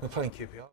We're playing QPR.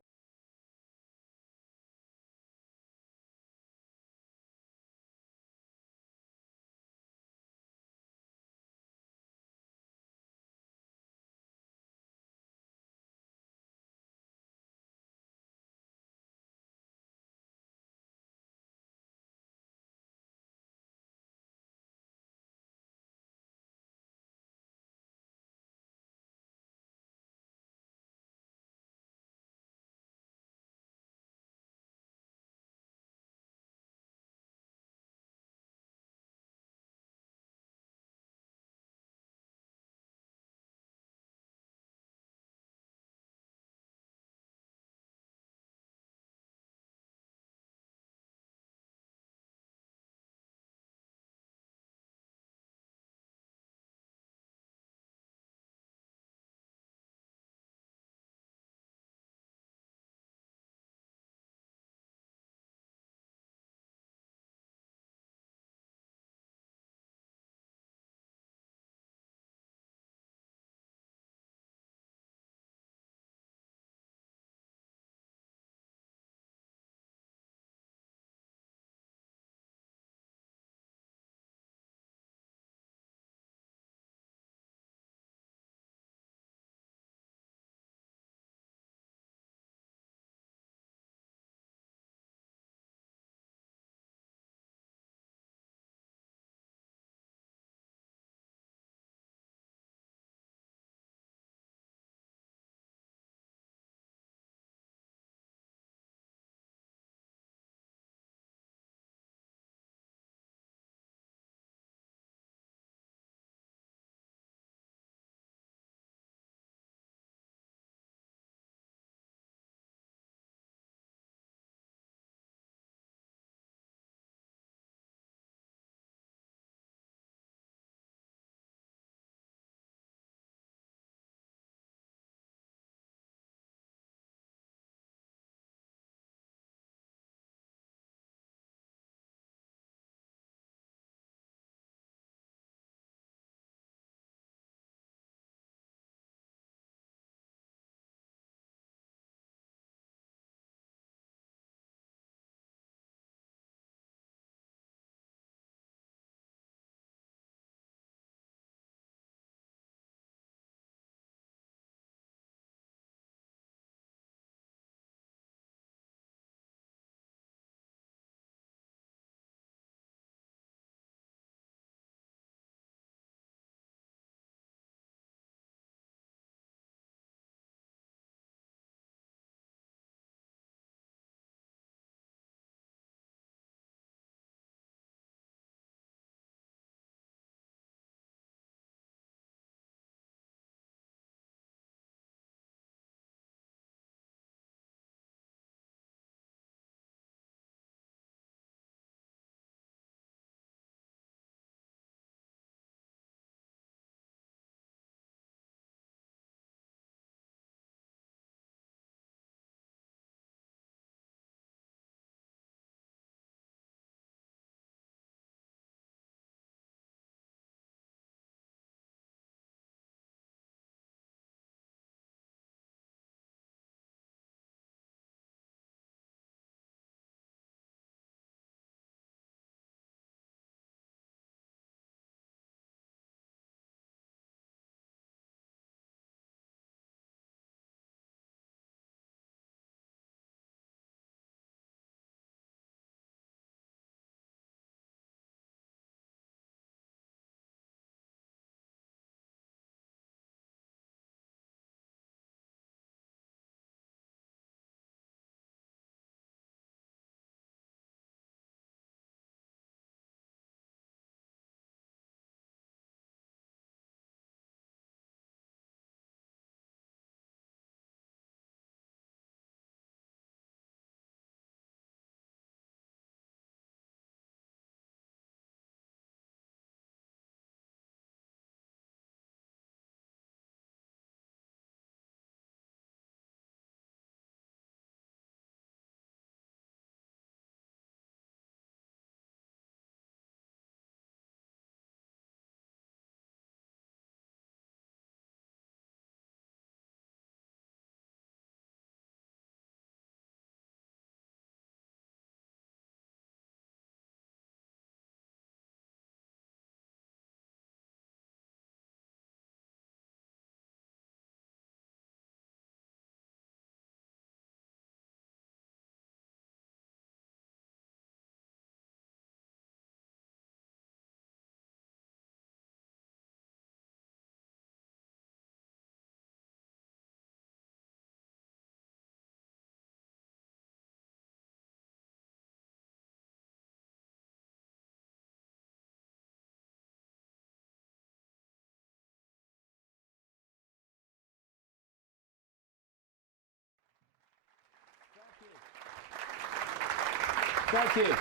Thank you.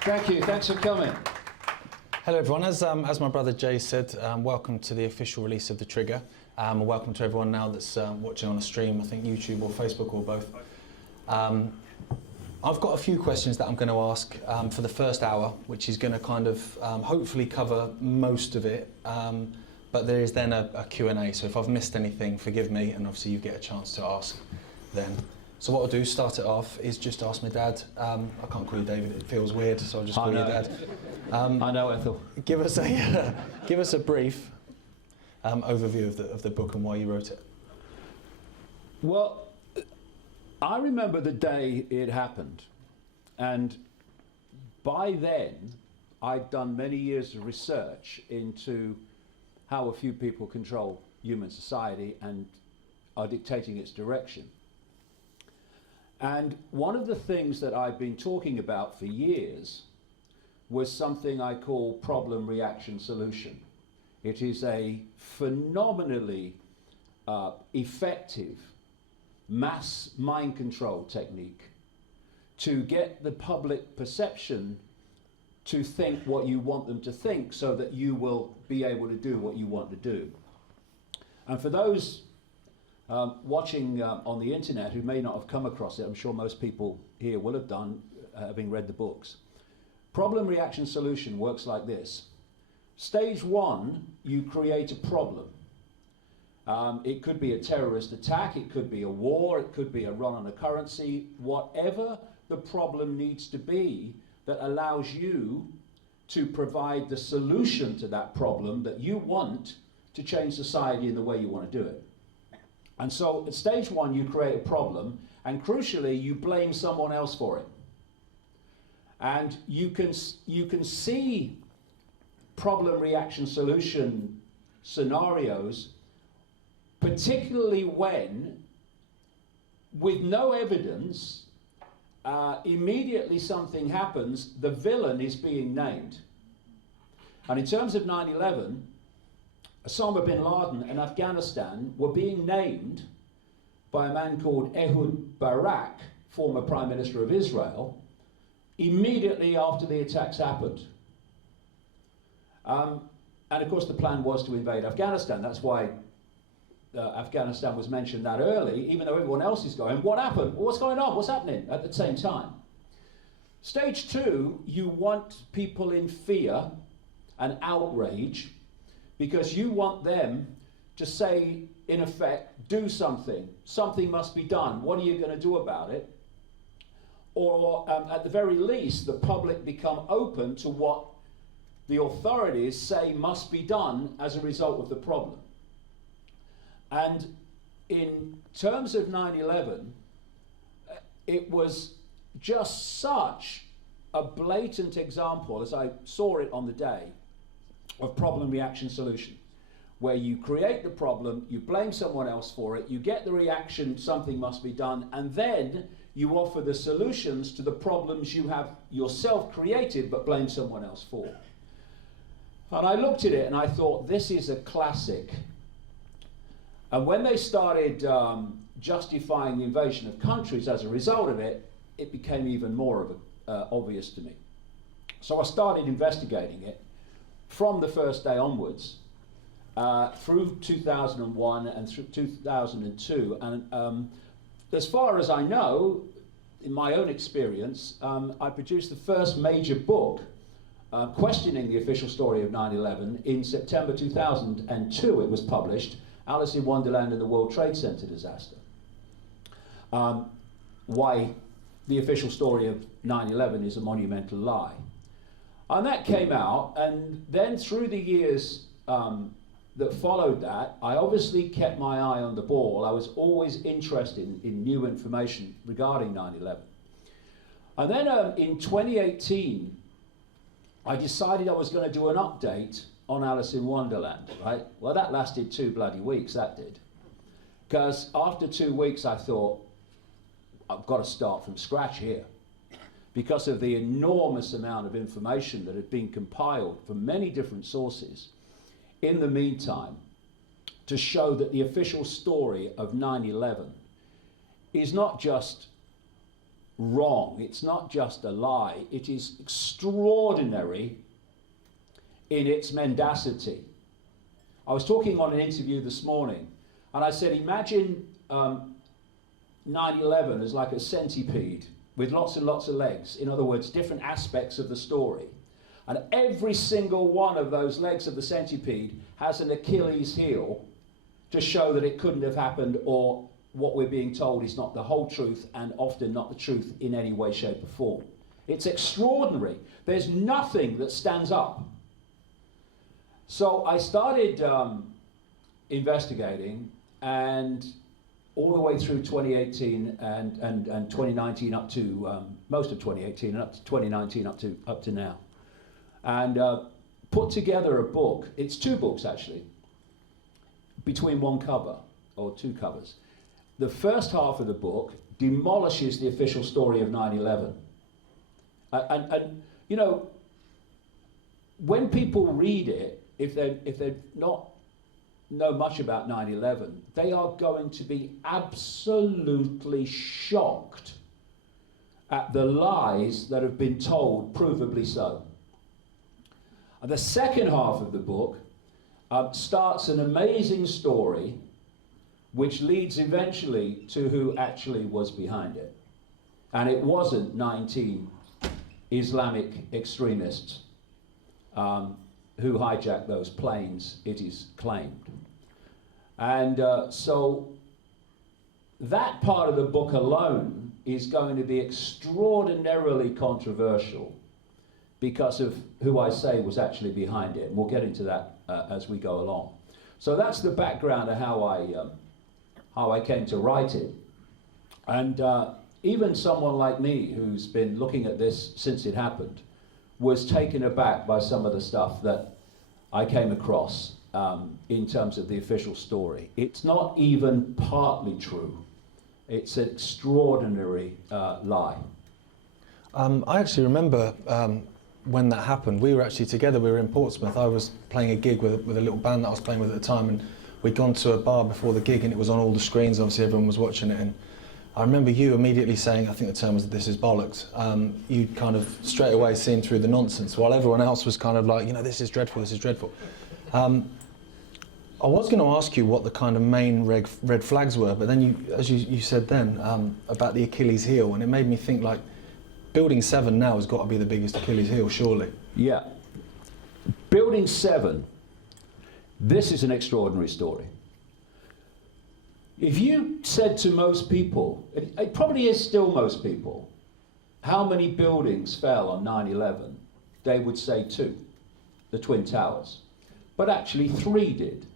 Thank you. Thanks for coming. Hello everyone, as my brother Jay said, welcome to the official release of The Trigger, and welcome to everyone now that's watching on a stream, I think YouTube or Facebook or both. I've got a few questions that I'm going to ask for the first hour, which is going to kind of hopefully cover most of it, but there is then a Q&A, so if I've missed anything, forgive me, and obviously you get a chance to ask then. So what I'll do, start it off, is just ask my dad. I can't call you David, it feels weird, so I'll just call you Dad. I know, Ethel. Give us a brief overview of the book and why you wrote it. Well, I remember the day it happened, and by then I'd done many years of research into how a few people control human society and are dictating its direction. And one of the things that I've been talking about for years was something I call problem, reaction, solution. It is a phenomenally effective mass mind control technique to get the public perception to think what you want them to think so that you will be able to do what you want to do. And for those watching on the internet who may not have come across it, I'm sure most people here will have done, having read the books. Problem, reaction, solution works like this. Stage one, you create a problem. It could be a terrorist attack, it could be a war, it could be a run on a currency, whatever the problem needs to be that allows you to provide the solution to that problem that you want to change society in the way you want to do it. And so at stage one, you create a problem, and crucially, you blame someone else for it. And you can see problem, reaction, solution scenarios, particularly when, with no evidence, immediately something happens, the villain is being named. And in terms of 9/11, Osama bin Laden and Afghanistan were being named by a man called Ehud Barak, former Prime Minister of Israel, immediately after the attacks happened. And of course the plan was to invade Afghanistan. That's why Afghanistan was mentioned that early, even though everyone else is going, what happened? What's going on? What's happening at the same time? Stage two, you want people in fear and outrage because you want them to say, in effect, do something. Something must be done. What are you going to do about it? Or at the very least, the public become open to what the authorities say must be done as a result of the problem. And in terms of 9/11, it was just such a blatant example, as I saw it on the day, of problem, reaction, solution, where you create the problem, you blame someone else for it, you get the reaction, something must be done, and then you offer the solutions to the problems you have yourself created but blame someone else for. And I looked at it and I thought, this is a classic. And when they started justifying the invasion of countries as a result of it, it became even more obvious to me. So I started investigating it from the first day onwards, through 2001 and through 2002. And as far as I know, in my own experience, I produced the first major book questioning the official story of 9/11 in September 2002. It was published, Alice in Wonderland and the World Trade Center disaster. Why the official story of 9/11 is a monumental lie. And that came out, and then through the years that followed that, I obviously kept my eye on the ball. I was always interested in new information regarding 9/11. And then in 2018, I decided I was going to do an update on Alice in Wonderland, right? Well, that lasted 2 bloody weeks, that did. Because after 2 weeks, I thought, I've got to start from scratch here, because of the enormous amount of information that had been compiled from many different sources in the meantime to show that the official story of 9/11 is not just wrong. It's not just a lie. It is extraordinary in its mendacity. I was talking on an interview this morning, and I said, imagine 9/11 as like a centipede with lots and lots of legs. In other words, different aspects of the story. And every single one of those legs of the centipede has an Achilles heel to show that it couldn't have happened, or what we're being told is not the whole truth, and often not the truth in any way, shape or form. It's extraordinary. There's nothing that stands up. So I started investigating, and all the way through 2018 and 2019 up to most of 2018 and up to 2019 up to now, and put together a book. It's two books actually, between one cover or two covers. The first half of the book demolishes the official story of 9/11, and you know, when people read it, if they're not know much about 9/11, they are going to be absolutely shocked at the lies that have been told, provably so. And the second half of the book starts an amazing story which leads eventually to who actually was behind it. And it wasn't 19 Islamic extremists who hijacked those planes, it is claimed. And so that part of the book alone is going to be extraordinarily controversial because of who I say was actually behind it. And we'll get into that as we go along. So that's the background of how I came to write it. And even someone like me who's been looking at this since it happened was taken aback by some of the stuff that I came across in terms of the official story. It's not even partly true. It's an extraordinary lie. I actually remember when that happened, we were actually together, we were in Portsmouth. I was playing a gig with a little band that I was playing with at the time, and we'd gone to a bar before the gig and it was on all the screens, obviously everyone was watching it, and I remember you immediately saying, I think the term was, "This is bollocks." You'd kind of straight away seen through the nonsense, while everyone else was kind of like, you know, this is dreadful, this is dreadful. I was going to ask you what the kind of main red flags were, but then as you said then, about the Achilles heel, and it made me think, like, Building 7 now has got to be the biggest Achilles heel, surely. Yeah. Building 7, this is an extraordinary story. If you said to most people, it probably is still most people, how many buildings fell on 9/11, they would say 2, the Twin Towers. But actually 3 did.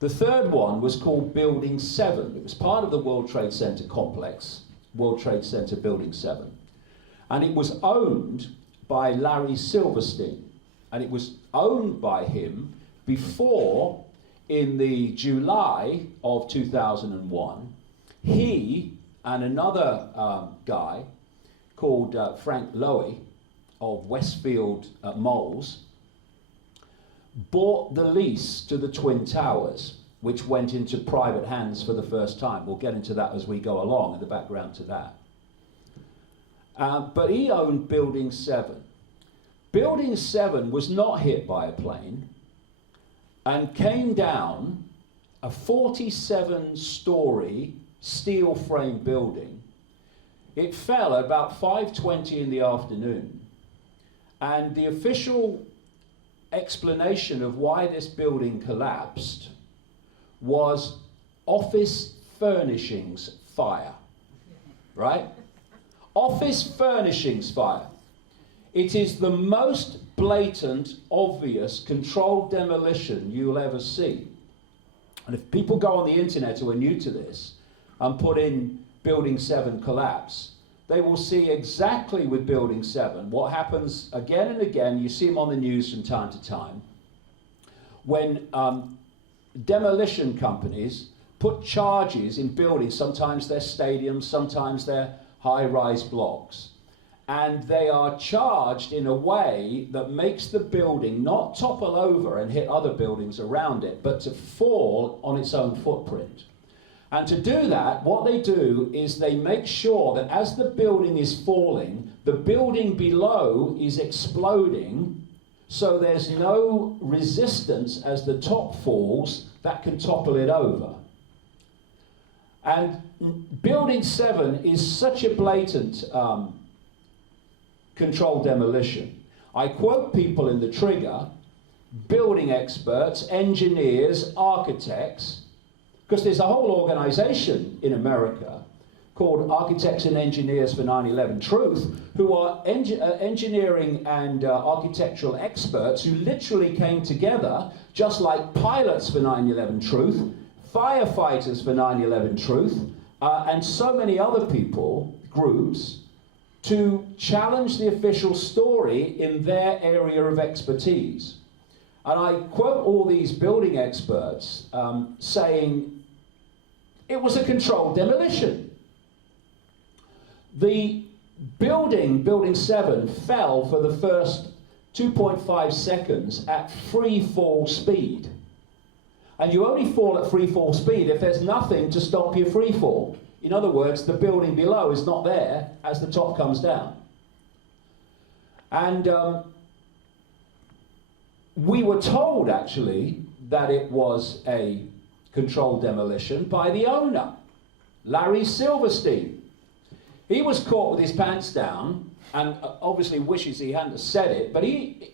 The third one was called Building 7. It was part of the World Trade Center complex, World Trade Center Building 7. And it was owned by Larry Silverstein. And it was owned by him before, in the July of 2001, he and another guy called Frank Lowy of Westfield Moles bought the lease to the Twin Towers, which went into private hands for the first time. We'll get into that as we go along, in the background to that. But he owned Building 7. Building 7 was not hit by a plane and came down, a 47-story steel frame building. It fell at about 5:20 in the afternoon, and the official explanation of why this building collapsed was office furnishings fire, right? Office furnishings fire. It is the most blatant, obvious, controlled demolition you'll ever see. And if people go on the internet who are new to this and put in Building 7 collapse, they will see exactly with Building 7 what happens again and again. You see them on the news from time to time. When demolition companies put charges in buildings, sometimes they're stadiums, sometimes they're high-rise blocks, and they are charged in a way that makes the building not topple over and hit other buildings around it, but to fall on its own footprint. And to do that, what they do is they make sure that as the building is falling, the building below is exploding, so there's no resistance as the top falls that can topple it over. And Building 7 is such a blatant controlled demolition. I quote people in the trigger, building experts, engineers, architects, because there's a whole organization in America called Architects and Engineers for 9/11 Truth, who are engineering and architectural experts who literally came together, just like pilots for 9/11 Truth, firefighters for 9/11 Truth, and so many other people, groups, to challenge the official story in their area of expertise. And I quote all these building experts saying it was a controlled demolition. The building 7, fell for the first 2.5 seconds at free fall speed. And you only fall at free fall speed if there's nothing to stop your free fall. In other words, the building below is not there as the top comes down. And we were told, actually, that it was a controlled demolition by the owner, Larry Silverstein. He was caught with his pants down, and obviously wishes he hadn't said it, but he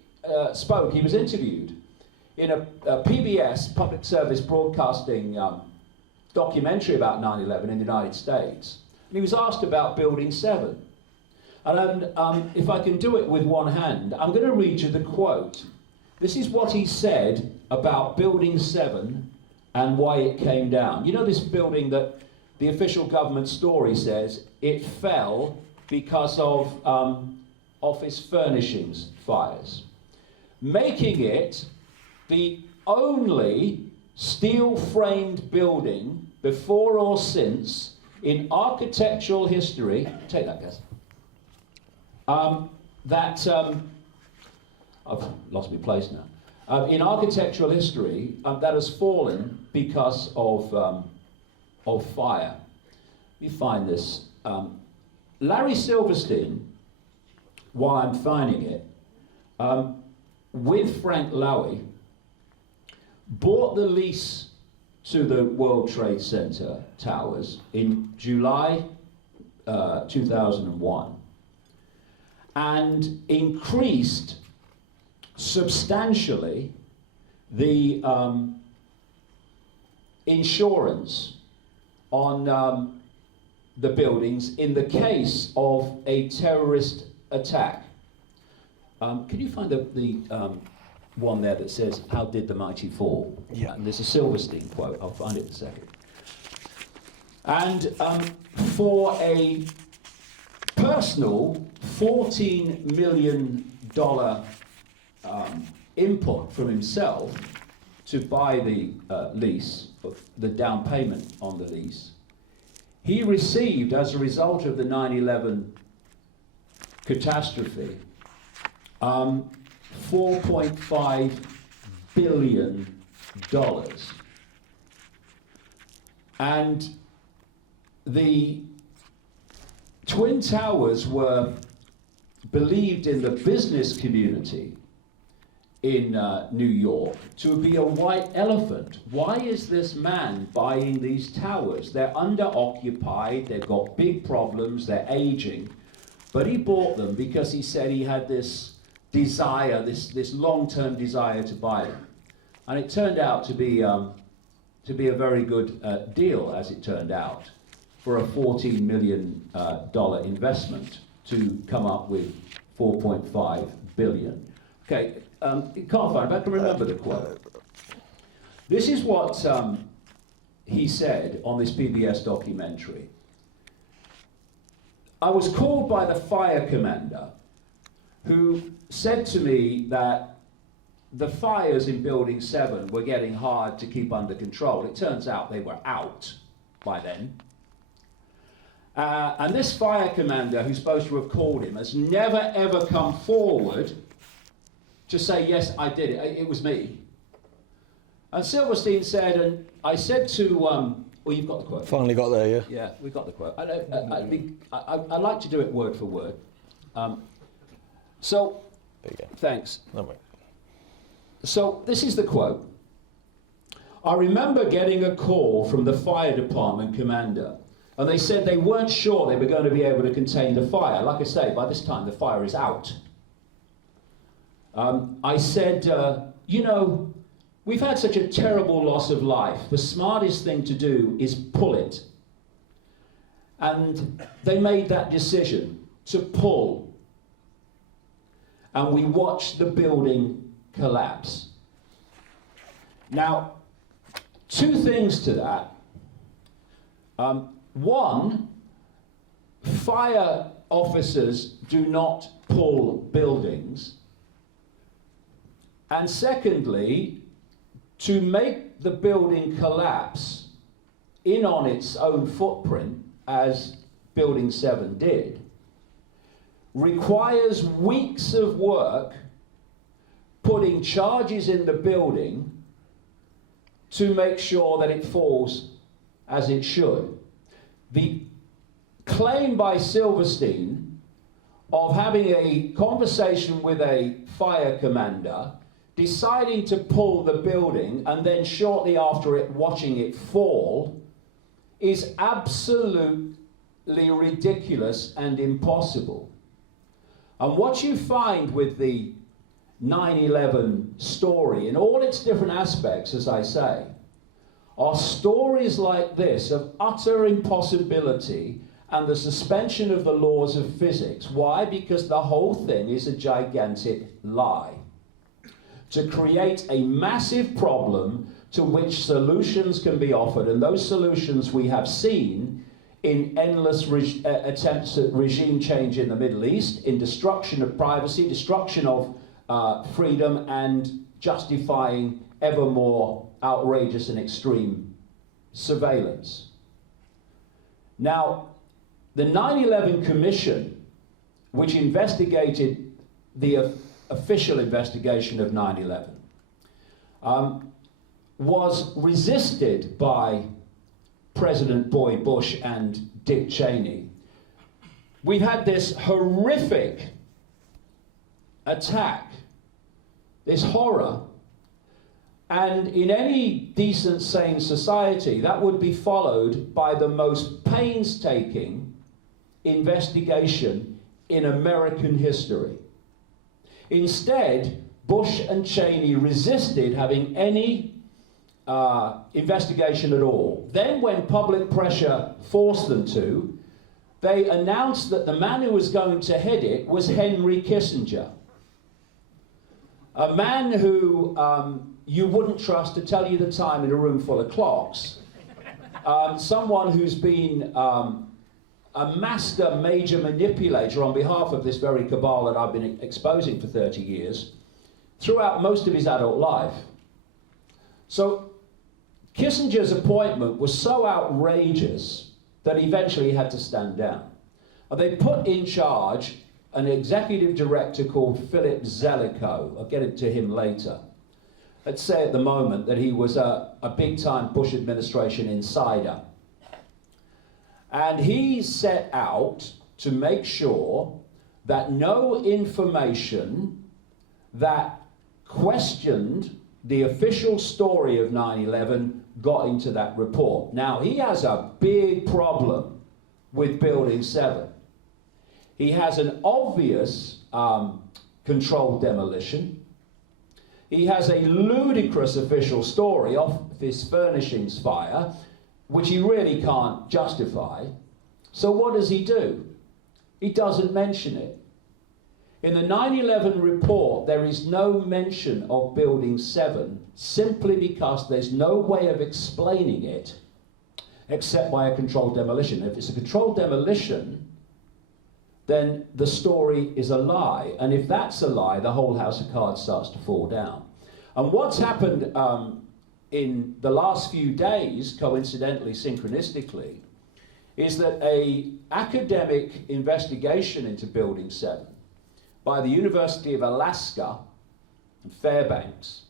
spoke, he was interviewed in a PBS, Public Service Broadcasting documentary about 9/11 in the United States. And he was asked about Building 7. And if I can do it with one hand, I'm going to read you the quote. This is what he said about Building 7 and why it came down. You know this building that the official government story says it fell because of office furnishings fires, making it the only steel-framed building before or since in architectural history, take that guys, I've lost my place now, in architectural history that has fallen because of fire. Let me find this. Larry Silverstein, while I'm finding it, with Frank Lowy, bought the lease to the World Trade Center towers in July 2001 and increased substantially the insurance on the buildings in the case of a terrorist attack. Can you find the one there that says, "How did the mighty fall?" Yeah. And there's a Silverstein quote. I'll find it in a second. And for a personal $14 million input from himself to buy the lease, the down payment on the lease, he received, as a result of the 9/11 catastrophe, $4.5 billion. And the Twin Towers were believed in the business community in New York to be a white elephant. Why is this man buying these towers? They're under-occupied, they've got big problems, they're aging. But he bought them because he said he had this desire, this long-term desire to buy them. And it turned out to be a very good deal, as it turned out, for a $14 million investment to come up with $4.5 billion. Okay, you can't find it, but I can remember the quote. This is what he said on this PBS documentary. I was called by the fire commander, who said to me that the fires in Building 7 were getting hard to keep under control. It turns out they were out by then. And this fire commander, who's supposed to have called him, has never ever come forward to say, yes, I did it, it was me. And Silverstein said, and I said to Well, you've got the quote. Finally got there, yeah. Yeah, we've got the quote. I'd like to do it word for word. So, There you go. thanks. No, wait. So, this is the quote. I remember getting a call from the fire department commander, and they said they weren't sure they were going to be able to contain the fire. Like I say, by this time the fire is out. I said, you know, we've had such a terrible loss of life. The smartest thing to do is pull it. And they made that decision to pull. And we watched the building collapse. Now, two things to that. One, fire officers do not pull buildings. And secondly, to make the building collapse in on its own footprint, as Building 7 did, requires weeks of work putting charges in the building to make sure that it falls as it should. The claim by Silverstein of having a conversation with a fire commander, deciding to pull the building, and then shortly after it watching it fall, is absolutely ridiculous and impossible. And what you find with the 9/11 story, in all its different aspects, as I say, are stories like this of utter impossibility and the suspension of the laws of physics. Why? Because the whole thing is a gigantic lie to create a massive problem to which solutions can be offered, and those solutions we have seen in endless attempts at regime change in the Middle East, in destruction of privacy, destruction of freedom, and justifying ever more outrageous and extreme surveillance. Now, the 9/11 Commission, which investigated the official investigation of 9/11, was resisted by President Boy Bush and Dick Cheney. We've had this horrific attack, this horror, and in any decent, sane society, that would be followed by the most painstaking investigation in American history. Instead, Bush and Cheney resisted having any investigation at all. Then, when public pressure forced them to, they announced that the man who was going to head it was Henry Kissinger, a man who you wouldn't trust to tell you the time in a room full of clocks, someone who's been a master major manipulator on behalf of this very cabal that I've been exposing for 30 years, throughout most of his adult life. So Kissinger's appointment was so outrageous that eventually he had to stand down. And they put in charge an executive director called Philip Zelikow. I'll get into him later. Let's say at the moment that he was a big-time Bush administration insider. And he set out to make sure that no information that questioned the official story of 9/11 got into that report. Now, he has a big problem with Building 7. He has an obvious controlled demolition. He has a ludicrous official story of this furnishings fire, which he really can't justify. So what does he do? He doesn't mention it. In the 9/11 report, there is no mention of Building 7, simply because there's no way of explaining it except by a controlled demolition. If it's a controlled demolition, then the story is a lie. And if that's a lie, the whole house of cards starts to fall down. And what's happened in the last few days, coincidentally, synchronistically, is that an academic investigation into Building 7 by the University of Alaska and Fairbanks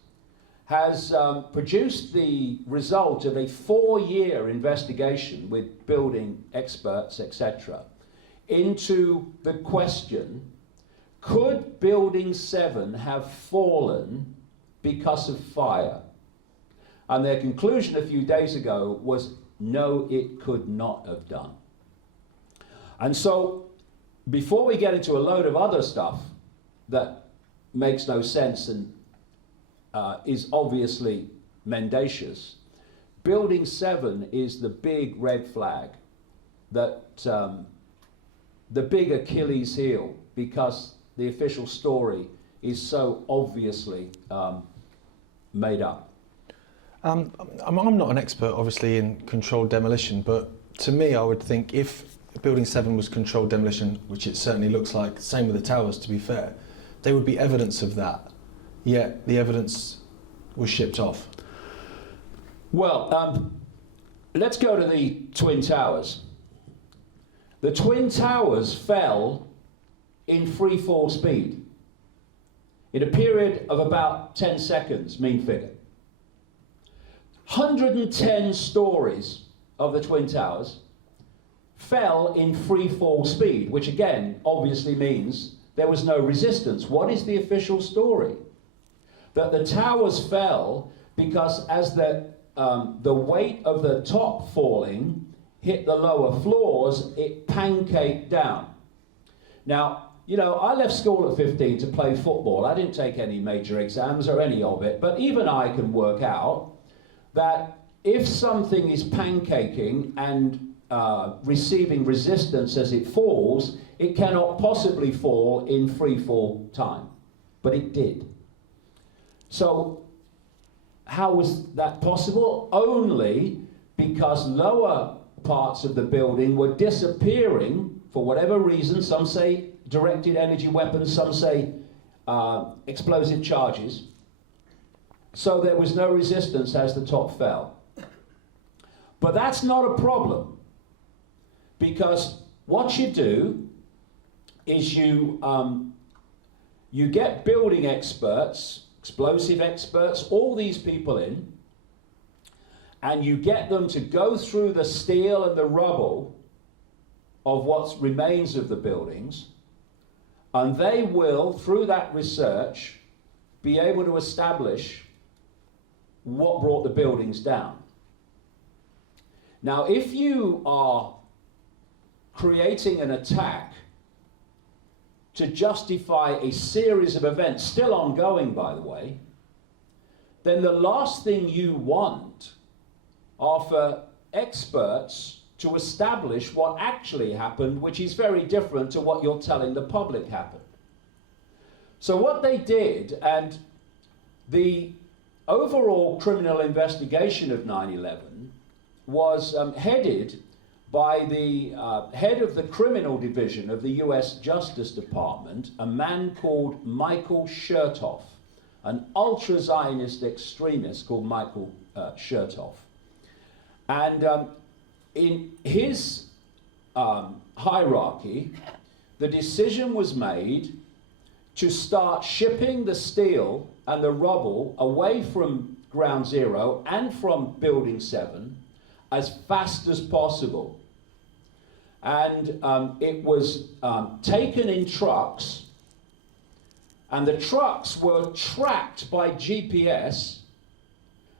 has produced the result of a 4-year investigation with building experts, etc., into the question, could Building 7 have fallen because of fire? And their conclusion a few days ago was, no, it could not have done. And so, before we get into a load of other stuff that makes no sense and is obviously mendacious, Building 7 is the big red flag, that the big Achilles heel, because the official story is so obviously made up. I'm not an expert, obviously, in controlled demolition, but to me, I would think if Building 7 was controlled demolition, which it certainly looks like, same with the towers, to be fair, there would be evidence of that, yet the evidence was shipped off. Well, let's go to the Twin Towers. The Twin Towers fell in free fall speed in a period of about 10 seconds, mean figure. 110 stories of the Twin Towers fell in free fall speed, which again obviously means there was no resistance. What is the official story? That the towers fell because as the weight of the top falling hit the lower floors, it pancaked down. Now, you know, I left school at 15 to play football. I didn't take any major exams or any of it, but even I can work out that if something is pancaking and receiving resistance as it falls, it cannot possibly fall in free fall time. But it did. So how was that possible? Only because lower parts of the building were disappearing for whatever reason. Some say directed energy weapons, some say explosive charges. So there was no resistance as the top fell. But that's not a problem, because what you do is you get building experts, explosive experts, all these people in, and you get them to go through the steel and the rubble of what remains of the buildings, and they will, through that research, be able to establish what brought the buildings down. Now, if you are creating an attack to justify a series of events, still ongoing by the way, then the last thing you want are for experts to establish what actually happened, which is very different to what you're telling the public happened. So what they did, and the overall criminal investigation of 9/11 was headed by the head of the criminal division of the US Justice Department, a man called Michael Chertoff, an ultra-Zionist extremist called Michael Chertoff. And in his hierarchy, the decision was made to start shipping the steel and the rubble away from Ground Zero and from Building 7 as fast as possible. And it was taken in trucks, and the trucks were tracked by GPS,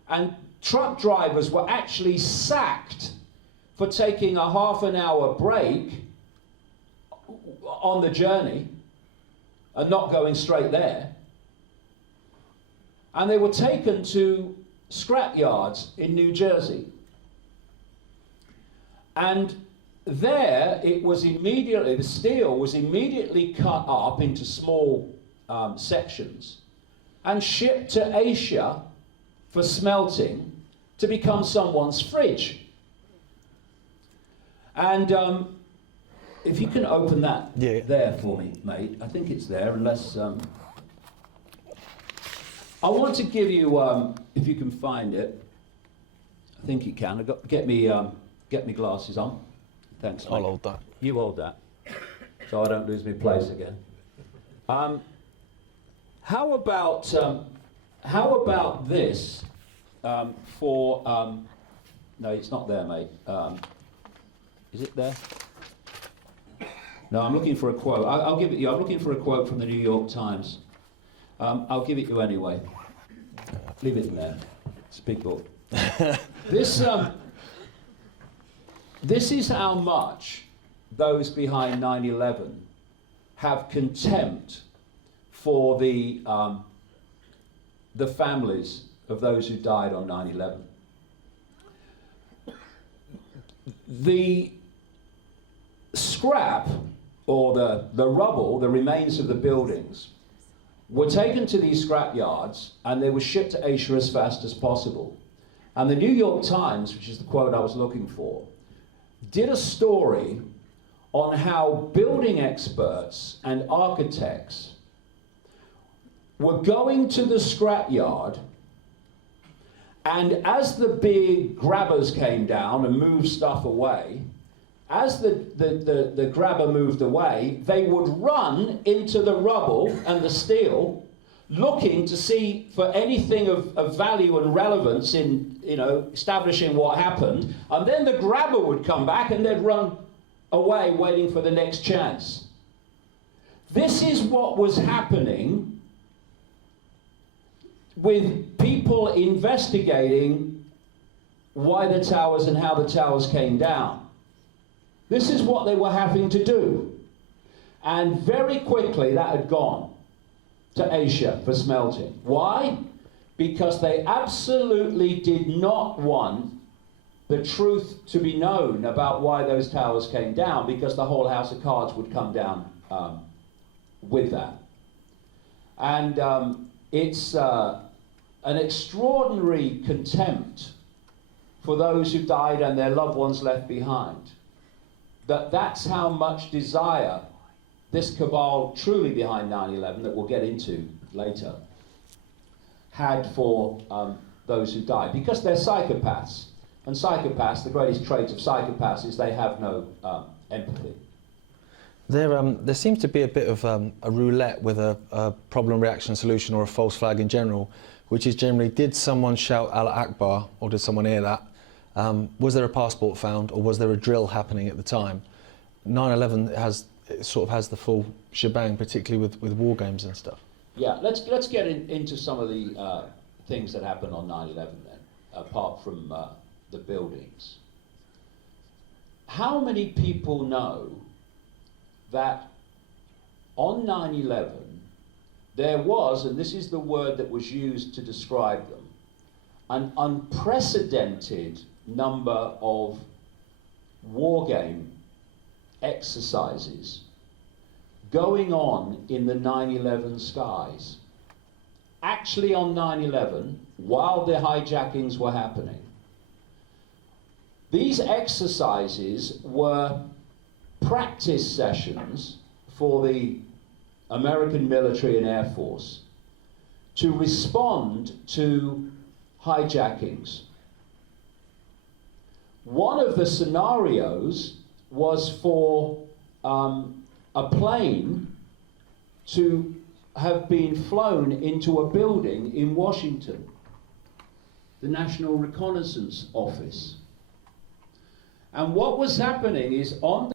and truck drivers were actually sacked for taking a half-an-hour break on the journey and not going straight there. And they were taken to scrap yards in New Jersey. And there it was immediately, the steel was immediately cut up into small sections and shipped to Asia for smelting to become someone's fridge. And if you can open that there for me, mate. I think it's there, unless... I want to give you, if you can find it, I think you can. Get me glasses on. Thanks, mate. I'll hold that. You hold that, so I don't lose my place again. How How about this for... no, it's not there, mate. Is it there? No, I'm looking for a quote. I'll give it you. I'm looking for a quote from the New York Times. I'll give it you anyway. Leave it in there. It's a big book. This is how much those behind 9/11 have contempt for the families of those who died on 9/11. The scrap, or the rubble, the remains of the buildings, were taken to these scrap yards and they were shipped to Asia as fast as possible. And the New York Times, which is the quote I was looking for, did a story on how building experts and architects were going to the scrap yard, and as the big grabbers came down and moved stuff away, as the grabber moved away, they would run into the rubble and the steel, looking to see for anything of value and relevance in, establishing what happened. And then the grabber would come back and they'd run away, waiting for the next chance. This is what was happening with people investigating why the towers and how the towers came down. This is what they were having to do. And very quickly that had gone to Asia for smelting. Why? Because they absolutely did not want the truth to be known about why those towers came down, because the whole house of cards would come down with that. And it's an extraordinary contempt for those who died and their loved ones left behind. That's how much desire this cabal truly behind 9/11, that we'll get into later, had for those who died. Because they're psychopaths. And psychopaths, the greatest trait of psychopaths is they have no empathy. There seems to be a bit of a roulette with a problem, reaction, solution, or a false flag in general, which is generally, did someone shout Allah Akbar, or did someone hear that? Was there a passport found, or was there a drill happening at the time? 9/11 sort of has the full shebang, particularly with war games and stuff. Yeah, let's get into some of the things that happened on 9/11 then, apart from the buildings. How many people know that on 9/11 there was, and this is the word that was used to describe them, an unprecedented number of war game exercises going on in the 9/11 skies? Actually on 9/11, while the hijackings were happening, these exercises were practice sessions for the American military and Air Force to respond to hijackings. One of the scenarios was for a plane to have been flown into a building in Washington, the National Reconnaissance Office. And what was happening is on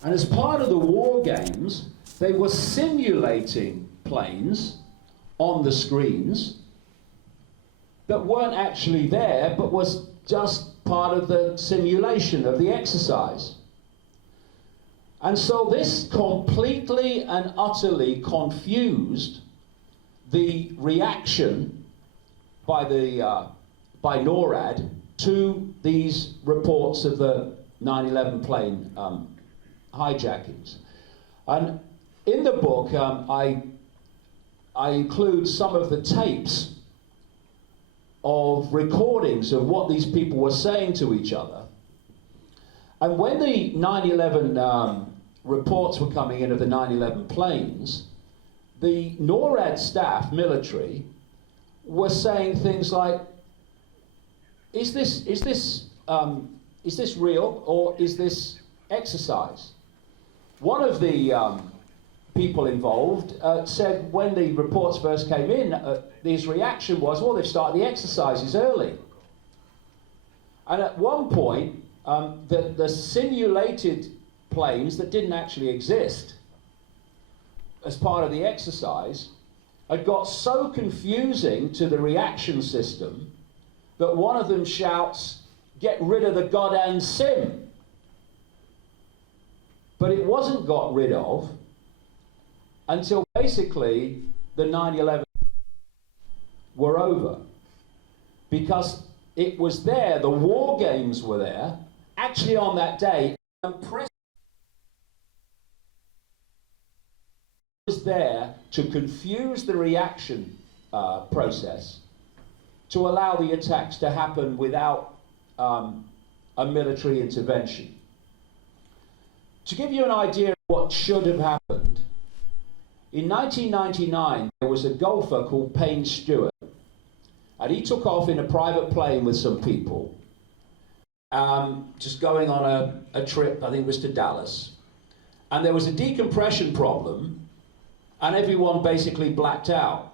And as part of the war games, they were simulating planes on the screens that weren't actually there, but was just part of the simulation of the exercise. And so this completely and utterly confused the reaction by NORAD to these reports of the 9/11 plane hijackings. And in the book, I include some of the tapes of recordings of what these people were saying to each other. And when the 9/11 reports were coming in of the 9/11 planes, the NORAD staff, military, were saying things like, is this real, or is this exercise? One of the people involved said when the reports first came in, his reaction was, well, they've started the exercises early. And at one point, the simulated planes that didn't actually exist as part of the exercise had got so confusing to the reaction system that one of them shouts, "Get rid of the goddamn sim." But it wasn't got rid of until basically the 9/11 were over. Because it was there, the war games were there, actually on that day, and press was there to confuse the reaction process, to allow the attacks to happen without a military intervention. To give you an idea of what should have happened, in 1999 there was a golfer called Payne Stewart, and he took off in a private plane with some people, just going on a trip, I think it was to Dallas, and there was a decompression problem, and everyone basically blacked out.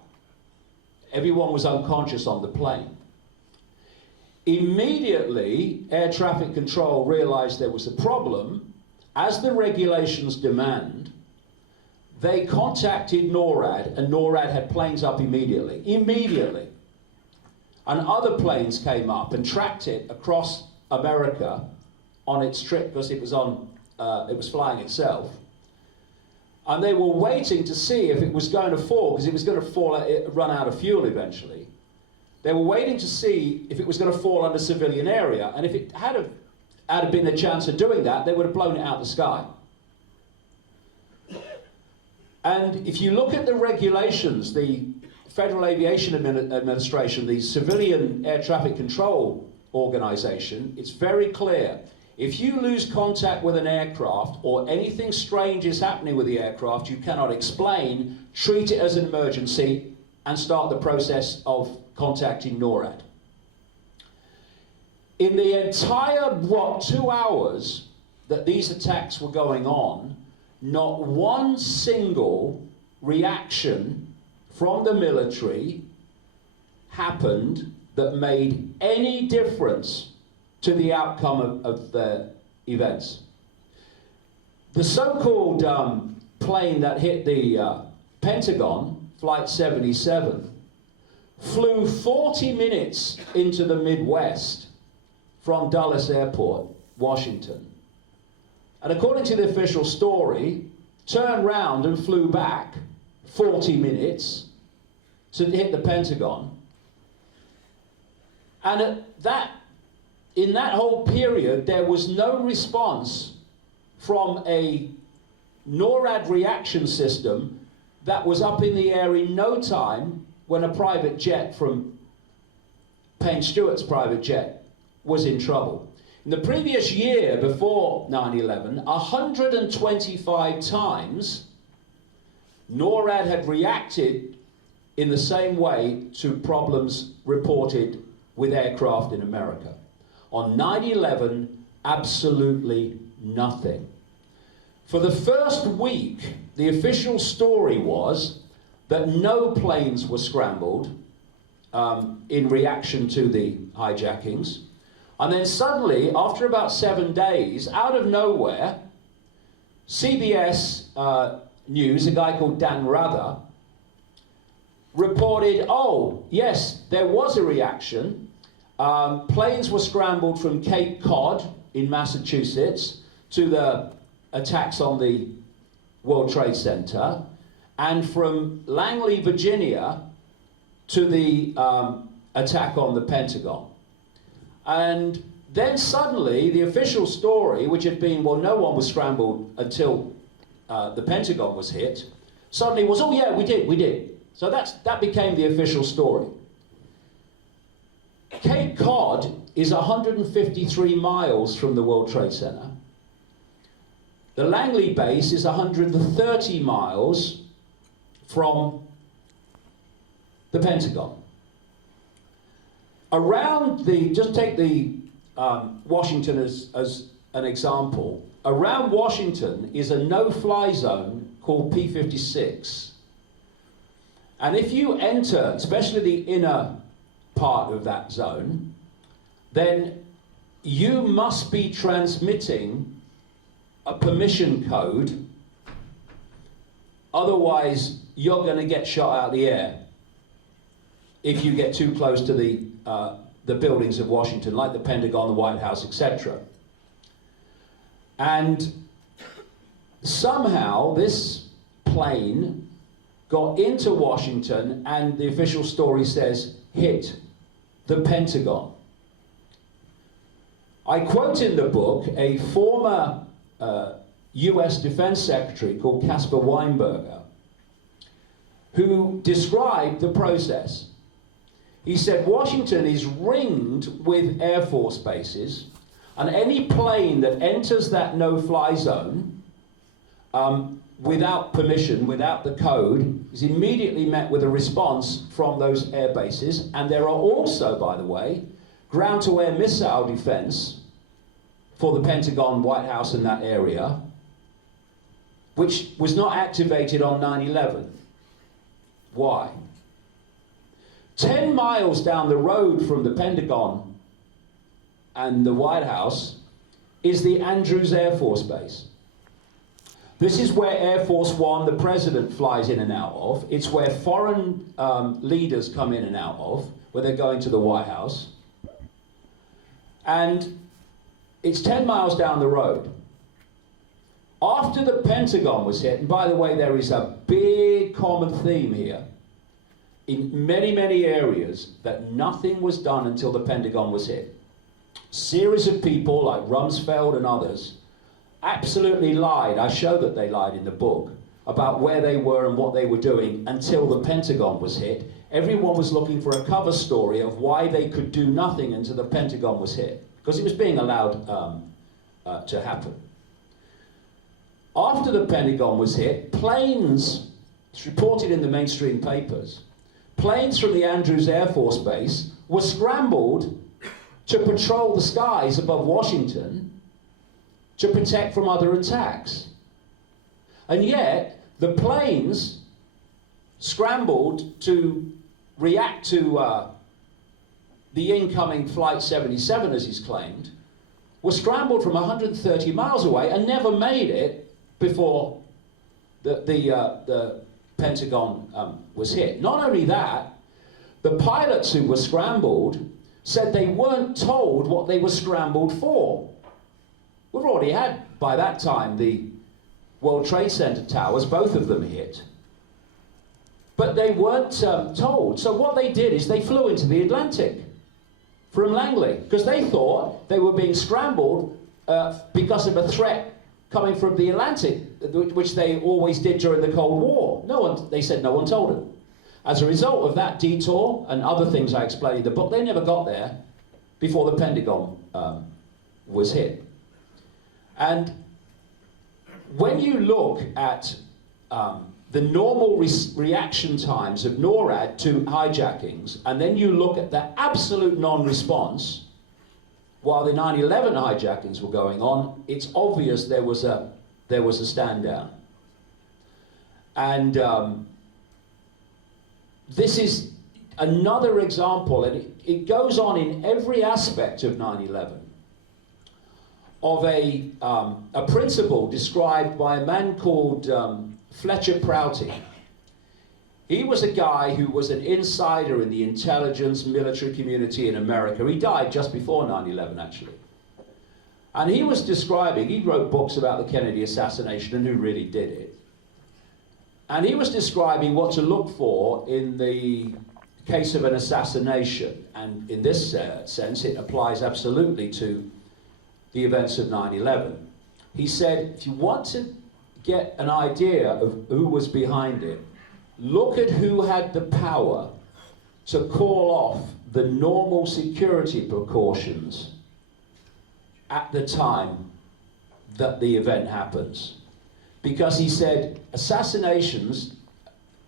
Everyone was unconscious on the plane. Immediately, air traffic control realized there was a problem. As the regulations demand, they contacted NORAD, and NORAD had planes up immediately. And other planes came up and tracked it across America on its trip, because it was flying itself. And they were waiting to see if it was going to fall, because it was going to run out of fuel eventually. They were waiting to see if it was going to fall under civilian area, and if it had been a chance of doing that, they would have blown it out of the sky. And if you look at the regulations, the Federal Aviation Administration, the Civilian Air Traffic Control Organization, it's very clear. If you lose contact with an aircraft or anything strange is happening with the aircraft you cannot explain, treat it as an emergency and start the process of contacting NORAD. In the entire, 2 hours that these attacks were going on, not one single reaction from the military happened that made any difference to the outcome of the events. The so-called plane that hit the Pentagon, Flight 77, flew 40 minutes into the Midwest from Dulles Airport, Washington. And according to the official story, turned round and flew back 40 minutes to hit the Pentagon. And in that whole period, there was no response from a NORAD reaction system that was up in the air in no time when a private jet from Payne Stewart's private jet was in trouble. In the previous year, before 9/11, 125 times, NORAD had reacted in the same way to problems reported with aircraft in America. On 9/11, absolutely nothing. For the first week, the official story was that no planes were scrambled in reaction to the hijackings. And then suddenly, after about 7 days, out of nowhere, CBS News, a guy called Dan Rather, reported, oh, yes, there was a reaction. Planes were scrambled from Cape Cod in Massachusetts to the attacks on the World Trade Center, and from Langley, Virginia to the attack on the Pentagon. And then suddenly the official story, which had been, well, no one was scrambled until the Pentagon was hit, suddenly was, oh yeah, we did. So that became the official story. Cape Cod is 153 miles from the World Trade Center. The Langley base is 130 miles from the Pentagon. Around the, just take the Washington as an example, around Washington is a no-fly zone called P-56. And if you enter, especially the inner part of that zone, then you must be transmitting a permission code, otherwise you're going to get shot out of the air if you get too close to the buildings of Washington, like the Pentagon, the White House, etc. And somehow this plane got into Washington, and the official story says hit the Pentagon. I quote in the book a former US Defense Secretary called Caspar Weinberger, who described the process. He said, Washington is ringed with Air Force bases, and any plane that enters that no-fly zone without permission, without the code, is immediately met with a response from those air bases. And there are also, by the way, ground-to-air missile defense for the Pentagon, White House, and that area, which was not activated on 9/11. Why? 10 miles down the road from the Pentagon and the White House is the Andrews Air Force Base. This is where Air Force One, the president, flies in and out of. It's where foreign leaders come in and out of, where they're going to the White House. And it's 10 miles down the road. After the Pentagon was hit, and by the way, there is a big common theme here, in many, many areas, that nothing was done until the Pentagon was hit. Series of people like Rumsfeld and others absolutely lied. I show that they lied in the book about where they were and what they were doing until the Pentagon was hit. Everyone was looking for a cover story of why they could do nothing until the Pentagon was hit, because it was being allowed to happen. After the Pentagon was hit, planes, it's reported in the mainstream papers, planes from the Andrews Air Force Base were scrambled to patrol the skies above Washington to protect from other attacks. And yet, the planes scrambled to react to the incoming Flight 77, as he's claimed, were scrambled from 130 miles away and never made it before the Pentagon was hit. Not only that, the pilots who were scrambled said they weren't told what they were scrambled for. We've already had, by that time, the World Trade Center towers, both of them hit. But they weren't told. So what they did is they flew into the Atlantic from Langley, because they thought they were being scrambled because of a threat coming from the Atlantic, which they always did during the Cold War. They said no one told them. As a result of that detour and other things I explained in the book, they never got there before the Pentagon was hit. And when you look at the normal reaction times of NORAD to hijackings, and then you look at the absolute non-response while the 9/11 hijackings were going on, it's obvious there was a stand down. And this is another example, and it goes on in every aspect of 9/11, of a principle described by a man called Fletcher Prouty. He was a guy who was an insider in the intelligence military community in America. He died just before 9/11, actually. And he was describing, he wrote books about the Kennedy assassination and who really did it. And he was describing what to look for in the case of an assassination. And in this sense, it applies absolutely to the events of 9/11. He said, if you want to get an idea of who was behind it, look at who had the power to call off the normal security precautions at the time that the event happens. Because he said assassinations,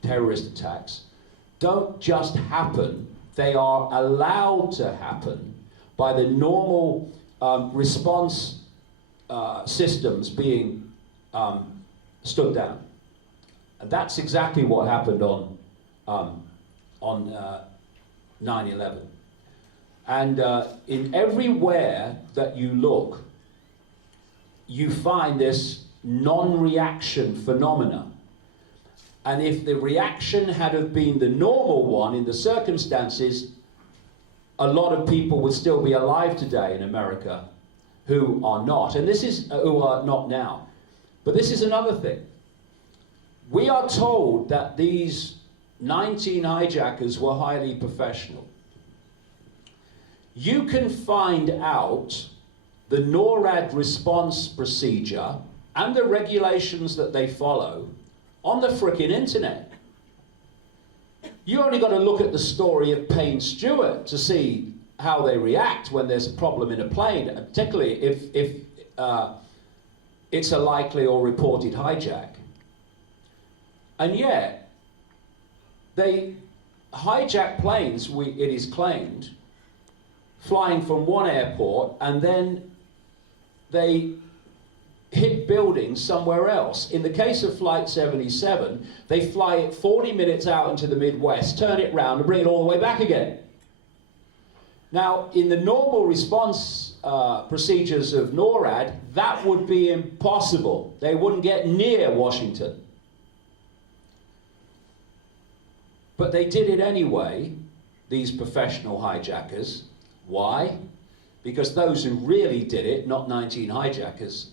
terrorist attacks, don't just happen, they are allowed to happen by the normal response systems being stood down. And that's exactly what happened on 9/11. And in everywhere that you look, you find this non-reaction phenomena. And if the reaction had have been the normal one in the circumstances, a lot of people would still be alive today in America who are not. And this is who are not now. But this is another thing. We are told that these 19 hijackers were highly professional. You can find out the NORAD response procedure and the regulations that they follow on the frickin' internet. You only got to look at the story of Payne Stewart to see how they react when there's a problem in a plane, particularly if it's a likely or reported hijack. And yet, they hijack planes, it is claimed, flying from one airport, and then they hit buildings somewhere else. In the case of Flight 77, they fly it 40 minutes out into the Midwest, turn it round, and bring it all the way back again. Now, in the normal response procedures of NORAD, that would be impossible. They wouldn't get near Washington. But they did it anyway, these professional hijackers. Why? Because those who really did it, not 19 hijackers,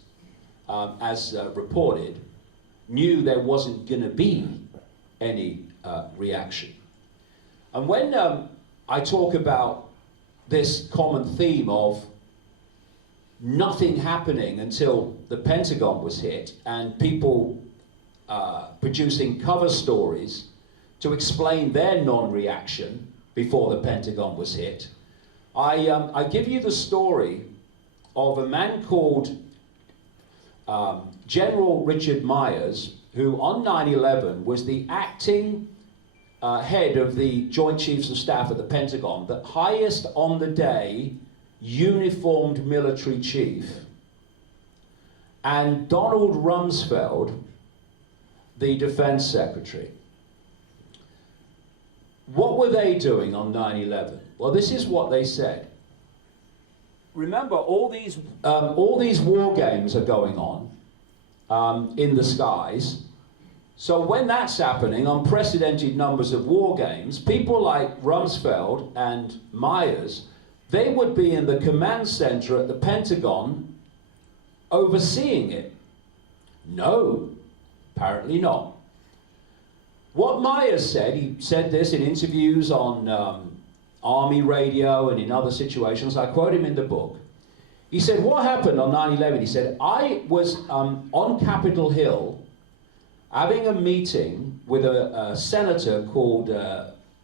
as reported, knew there wasn't going to be any reaction. And when I talk about this common theme of nothing happening until the Pentagon was hit, and people producing cover stories to explain their non-reaction before the Pentagon was hit, I give you the story of a man called General Richard Myers, who on 9/11 was the acting head of the Joint Chiefs of Staff at the Pentagon, the highest on the day uniformed military chief, and Donald Rumsfeld, the Defense Secretary. What were they doing on 9/11? Well, this is what they said. Remember, all these war games are going on in the skies. So when that's happening, unprecedented numbers of war games, people like Rumsfeld and Myers, they would be in the command center at the Pentagon overseeing it. No, apparently not. What Myers said, he said this in interviews on Army radio and in other situations, I quote him in the book. He said, what happened on 9/11? He said, I was on Capitol Hill having a meeting with a senator called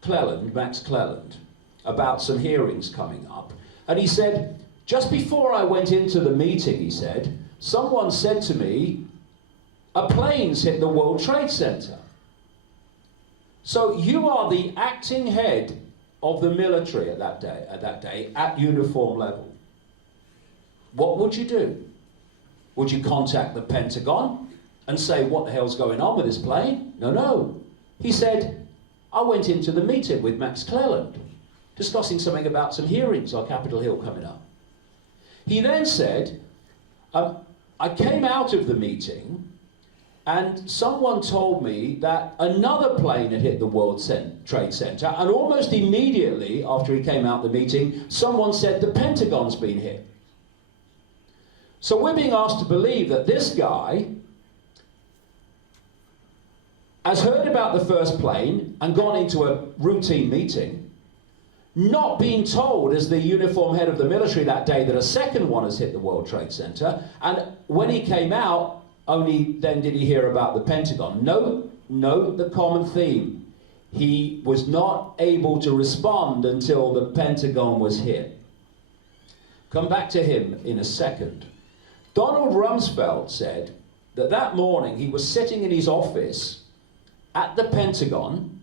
Cleland, Max Cleland, about some hearings coming up. And he said, just before I went into the meeting, he said, someone said to me, a plane's hit the World Trade Center. So you are the acting head of the military at that day, at uniform level. What would you do? Would you contact the Pentagon and say, what the hell's going on with this plane? No, no. He said, I went into the meeting with Max Cleland, discussing something about some hearings on Capitol Hill coming up. He then said, I came out of the meeting and someone told me that another plane had hit the World Trade Center, and almost immediately after he came out of the meeting, someone said the Pentagon's been hit. So we're being asked to believe that this guy has heard about the first plane and gone into a routine meeting, not being told as the uniform head of the military that day that a second one has hit the World Trade Center, and when he came out, only then did he hear about the Pentagon. Note the common theme. he was not able to respond until the Pentagon was hit. Come back to him in a second. Donald Rumsfeld said that that morning he was sitting in his office at the Pentagon,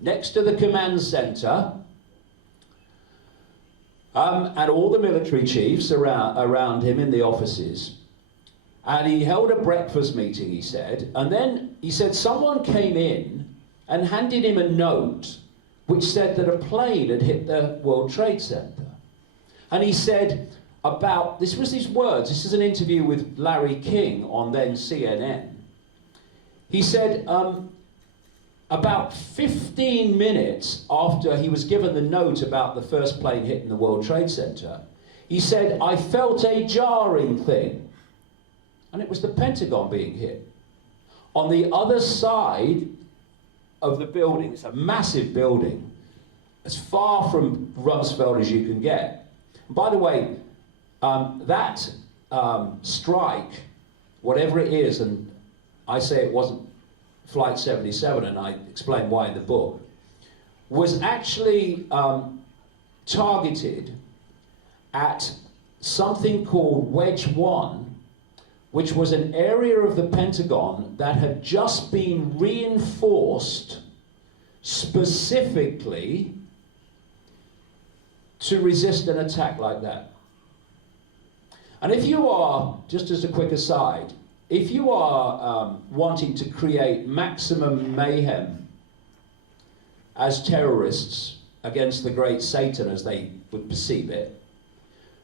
next to the command center, and all the military chiefs around him in the offices. And he held a breakfast meeting, he said, and then he said someone came in and handed him a note which said that a plane had hit the World Trade Center. And he said this was his words, this is an interview with Larry King on then CNN. He said, about 15 minutes after he was given the note about the first plane hitting the World Trade Center, he said, I felt a jarring thing. And it was the Pentagon being hit. On the other side of the building, it's a massive building, as far from Rumsfeld as you can get. And by the way, that strike, whatever it is, and I say it wasn't Flight 77, and I explain why in the book, was actually targeted at something called Wedge 1, which was an area of the Pentagon that had just been reinforced specifically to resist an attack like that. And if you are, just as a quick aside, if you are wanting to create maximum mayhem as terrorists against the great Satan, as they would perceive it,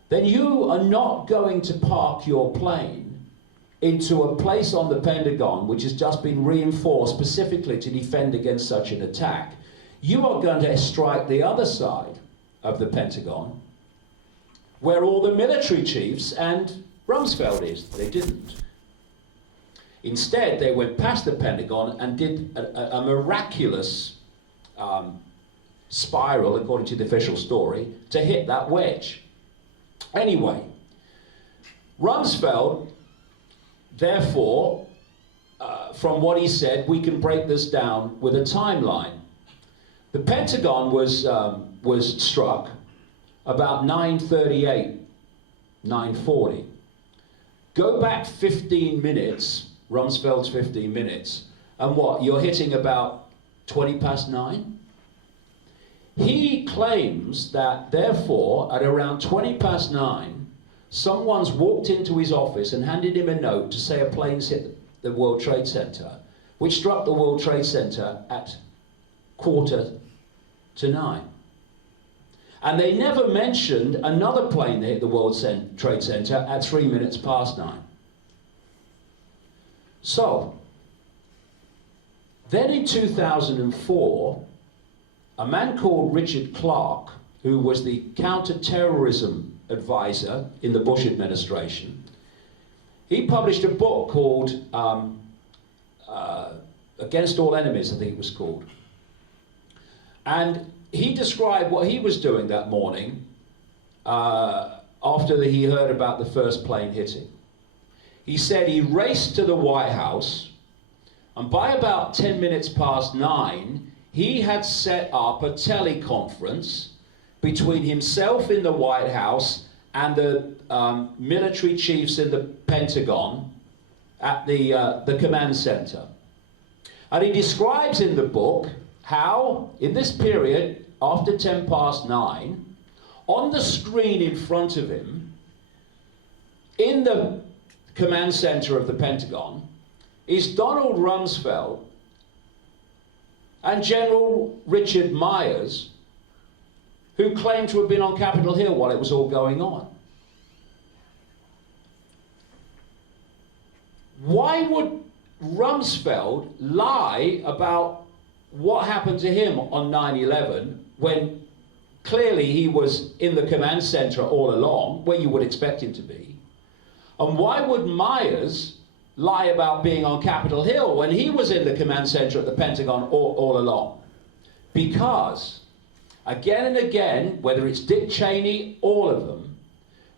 then you are not going to park your plane into a place on the Pentagon which has just been reinforced specifically to defend against such an attack. You are going to strike the other side of the Pentagon, where all the military chiefs and Rumsfeld is. They didn't. Instead, they went past the Pentagon and did a miraculous spiral, according to the official story, to hit that wedge. Anyway, Rumsfeld, therefore, from what he said, we can break this down with a timeline. The Pentagon was struck about 9:38, 9:40. Go back 15 minutes, Rumsfeld's 15 minutes, and what, you're hitting about 20 past 9? He claims that, therefore, at around 20 past 9, someone's walked into his office and handed him a note to say a plane's hit the World Trade Center, which struck the World Trade Center at 9:15. And they never mentioned another plane that hit the World Trade Center at 3 minutes past 9. So, then in 2004, a man called Richard Clarke, who was the counter-terrorism advisor in the Bush administration, he published a book called Against All Enemies, I think it was called. And he described what he was doing that morning after he heard about the first plane hitting. He said he raced to the White House, and by about 10 minutes past 9, he had set up a teleconference between himself in the White House and the military chiefs in the Pentagon at the command center. And he describes in the book how, in this period, after 10 past 9, on the screen in front of him, in the command center of the Pentagon, is Donald Rumsfeld and General Richard Myers, who claimed to have been on Capitol Hill while it was all going on. Why would Rumsfeld lie about what happened to him on 9/11 when clearly he was in the command center all along, where you would expect him to be? And why would Myers lie about being on Capitol Hill when he was in the command center at the Pentagon all along? Because, again and again, whether it's Dick Cheney, all of them,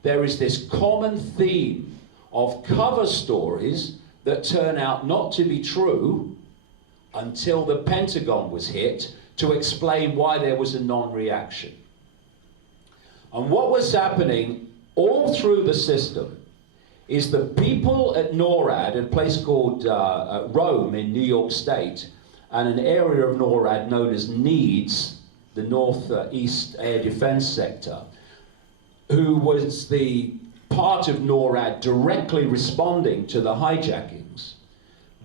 there is this common theme of cover stories that turn out not to be true, until the Pentagon was hit to explain why there was a non-reaction. And what was happening all through the system is the people at NORAD, a place called Rome in New York State, and an area of NORAD known as NEADS, the Northeast Air Defense Sector, who was the part of NORAD directly responding to the hijackings.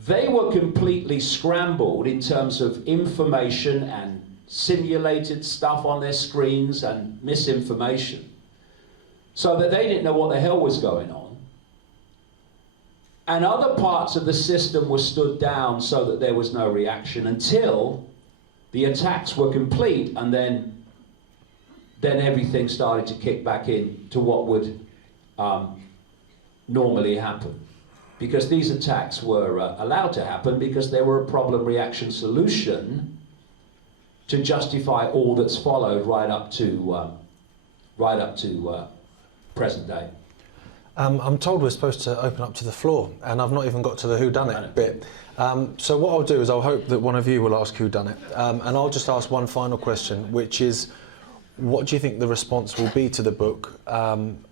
They were completely scrambled in terms of information and simulated stuff on their screens and misinformation, so that they didn't know what the hell was going on. And other parts of the system were stood down so that there was no reaction until the attacks were complete, and then everything started to kick back in to what would normally happen. Because these attacks were allowed to happen because they were a problem-reaction solution to justify all that's followed right up to present day. I'm told we're supposed to open up to the floor, and I've not even got to the whodunit bit. So what I'll do is I'll hope that one of you will ask whodunit, and I'll just ask one final question, which is, what do you think the response will be to the book? And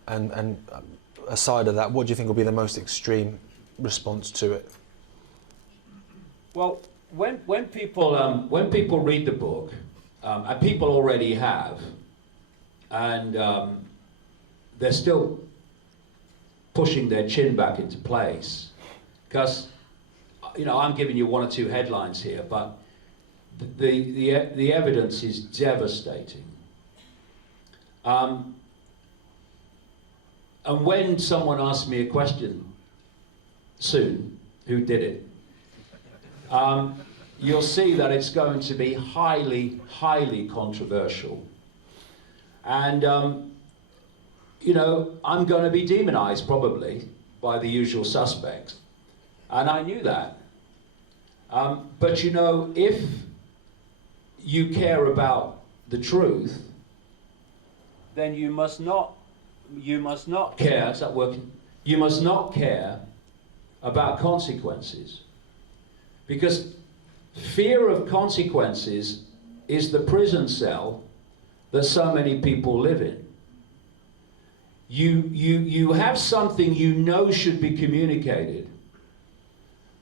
aside of that, what do you think will be the most extreme response to it? Well, when people read the book, and people already have, and they're still pushing their chin back into place, because I'm giving you one or two headlines here, but the evidence is devastating. And when someone asks me a question soon, who did it, you'll see that it's going to be highly, highly controversial. And, I'm going to be demonized probably by the usual suspects. And I knew that. But if you care about the truth, then you must not care, is that working? You must not care about consequences. Because fear of consequences is the prison cell that so many people live in. You have something you know should be communicated,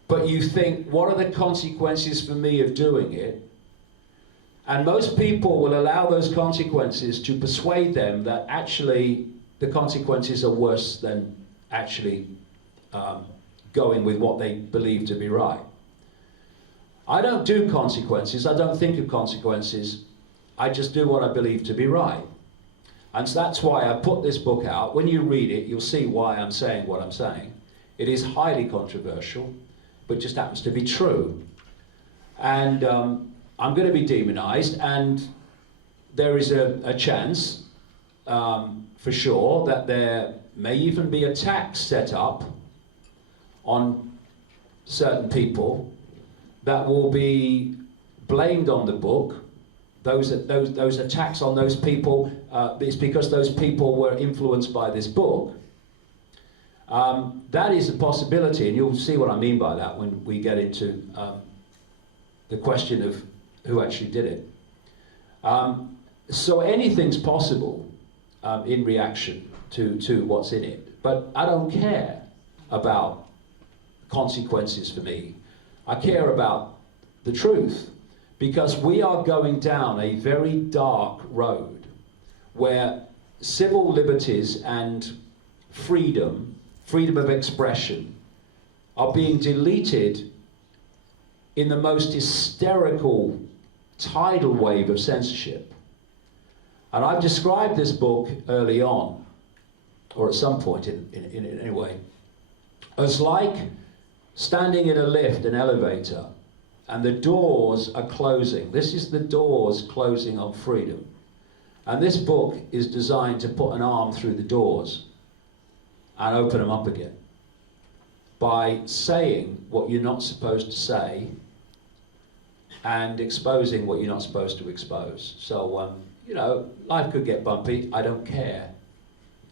but you think, what are the consequences for me of doing it? And most people will allow those consequences to persuade them that actually the consequences are worse than actually going with what they believe to be right. I don't do consequences, I don't think of consequences, I just do what I believe to be right. And so that's why I put this book out. When you read it, you'll see why I'm saying what I'm saying. It is highly controversial, but just happens to be true. And I'm going to be demonized, and there is a chance, for sure, that there may even be a tax set up on certain people that will be blamed on the book. Those attacks on those people, it's because those people were influenced by this book. That is a possibility, and you'll see what I mean by that when we get into the question of who actually did it. So anything's possible in reaction to what's in it, but I don't care about consequences for me. I care about the truth, because we are going down a very dark road where civil liberties and freedom of expression are being deleted in the most hysterical tidal wave of censorship. And I've described this book early on, or at some point in it anyway, as like standing in a lift, an elevator, and the doors are closing. This is the doors closing on freedom. And this book is designed to put an arm through the doors and open them up again by saying what you're not supposed to say and exposing what you're not supposed to expose. So, life could get bumpy. I don't care.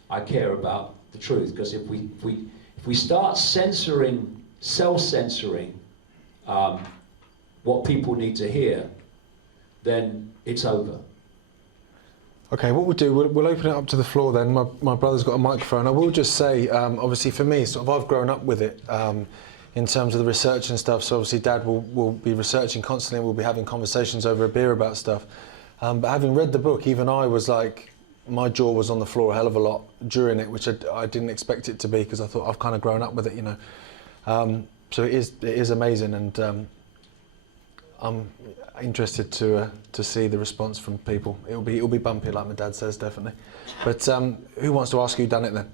I care about the truth, because if we start censoring, self-censoring what people need to hear, then it's over. Okay, what we'll do, we'll open it up to the floor then. My brother's got a microphone. I will just say, obviously for me, sort of I've grown up with it in terms of the research and stuff, so obviously Dad will be researching constantly and we'll be having conversations over a beer about stuff. But having read the book, even I was like, my jaw was on the floor a hell of a lot during it, which I didn't expect it to be, because I thought I've kind of grown up with it, you know. So it is amazing, and I'm interested to see the response from people. It'll be bumpy, like my dad says, definitely. But who wants to ask who done it then?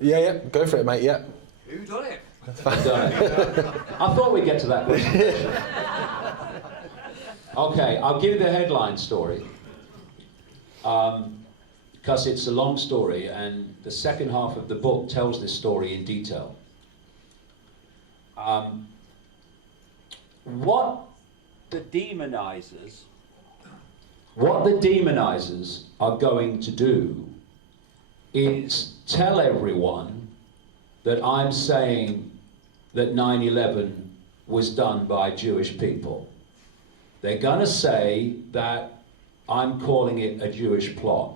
Yeah, go for it, mate. Yeah. Who done it? I thought we'd get to that question. Okay, I'll give you the headline story, because it's a long story, and the second half of the book tells this story in detail. What the demonizers are going to do is tell everyone that I'm saying that 9/11 was done by Jewish people. They're going to say that I'm calling it a Jewish plot.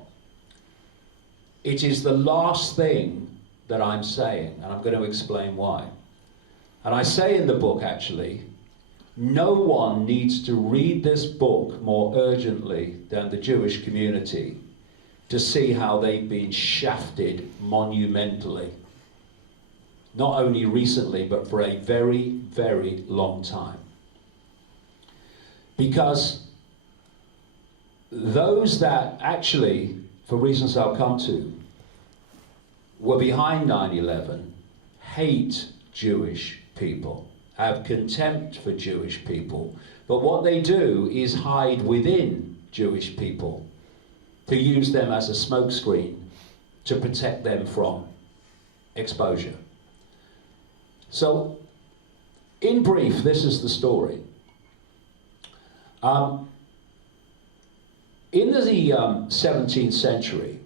It is the last thing that I'm saying, and I'm going to explain why. And I say in the book, actually, no one needs to read this book more urgently than the Jewish community to see how they've been shafted monumentally. Not only recently, but for a very, very long time. Because those that actually, for reasons I'll come to, were behind 9/11 hate Jewish people, have contempt for Jewish people, but what they do is hide within Jewish people to use them as a smokescreen to protect them from exposure. So, in brief, this is the story. In the 17th century,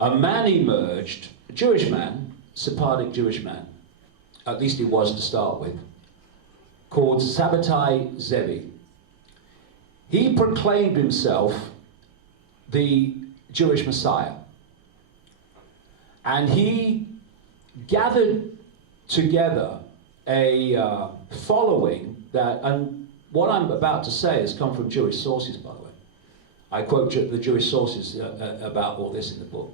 a man emerged, a Jewish man, Sephardic Jewish man, at least he was to start with, called Sabbatai Zevi. He proclaimed himself the Jewish Messiah. And he gathered together a following that, and what I'm about to say has come from Jewish sources, by the way. I quote the Jewish sources about all this in the book.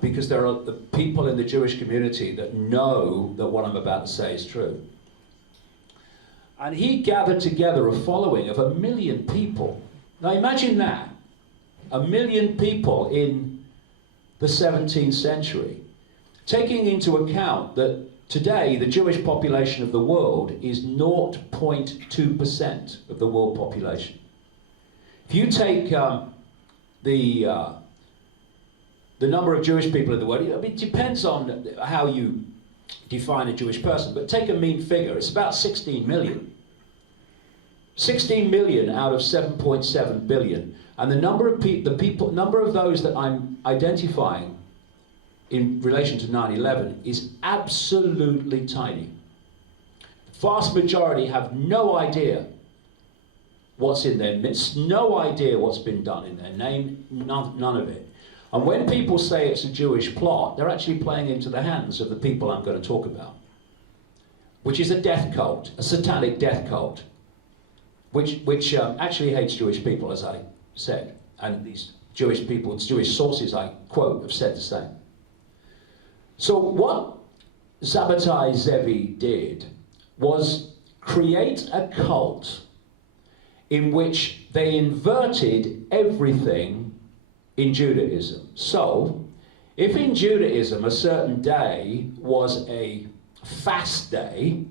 Because there are the people in the Jewish community that know that what I'm about to say is true. And he gathered together a following of 1 million people. Now imagine that, 1 million people in the 17th century, taking into account that today the Jewish population of the world is 0.2% of the world population. If you take the number of Jewish people in the world, it depends on how you define a Jewish person, but take a mean figure, it's about 16 million. 16 million out of 7.7 billion. And the number of number of those that I'm identifying in relation to 9/11 is absolutely tiny. The vast majority have no idea what's in their midst, no idea what's been done in their name, none of it. And when people say it's a Jewish plot, they're actually playing into the hands of the people I'm going to talk about, which is a death cult, a satanic death cult, which actually hates Jewish people, as I said, and these Jewish people, Jewish sources I quote, have said the same. So what Sabbatai Zevi did was create a cult in which they inverted everything in Judaism. So, if in Judaism a certain day was a fast day,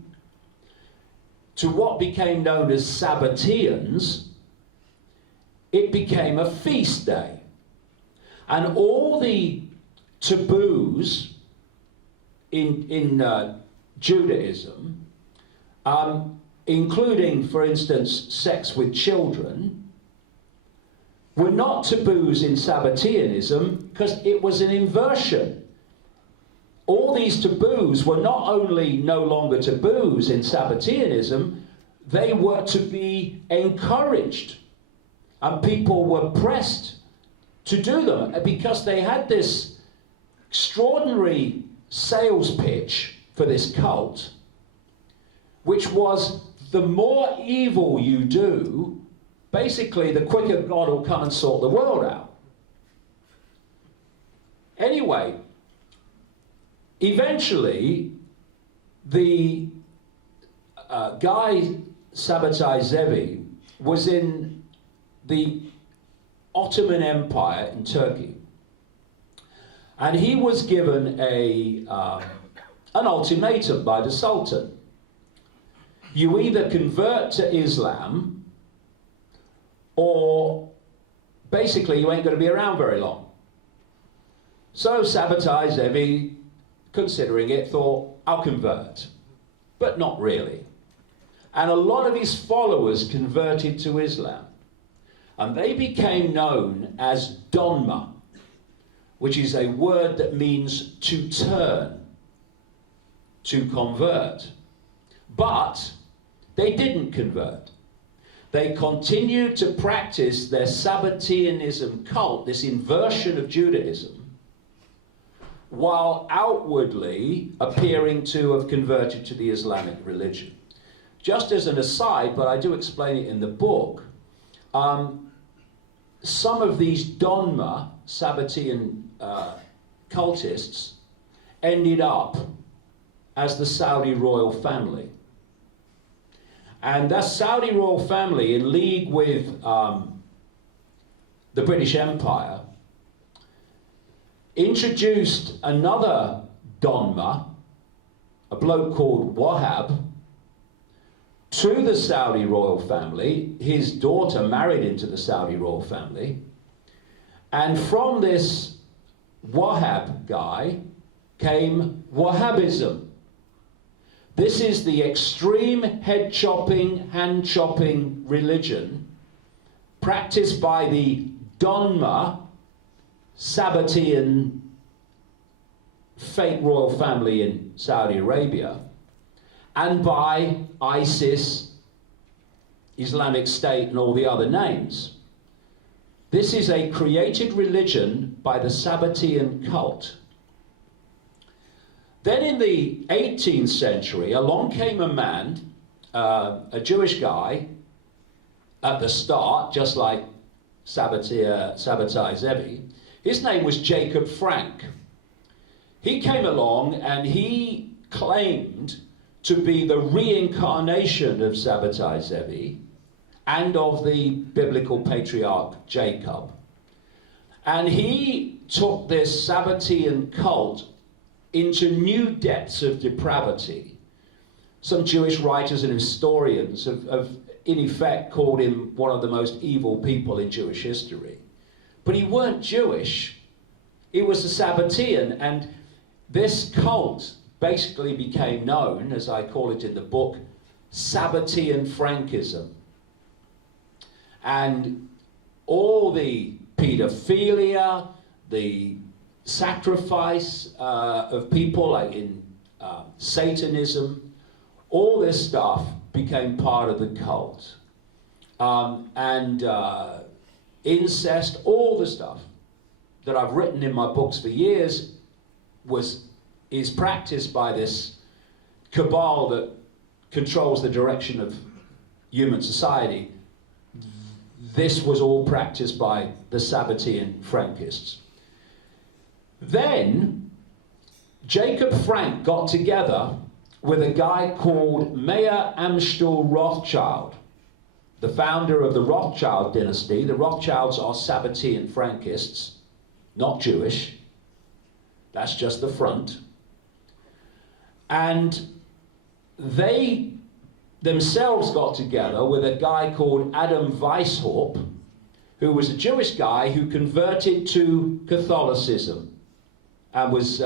to what became known as Sabbateans, it became a feast day. And all the taboos in Judaism, including, for instance, sex with children, were not taboos in Sabbateanism because it was an inversion. all these taboos were not only no longer taboos in Sabbateanism, they were to be encouraged. And people were pressed to do them because they had this extraordinary sales pitch for this cult, which was the more evil you do, basically the quicker God will come and sort the world out. Anyway, eventually the guy Sabbatai Zevi was in the Ottoman Empire in Turkey, and he was given an ultimatum by the Sultan. You either convert to Islam, or basically you ain't going to be around very long. So Sabbatai Zevi, considering it, thought, I'll convert, but not really. And a lot of his followers converted to Islam. And they became known as Donma, which is a word that means to turn, to convert. But they didn't convert. They continued to practice their Sabbateanism cult, this inversion of Judaism, while outwardly appearing to have converted to the Islamic religion. Just as an aside, but I do explain it in the book, some of these Donma, Sabbatean cultists, ended up as the Saudi royal family. And that Saudi royal family, in league with the British Empire, introduced another Donma, a bloke called Wahab, to the Saudi royal family. His daughter married into the Saudi royal family. And from this Wahab guy came Wahhabism. This is the extreme head-chopping, hand-chopping religion practiced by the Donma Sabbatean fake royal family in Saudi Arabia, and by ISIS, Islamic State, and all the other names. This is a created religion by the Sabbatean cult. Then in the 18th century, along came a man, a Jewish guy, at the start, just like Sabbatai Zevi. His name was Jacob Frank. He came along and he claimed to be the reincarnation of Sabbatai Zevi and of the biblical patriarch Jacob. And he took this Sabbatean cult into new depths of depravity. Some Jewish writers and historians have in effect called him one of the most evil people in Jewish history. But he weren't Jewish, he was a Sabbatean, and this cult basically became known, as I call it in the book, Sabbatean Frankism. And all the pedophilia, the sacrifice of people, like in Satanism, all this stuff became part of the cult. Incest, all the stuff that I've written in my books for years is practiced by this cabal that controls the direction of human society. This was all practiced by the Sabbatean Frankists. Then Jacob Frank got together with a guy called Meir Amschel Rothschild, the founder of the Rothschild dynasty. The Rothschilds are Sabbatean Frankists, not Jewish. That's just the front. And they themselves got together with a guy called Adam Weishaupt, who was a Jewish guy who converted to Catholicism and was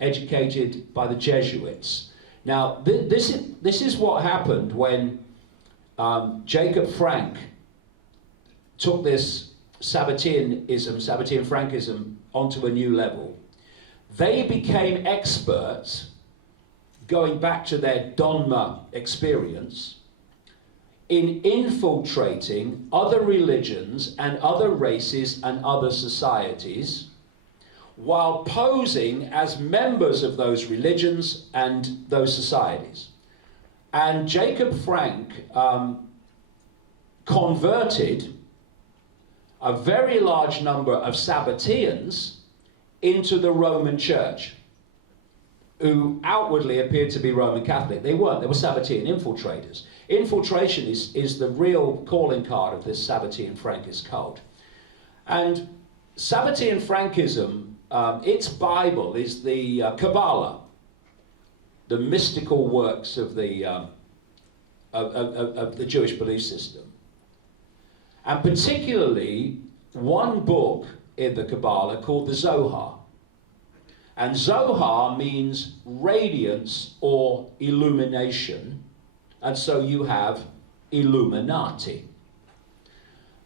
educated by the Jesuits. Now, this is what happened when Jacob Frank took this Sabbatean Frankism onto a new level. they became experts, going back to their Donma experience, in infiltrating other religions and other races and other societies, while posing as members of those religions and those societies. And Jacob Frank converted a very large number of Sabbateans into the Roman Church, who outwardly appeared to be Roman Catholic. They weren't, they were Sabbatean infiltrators. Infiltration is the real calling card of this Sabbatean Frankist cult. And Sabbatean Frankism, its Bible is the Kabbalah, the mystical works of the Jewish belief system. And particularly one book in the Kabbalah called the Zohar. And Zohar means radiance or illumination. And so you have Illuminati.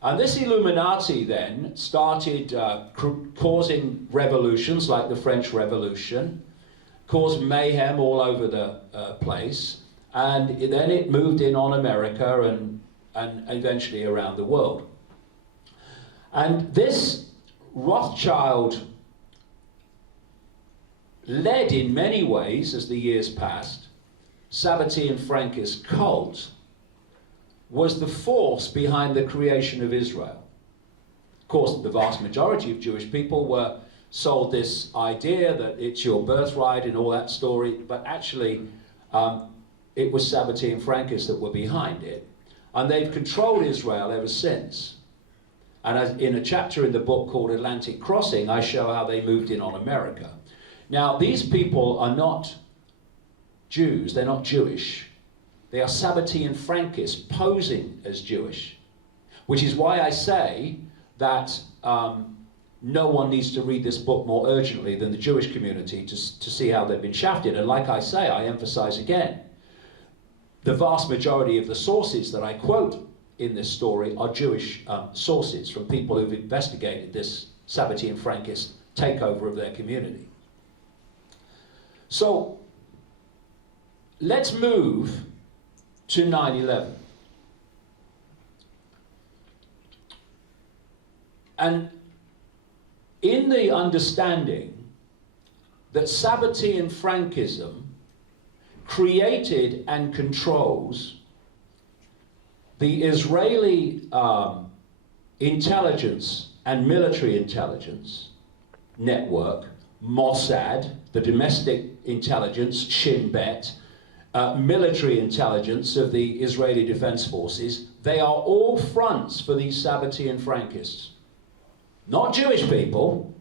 And this Illuminati then started causing revolutions like the French Revolution, caused mayhem all over the place, and then it moved in on America and eventually around the world. And this Rothschild led in many ways, as the years passed, Sabbatean Frankist cult was the force behind the creation of Israel. Of course, the vast majority of Jewish people were sold this idea that it's your birthright and all that story, but actually it was Sabbatean Frankists that were behind it. And they've controlled Israel ever since. And as in a chapter in the book called Atlantic Crossing, I show how they moved in on America. Now, these people are not Jews, they're not Jewish. They are Sabbatean Frankists posing as Jewish, which is why I say that no one needs to read this book more urgently than the Jewish community to see how they've been shafted. And like I say, I emphasize again, the vast majority of the sources that I quote in this story are Jewish sources from people who've investigated this Sabbatean Frankist takeover of their community. So let's move to 9/11. And in the understanding that Sabbatean Frankism created and controls the Israeli intelligence and military intelligence network, Mossad, the domestic intelligence, Shin Bet, military intelligence of the Israeli Defense Forces, they are all fronts for these Sabbatean Frankists. Not Jewish people,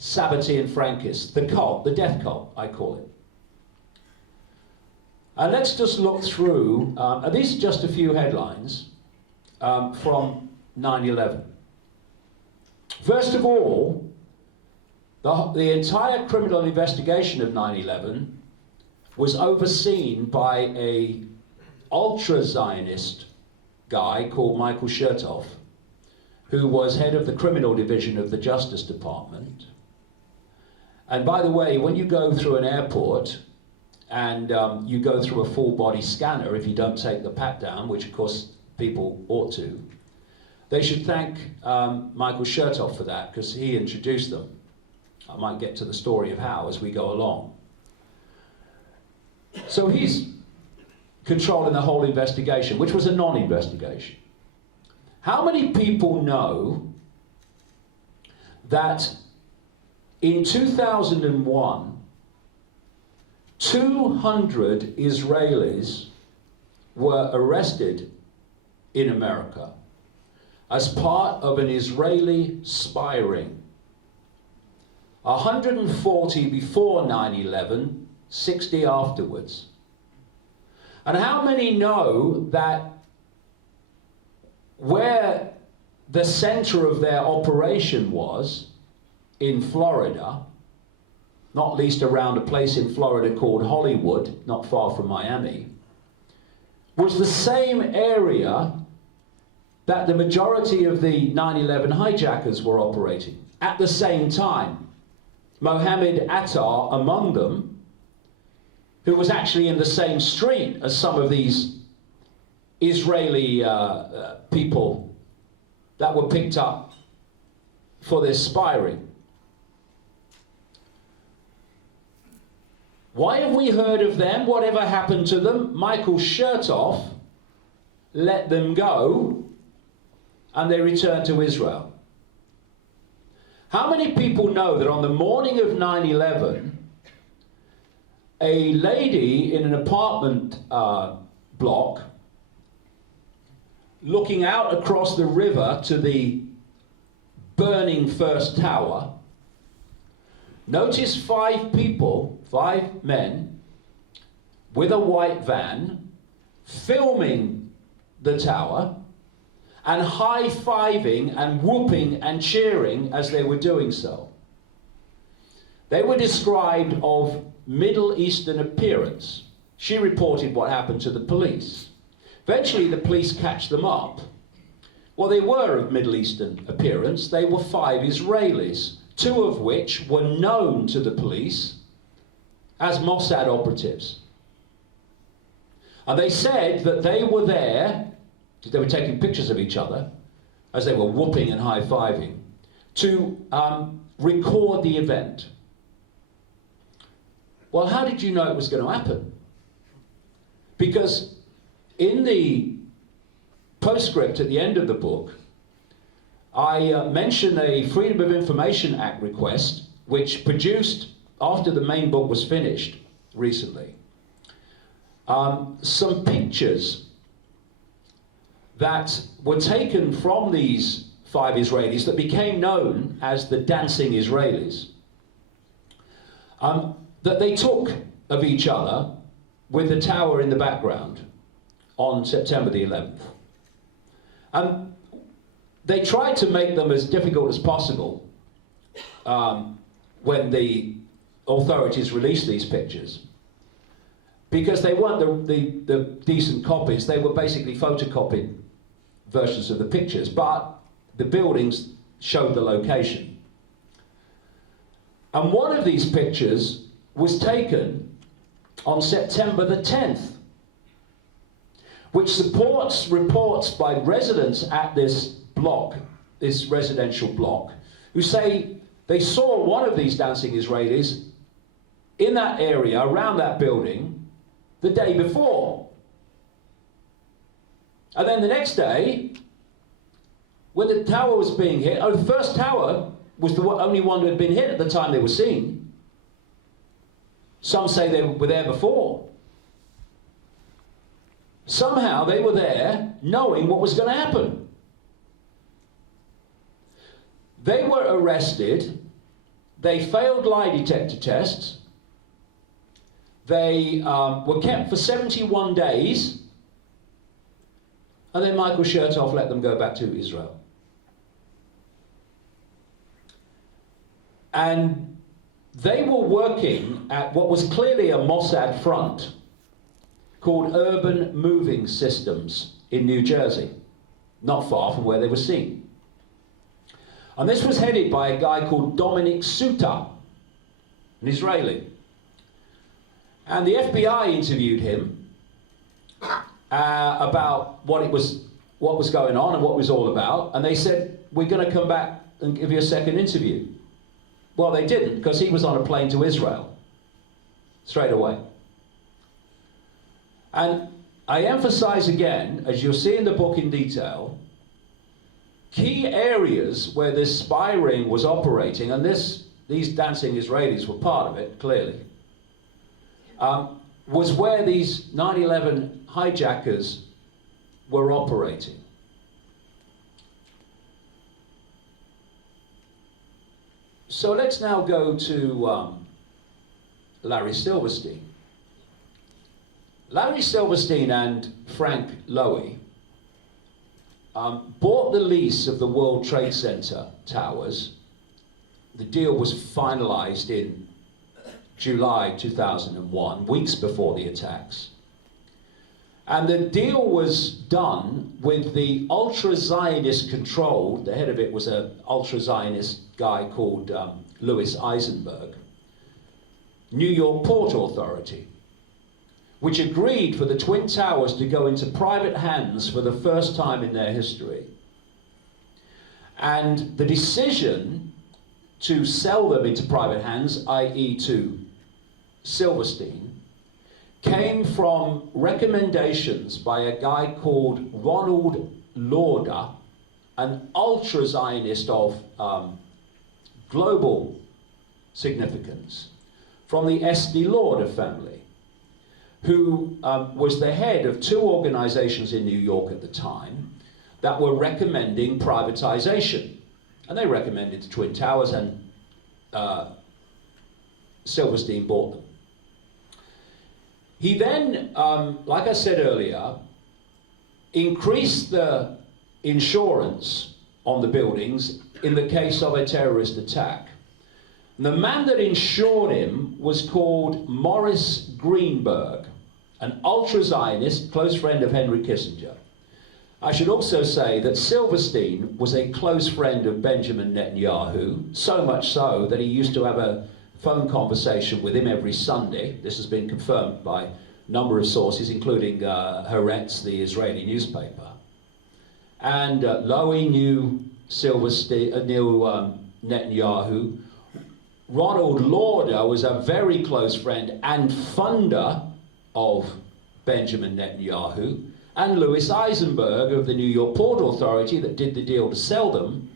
Sabbatean Frankists, the cult, the death cult, I call it. And let's just look through, these are just a few headlines from 9/11. First of all, the entire criminal investigation of 9/11 was overseen by a ultra-Zionist guy called Michael Chertoff, who was head of the criminal division of the Justice Department. And by the way, when you go through an airport and you go through a full-body scanner, if you don't take the pat-down, which of course people ought to, they should thank Michael Chertoff for that, because he introduced them. I might get to the story of how as we go along. So he's controlling the whole investigation, which was a non-investigation. How many people know that in 2001, 200 Israelis were arrested in America as part of an Israeli spy ring? 140 before 9/11, 60 afterwards. And how many know that where the center of their operation was in Florida, not least around a place in Florida called Hollywood, not far from Miami, was the same area that the majority of the 9/11 hijackers were operating at the same time? Mohammed Attar among them, who was actually in the same street as some of these Israeli people that were picked up for their spying. Why have we heard of them? Whatever happened to them? Michael Chertoff let them go and they returned to Israel. How many people know that on the morning of 9/11, a lady in an apartment block looking out across the river to the burning first tower, noticed 5 people, 5 men, with a white van, filming the tower and high-fiving and whooping and cheering as they were doing so. They were described of Middle Eastern appearance. She reported what happened to the police. Eventually the police catch them up. Well, they were of Middle Eastern appearance. They were 5 Israelis, 2 of which were known to the police as Mossad operatives. And they said that they were there, because they were taking pictures of each other as they were whooping and high-fiving, to record the event. Well, how did you know it was going to happen? Because in the postscript at the end of the book, I mention a Freedom of Information Act request, which produced, after the main book was finished recently, some pictures that were taken from these 5 Israelis that became known as the Dancing Israelis, that they took of each other with the tower in the background on September the 11th. And they tried to make them as difficult as possible when the authorities released these pictures, because they weren't the decent copies. They were basically photocopied versions of the pictures, but the buildings showed the location. And one of these pictures was taken on September the 10th, which supports reports by residents at this block, this residential block, who say they saw one of these dancing Israelis in that area, around that building, the day before. And then the next day, when the tower was being hit, the first tower was the only one that had been hit at the time they were seen. Some say they were there before. Somehow they were there knowing what was going to happen. They were arrested. They failed lie detector tests. They were kept for 71 days. And then Michael Chertoff let them go back to Israel. And they were working at what was clearly a Mossad front called Urban Moving Systems in New Jersey, not far from where they were seen. And this was headed by a guy called Dominic Suter, an Israeli. And the FBI interviewed him about what was going on and what it was all about. And they said, we're going to come back and give you a second interview. Well, they didn't, because he was on a plane to Israel straight away. And I emphasize again, as you'll see in the book in detail, key areas where this spy ring was operating, and these dancing Israelis were part of it, clearly, was where these 9/11 hijackers were operating. So let's now go to Larry Silverstein. Larry Silverstein and Frank Lowy bought the lease of the World Trade Center towers. The deal was finalized in July 2001, weeks before the attacks. And the deal was done with the ultra-Zionist controlled, the head of it was an ultra-Zionist guy called Louis Eisenberg, New York Port Authority, which agreed for the Twin Towers to go into private hands for the first time in their history. And the decision to sell them into private hands, i.e. to Silverstein, came from recommendations by a guy called Ronald Lauder, an ultra-Zionist of global significance, from the Estee Lauder family, who was the head of two organizations in New York at the time that were recommending privatization. And they recommended the Twin Towers, and Silverstein bought them. He then, like I said earlier, increased the insurance on the buildings in the case of a terrorist attack. And the man that insured him was called Morris Greenberg, an ultra-Zionist, close friend of Henry Kissinger. I should also say that Silverstein was a close friend of Benjamin Netanyahu, so much so that he used to have a phone conversation with him every Sunday. This has been confirmed by a number of sources, including Haaretz, the Israeli newspaper. And Lowy knew Netanyahu. Ronald Lauder was a very close friend and funder of Benjamin Netanyahu. And Louis Eisenberg of the New York Port Authority that did the deal to sell them,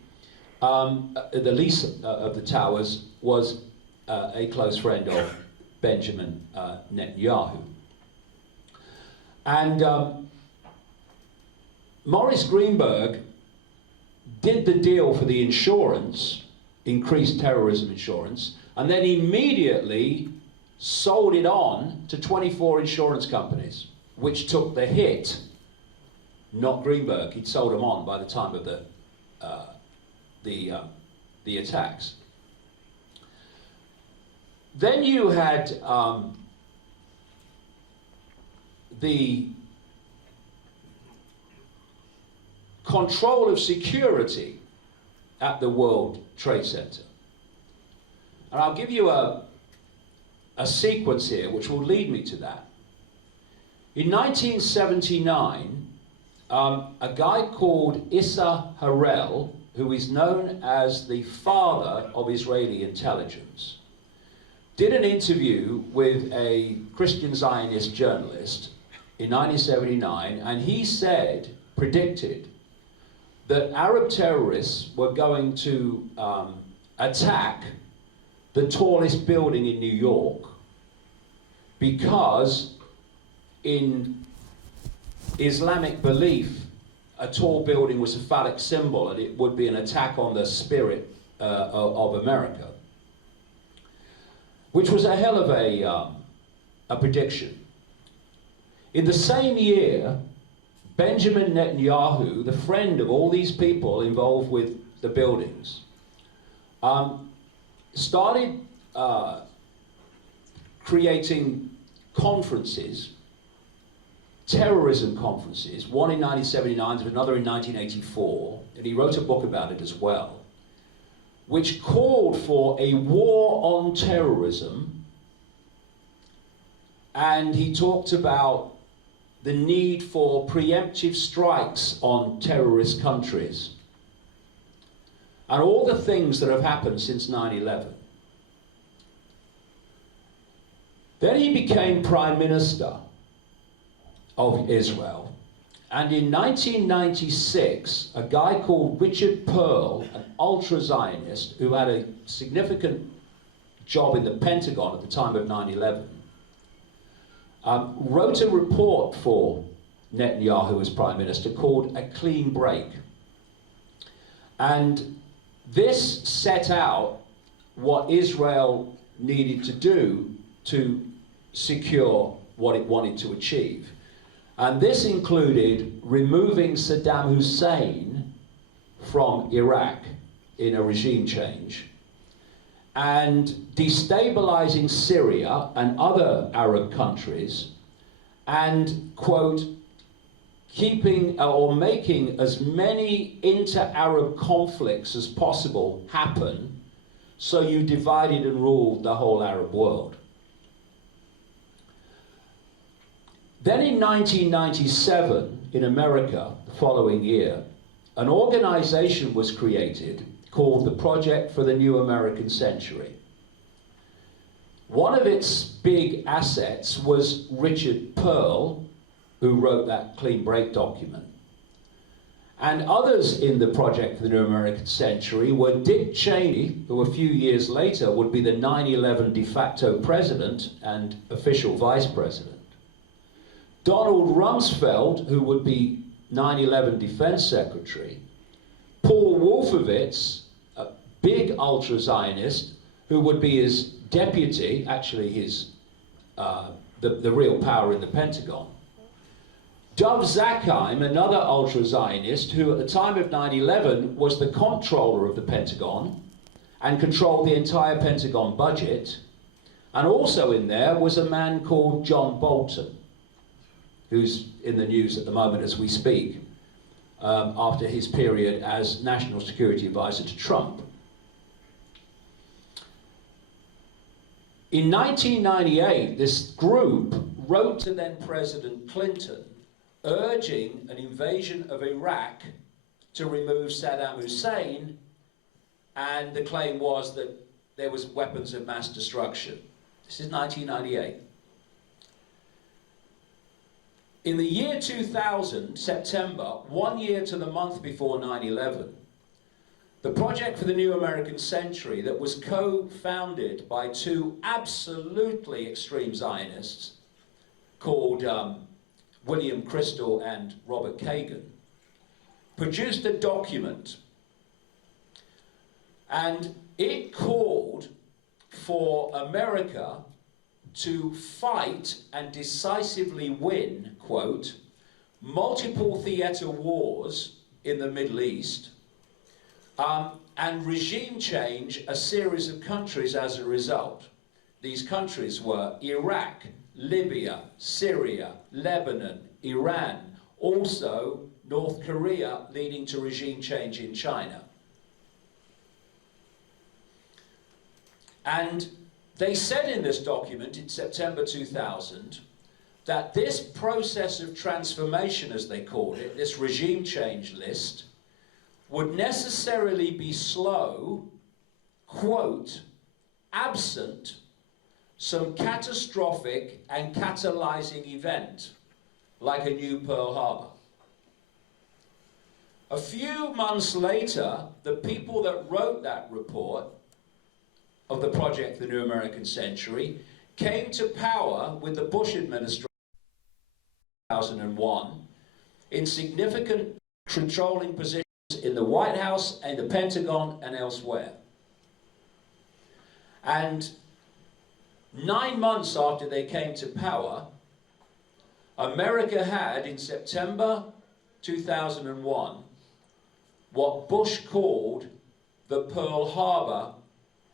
the lease of the towers, was a close friend of Benjamin Netanyahu. And Morris Greenberg did the deal for the insurance, increased terrorism insurance, and then immediately sold it on to 24 insurance companies, which took the hit, not Greenberg. He'd sold them on by the time of the attacks. Then you had the control of security at the World Trade Center. And I'll give you a sequence here which will lead me to that. In 1979, a guy called Issa Harel, who is known as the father of Israeli intelligence, did an interview with a Christian Zionist journalist in 1979, and he predicted that Arab terrorists were going to attack the tallest building in New York, because in Islamic belief, a tall building was a phallic symbol and it would be an attack on the spirit of America, which was a hell of a prediction. In the same year, Benjamin Netanyahu, the friend of all these people involved with the buildings, started creating conferences, terrorism conferences, one in 1979, there was another in 1984, and he wrote a book about it as well, which called for a war on terrorism, and he talked about the need for preemptive strikes on terrorist countries, and all the things that have happened since 9/11. Then he became Prime Minister of Israel, and in 1996, a guy called Richard Perle, an ultra-Zionist who had a significant job in the Pentagon at the time of 9/11, wrote a report for Netanyahu as Prime Minister called A Clean Break. And this set out what Israel needed to do to secure what it wanted to achieve. And this included removing Saddam Hussein from Iraq in a regime change, and destabilizing Syria and other Arab countries, and, quote, keeping or making as many inter-Arab conflicts as possible happen So you divided and ruled the whole Arab world. Then in 1997, in America, the following year, an organization was created called the Project for the New American Century. One of its big assets was Richard Pearl, who wrote that Clean Break document. And others in the Project for the New American Century were Dick Cheney, who a few years later would be the 9/11 de facto president and official vice president, Donald Rumsfeld, who would be 9/11 defense secretary, Paul Wolfowitz, a big ultra-Zionist, who would be his deputy, actually his, the real power in the Pentagon, Dov Zakheim, another ultra-Zionist, who at the time of 9/11 was the comptroller of the Pentagon and controlled the entire Pentagon budget, and also in there was a man called John Bolton, who's in the news at the moment as we speak, after his period as National Security Advisor to Trump. In 1998, this group wrote to then President Clinton urging an invasion of Iraq to remove Saddam Hussein, and the claim was that there was weapons of mass destruction. This is 1998. In the year 2000, September, 1 year to the month before 9/11, the Project for the New American Century, that was co-founded by two absolutely extreme Zionists called William Crystal and Robert Kagan, produced a document, and it called for America to fight and decisively win, quote, multiple theater wars in the Middle East, and regime change a series of countries as a result. These countries were Iraq, Libya, Syria, Lebanon, Iran, also North Korea, leading to regime change in China. And they said in this document in September 2000 that this process of transformation, as they called it, this regime change list, would necessarily be slow, quote, absent some catastrophic and catalyzing event, like a new Pearl Harbor. A few months later, the people that wrote that report of the Project for the New American Century came to power with the Bush administration in 2001 in significant controlling positions in the White House and the Pentagon and elsewhere. And 9 months after they came to power, America had, in September 2001, what Bush called the Pearl Harbor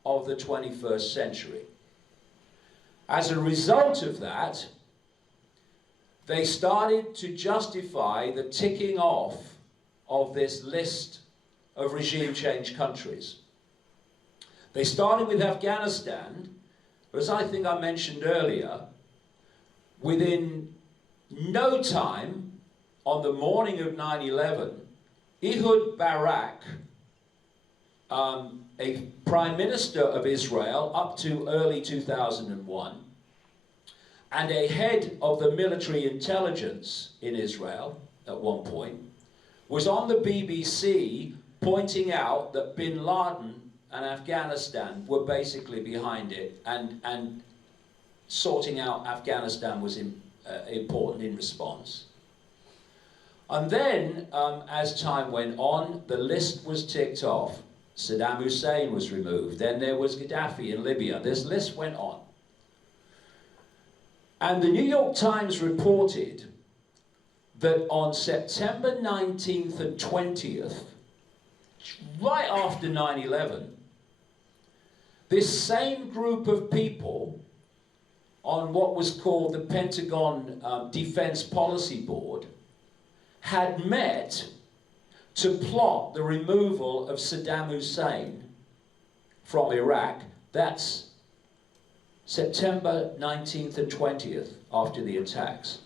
of the 21st century. As a result of that, they started to justify the ticking off of this list of regime change countries. They started with Afghanistan, but as I think I mentioned earlier, within no time, on the morning of 9/11, Ehud Barak, a prime minister of Israel up to early 2001, and a head of the military intelligence in Israel at one point, was on the BBC pointing out that bin Laden and Afghanistan were basically behind it, and sorting out Afghanistan was important in response. And then, as time went on, the list was ticked off. Saddam Hussein was removed. Then there was Gaddafi in Libya. This list went on. And the New York Times reported that on September 19th and 20th, right after 9/11, this same group of people on what was called the Pentagon Defense Policy Board had met to plot the removal of Saddam Hussein from Iraq. That's September 19th and 20th after the attacks.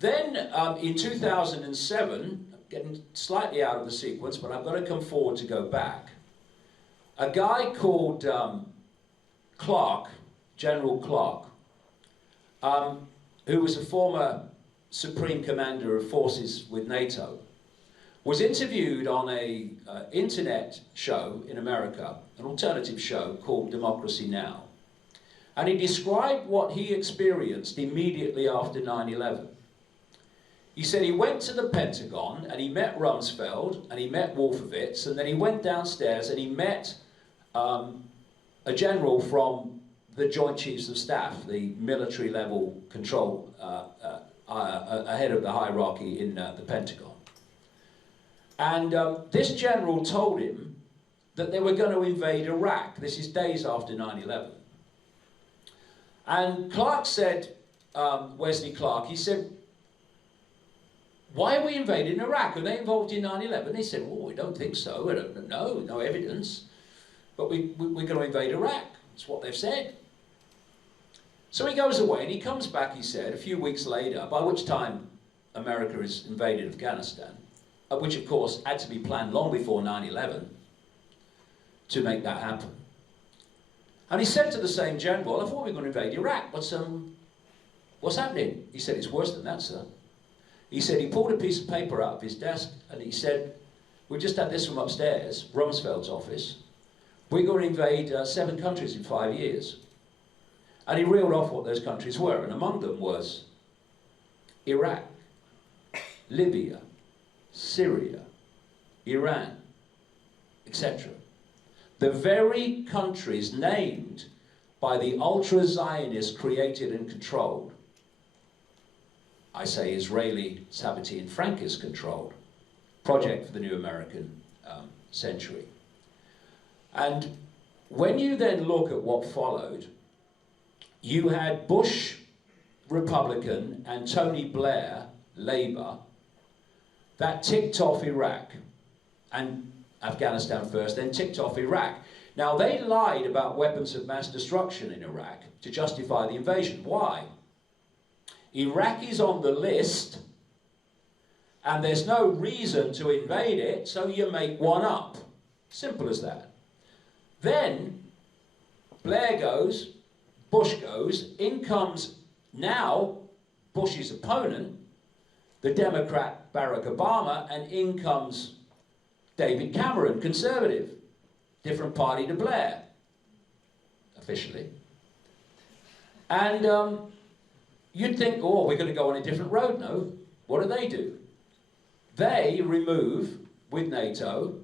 Then in 2007, getting slightly out of the sequence, but I've got to come forward to go back, a guy called Clark, General Clark, who was a former Supreme Commander of Forces with NATO, was interviewed on a internet show in America, an alternative show called Democracy Now! And he described what he experienced immediately after 9/11. He said he went to the Pentagon and he met Rumsfeld and he met Wolfowitz, and then he went downstairs and he met a general from the Joint Chiefs of Staff, the military level control ahead of the hierarchy in the Pentagon. And this general told him that they were going to invade Iraq. This is days after 9/11. And Clark said, Wesley Clark, he said, why are we invading Iraq? Are they involved in 9/11? He said, well, we don't think so. We don't know, no evidence. But we're going to invade Iraq. That's what they've said. So he goes away and he comes back, he said, a few weeks later, by which time America has invaded Afghanistan, which of course had to be planned long before 9/11 to make that happen. And he said to the same general, I thought we were going to invade Iraq, what's happening? He said, it's worse than that, sir. He said he pulled a piece of paper out of his desk and he said, we just had this from upstairs, Rumsfeld's office. We're going to invade 7 countries in 5 years. And he reeled off what those countries were, and among them was Iraq, Libya, Syria, Iran, etc. The very countries named by the ultra-Zionists created and controlled. I say Israeli, Sabbatean, Frankist controlled project for the new American century. And when you then look at what followed, you had Bush, Republican, and Tony Blair, Labour, that ticked off Iraq, and Afghanistan first, then ticked off Iraq. Now, they lied about weapons of mass destruction in Iraq to justify the invasion. Why? Iraq is on the list, and there's no reason to invade it, so you make one up. Simple as that. Then, Blair goes, Bush goes, in comes now Bush's opponent, the Democrat Barack Obama, and in comes David Cameron, Conservative. Different party to Blair, officially. And you'd think, oh, we're going to go on a different road. No. What do? They remove, with NATO,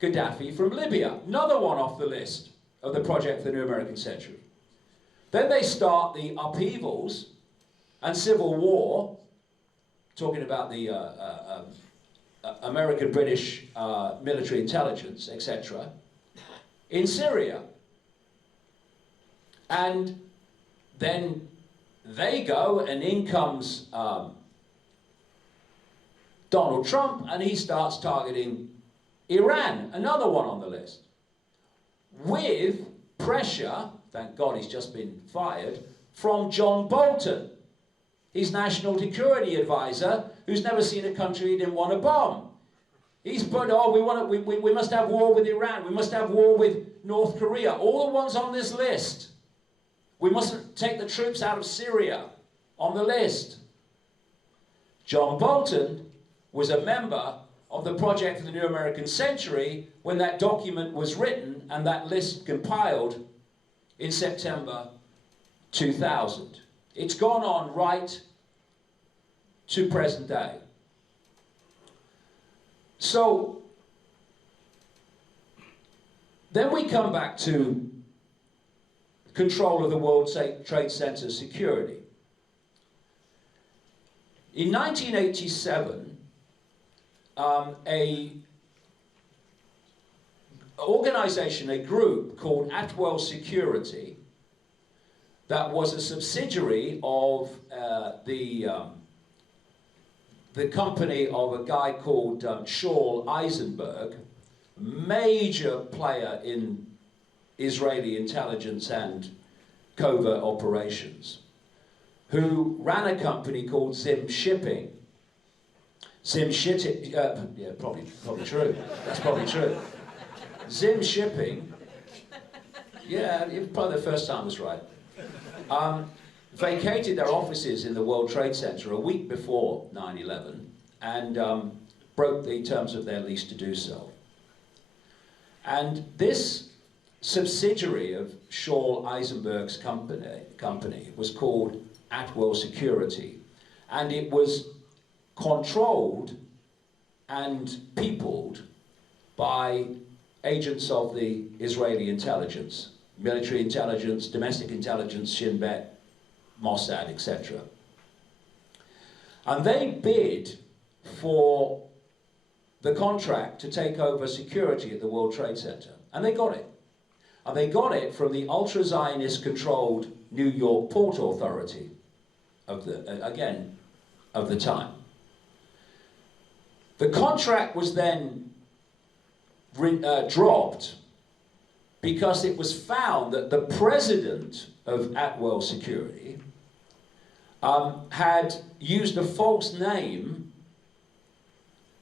Gaddafi from Libya. Another one off the list of the project for the new American century. Then they start the upheavals and civil war, talking about the American-British military intelligence, etc., in Syria. And then they go, and in comes Donald Trump, and he starts targeting Iran, another one on the list, with pressure, thank God he's just been fired, from John Bolton, his national security advisor, who's never seen a country he didn't want to bomb. He's put, oh, we must have war with Iran, we must have war with North Korea, all the ones on this list. We mustn't take the troops out of Syria, on the list. John Bolton was a member of the Project for the New American Century when that document was written and that list compiled in September 2000. It's gone on right to present day. So, then we come back to control of the World Trade Center security. In 1987, a organization, a group called Atwell Security, that was a subsidiary of the company of a guy called Shaul Eisenberg, major player in Israeli intelligence and covert operations, who ran a company called Zim Shipping. Zim Shipping, yeah, probably true. That's probably true. Zim Shipping, yeah, probably the first time was right. Vacated their offices in the World Trade Center a week before 9/11 and broke the terms of their lease to do so. And this subsidiary of Shaul Eisenberg's company was called Atwell Security, and it was controlled and peopled by agents of the Israeli intelligence, military intelligence, domestic intelligence, Shin Bet, Mossad, etc. And they bid for the contract to take over security at the World Trade Center, and they got it. And they got it from the ultra-Zionist-controlled New York Port Authority of the time. The contract was then dropped because it was found that the president of Atwell Security had used a false name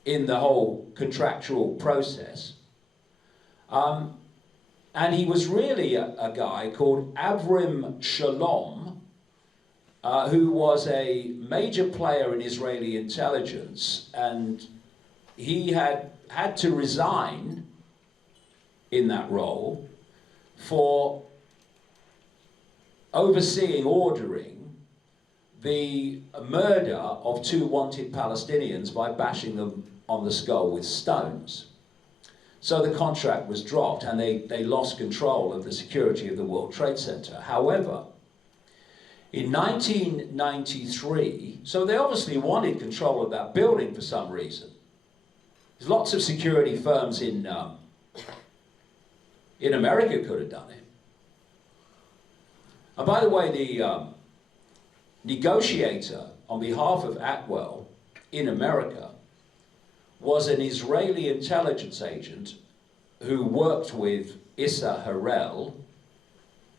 in the whole contractual process. And he was really a guy called Avrim Shalom, who was a major player in Israeli intelligence, and he had to resign in that role for ordering the murder of 2 wanted Palestinians by bashing them on the skull with stones. So the contract was dropped, and they lost control of the security of the World Trade Center. However, in 1993, so they obviously wanted control of that building for some reason. There's lots of security firms in America could have done it. And by the way, the negotiator on behalf of Atwell in America was an Israeli intelligence agent who worked with Issa Harel,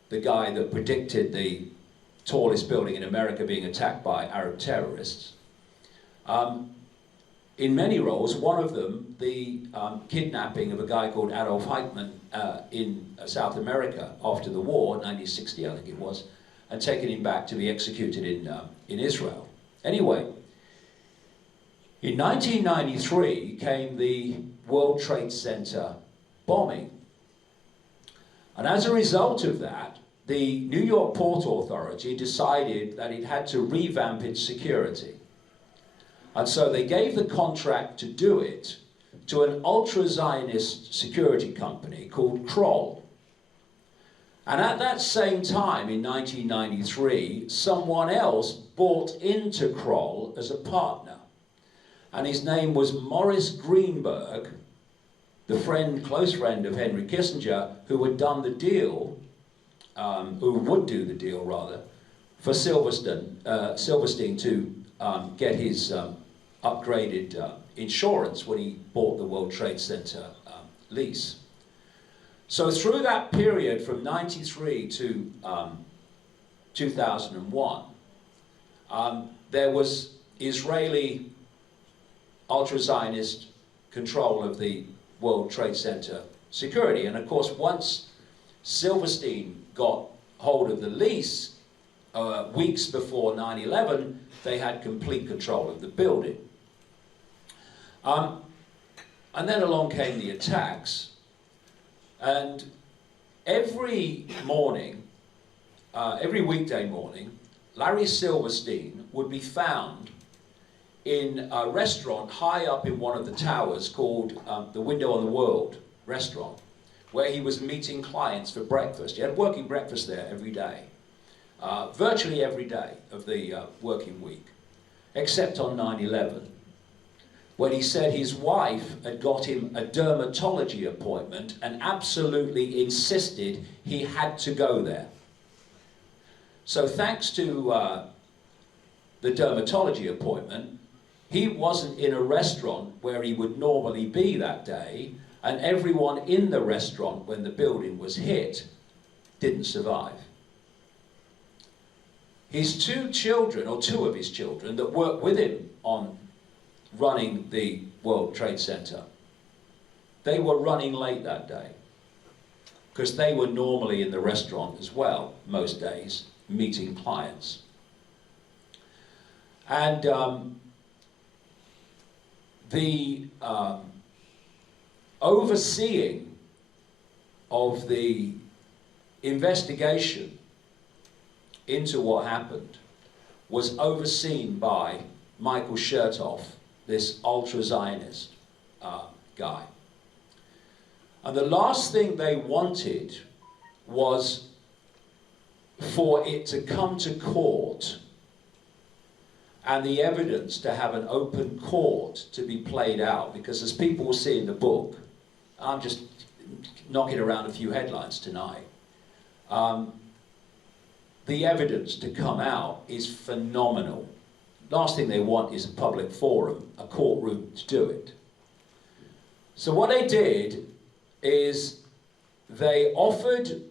the guy that predicted the tallest building in America being attacked by Arab terrorists. In many roles, one of them, the kidnapping of a guy called Adolf Eichmann in South America after the war, 1960 I think it was, and taking him back to be executed in Israel. Anyway, in 1993 came the World Trade Center bombing. And as a result of that, the New York Port Authority decided that it had to revamp its security. And so they gave the contract to do it to an ultra-Zionist security company called Kroll. And at that same time, in 1993, someone else bought into Kroll as a partner. And his name was Morris Greenberg, the close friend of Henry Kissinger, who had done the deal, who would do the deal rather, for Silverstein to get his upgraded insurance when he bought the World Trade Center lease. So through that period from 93 to 2001, there was Israeli ultra-Zionist control of the World Trade Center security. And of course, once Silverstein got hold of the lease weeks before 9/11, they had complete control of the building. And then along came the attacks, and every morning, every weekday morning, Larry Silverstein would be found in a restaurant high up in one of the towers called the Window on the World restaurant, where he was meeting clients for breakfast. He had working breakfast there every day, virtually every day of the working week, except on 9/11, when he said his wife had got him a dermatology appointment and absolutely insisted he had to go there. So thanks to the dermatology appointment, he wasn't in a restaurant where he would normally be that day, and everyone in the restaurant when the building was hit didn't survive. His two children, or two of his children, that worked with him on running the World Trade Center, they were running late that day because they were normally in the restaurant as well, most days, meeting clients. And the overseeing of the investigation into what happened was overseen by Michael Chertoff, this ultra-Zionist guy. And the last thing they wanted was for it to come to court and the evidence to have an open court to be played out, because as people will see in the book, I'm just knocking around a few headlines tonight, the evidence to come out is phenomenal. Last thing they want is a public forum, a courtroom to do it. So what they did is they offered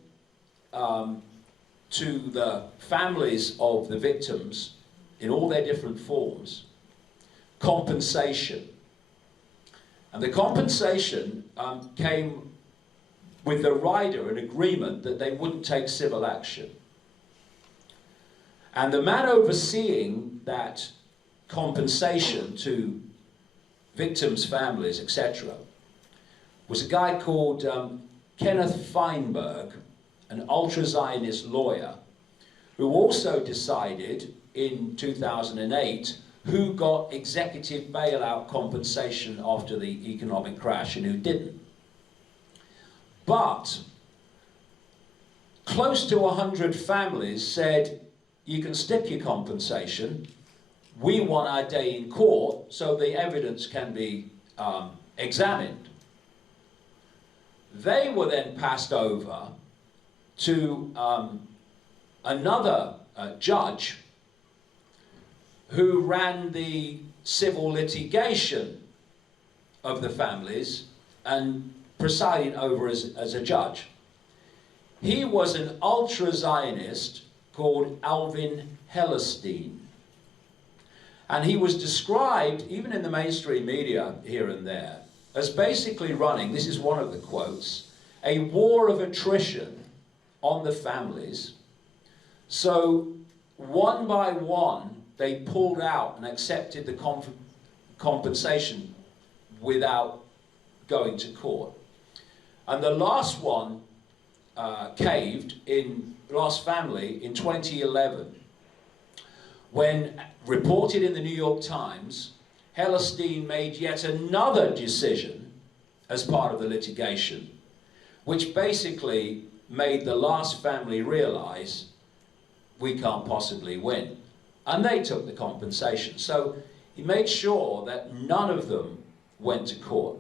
to the families of the victims, in all their different forms, compensation. And the compensation came with the rider an agreement that they wouldn't take civil action. And the man overseeing that compensation to victims' families, etc., was a guy called Kenneth Feinberg, an ultra-Zionist lawyer, who also decided in 2008 who got executive bailout compensation after the economic crash and who didn't. But close to 100 families said, you can stick your compensation, we want our day in court so the evidence can be examined. They were then passed over to another judge who ran the civil litigation of the families and presiding over as a judge. He was an ultra-Zionist called Alvin Hellerstein. And he was described, even in the mainstream media here and there, as basically running, this is one of the quotes, a war of attrition on the families. So one by one, they pulled out and accepted the compensation without going to court. And the last one caved in, last family, in 2011, when reported in the New York Times, Hellerstein made yet another decision as part of the litigation, which basically made the last family realize we can't possibly win. And they took the compensation. So he made sure that none of them went to court.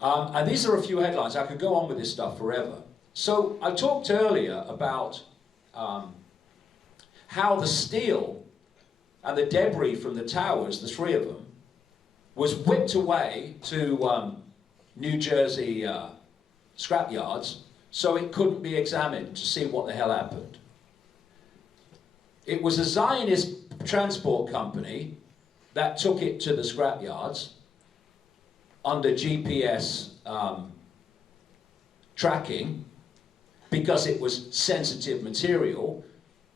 And these are a few headlines. I could go on with this stuff forever. So I talked earlier about how the steel and the debris from the towers, the three of them, was whipped away to New Jersey scrapyards so it couldn't be examined to see what the hell happened. It was a Zionist transport company that took it to the scrapyards under GPS tracking because it was sensitive material.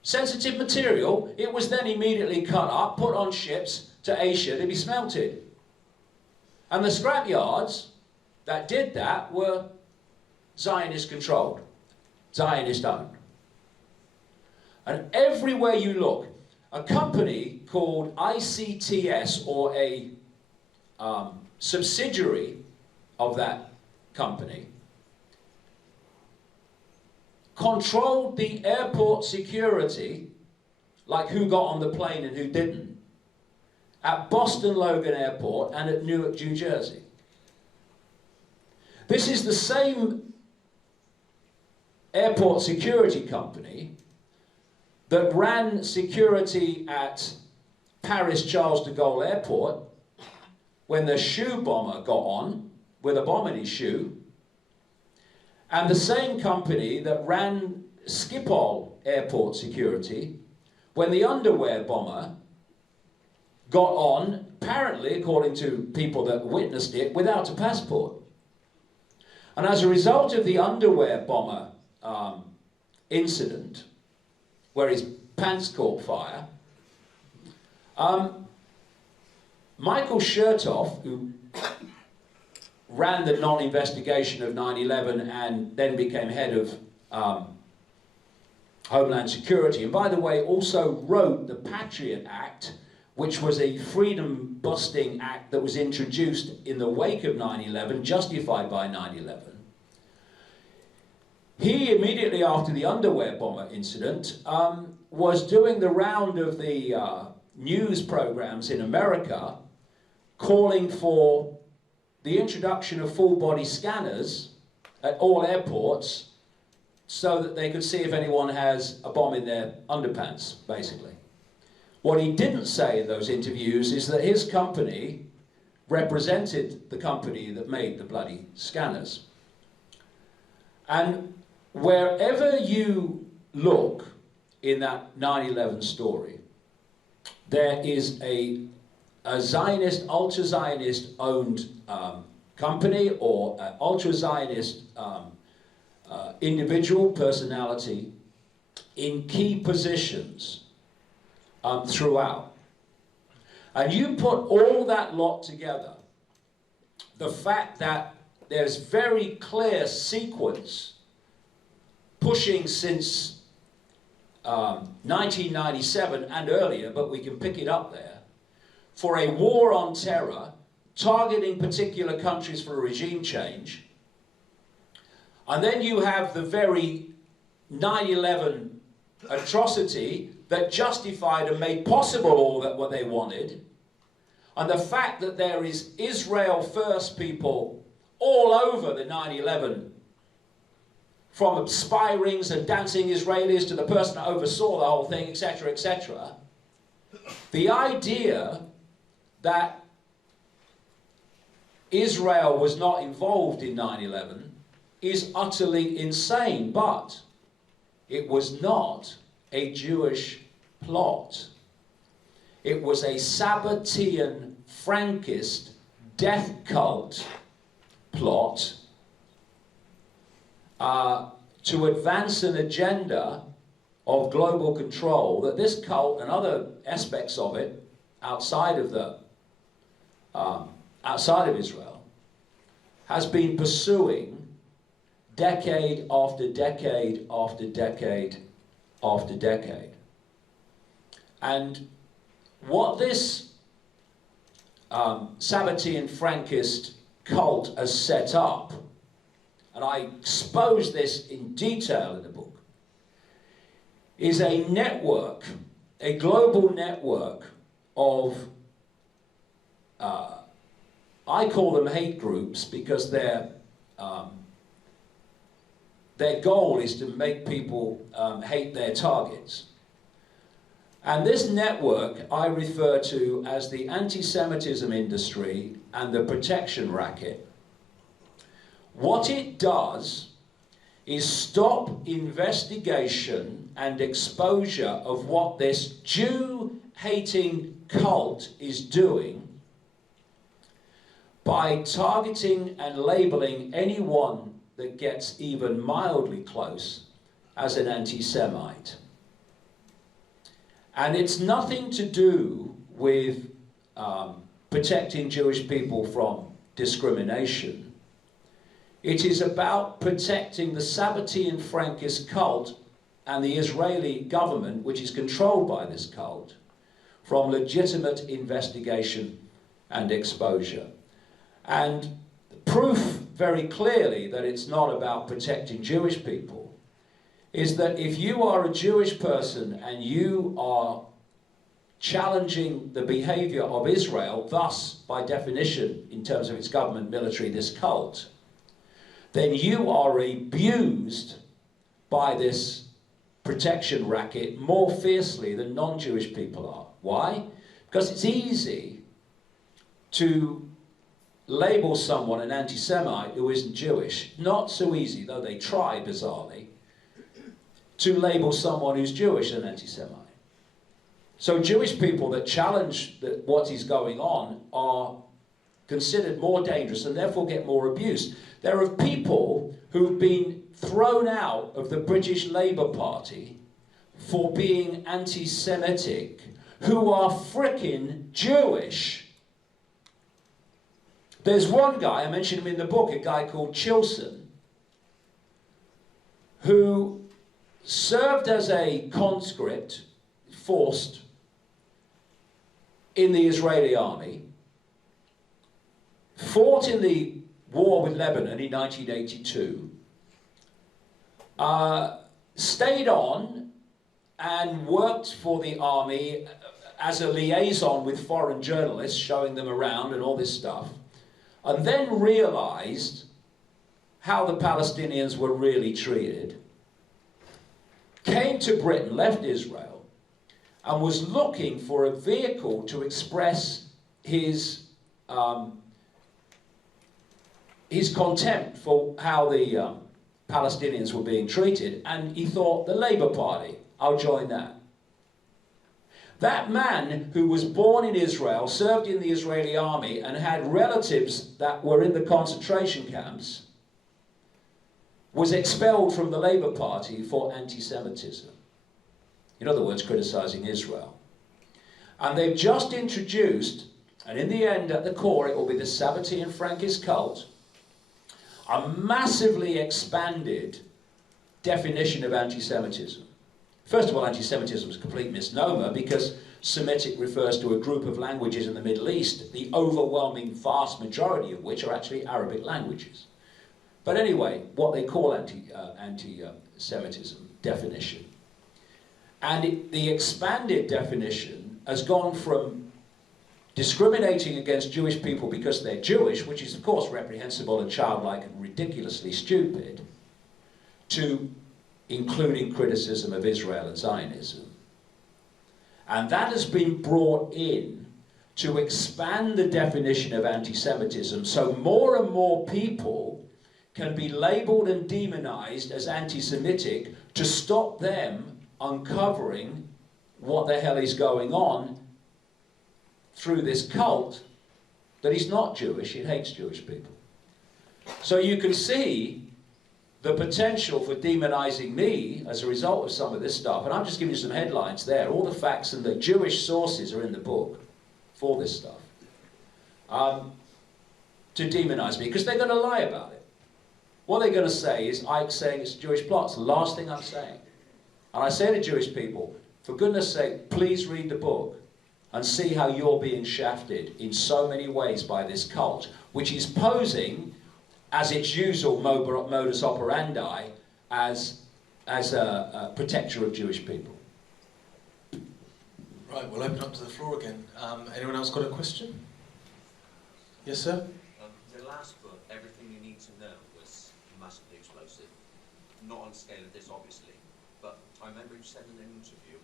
Sensitive material, it was then immediately cut up, put on ships to Asia to be smelted. And the scrapyards that did that were Zionist controlled, Zionist owned. And everywhere you look, a company called ICTS, or a subsidiary of that company, controlled the airport security, like who got on the plane and who didn't, at Boston Logan Airport and at Newark, New Jersey. This is the same airport security company that ran security at Paris Charles de Gaulle Airport when the shoe bomber got on with a bomb in his shoe, and the same company that ran Schiphol airport security when the underwear bomber got on, apparently, according to people that witnessed it, without a passport. And as a result of the underwear bomber incident, where his pants caught fire, Michael Chertoff, who ran the non-investigation of 9/11 and then became head of Homeland Security, and by the way also wrote the Patriot Act, which was a freedom-busting act that was introduced in the wake of 9/11, justified by 9/11. He, immediately after the underwear bomber incident, was doing the round of the news programs in America, calling for the introduction of full-body scanners at all airports so that they could see if anyone has a bomb in their underpants, basically. What he didn't say in those interviews is that his company represented the company that made the bloody scanners. And wherever you look in that 9/11 story, there is a Zionist, ultra-Zionist owned company or an ultra-Zionist individual personality in key positions throughout. And you put all that lot together, the fact that there's very clear sequence pushing since 1997 and earlier, but we can pick it up there, for a war on terror, targeting particular countries for a regime change. And then you have the very 9/11 atrocity that justified and made possible all that what they wanted. And the fact that there is Israel first people all over the 9/11, from spy rings and dancing Israelis to the person that oversaw the whole thing, etc., etc. The idea that Israel was not involved in 9/11 is utterly insane, but it was not a Jewish plot. It was a Sabbatean, Frankist, death cult plot to advance an agenda of global control that this cult and other aspects of it outside of Israel has been pursuing decade after decade after decade after decade. And what this Sabbatean Frankist cult has set up, and I expose this in detail in the book, is a network, a global network of, I call them hate groups because their goal is to make people hate their targets. And this network I refer to as the anti-Semitism industry and the protection racket. What it does is stop investigation and exposure of what this Jew-hating cult is doing by targeting and labeling anyone that gets even mildly close as an anti-Semite. And it's nothing to do with protecting Jewish people from discrimination. It is about protecting the Sabbatean Frankist cult and the Israeli government, which is controlled by this cult, from legitimate investigation and exposure. And proof very clearly that it's not about protecting Jewish people is that if you are a Jewish person and you are challenging the behavior of Israel, thus, by definition, in terms of its government, military, this cult, then you are abused by this protection racket more fiercely than non-Jewish people are. Why? Because it's easy to label someone an anti-Semite who isn't Jewish. Not so easy, though they try, bizarrely, to label someone who's Jewish an anti-Semite. So Jewish people that challenge what is going on are considered more dangerous and therefore get more abuse. There are people who've been thrown out of the British Labour Party for being anti-Semitic, who are frickin' Jewish. There's one guy, I mentioned him in the book, a guy called Chilson, who served as a conscript, forced, in the Israeli army, fought in the war with Lebanon in 1982, stayed on and worked for the army as a liaison with foreign journalists, showing them around and all this stuff, and then realized how the Palestinians were really treated, came to Britain, left Israel, and was looking for a vehicle to express his contempt for how the Palestinians were being treated, and he thought, the Labour Party, I'll join that. That man, who was born in Israel, served in the Israeli army, and had relatives that were in the concentration camps, was expelled from the Labour Party for anti-Semitism. In other words, criticising Israel. And they've just introduced, and in the end, at the core, it will be the Sabbatean Frankist cult, a massively expanded definition of anti-Semitism. First of all, anti-Semitism is a complete misnomer, because Semitic refers to a group of languages in the Middle East, the overwhelming vast majority of which are actually Arabic languages. But anyway, what they call anti-Semitism definition. And the expanded definition has gone from discriminating against Jewish people because they're Jewish, which is of course reprehensible and childlike and ridiculously stupid, to including criticism of Israel and Zionism. And that has been brought in to expand the definition of anti-Semitism, so more and more people can be labelled and demonized as anti-Semitic to stop them uncovering what the hell is going on through this cult, that he's not Jewish, it hates Jewish people. So you can see the potential for demonizing me as a result of some of this stuff, and I'm just giving you some headlines there. All the facts and the Jewish sources are in the book for this stuff, to demonize me, because they're going to lie about it. What they're going to say is, Icke saying it's a Jewish plot. It's the last thing I'm saying. And I say to Jewish people, for goodness sake, please read the book and see how you're being shafted in so many ways by this cult, which is posing, as its usual modus operandi, as a protector of Jewish people. Right, we'll open up to the floor again. Anyone else got a question? Yes, sir? The last book, Everything You Need to Know, was massively explosive. Not on the scale of this, obviously, but I remember you said in an interview,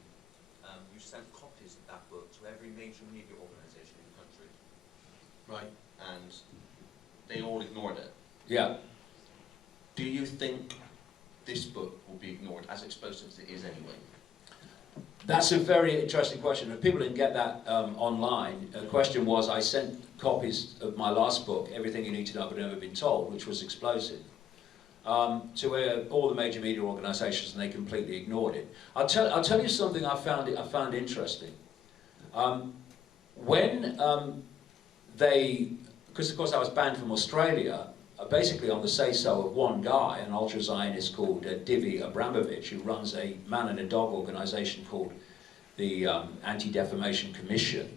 you sent copies of that book to every major media organisation in the country. Right. And they all ignored it. Yeah. Do you think this book will be ignored, as explosive as it is anyway? That's a very interesting question. If people didn't get that online, the question was, I sent copies of my last book, Everything You Need to Know But Never Been Told, which was explosive, to all the major media organisations, and they completely ignored it. I'll tell you something I found interesting. When because of course I was banned from Australia, basically on the say-so of one guy, an ultra-Zionist called Divi Abramovich, who runs a man and a dog organisation called the Anti-Defamation Commission.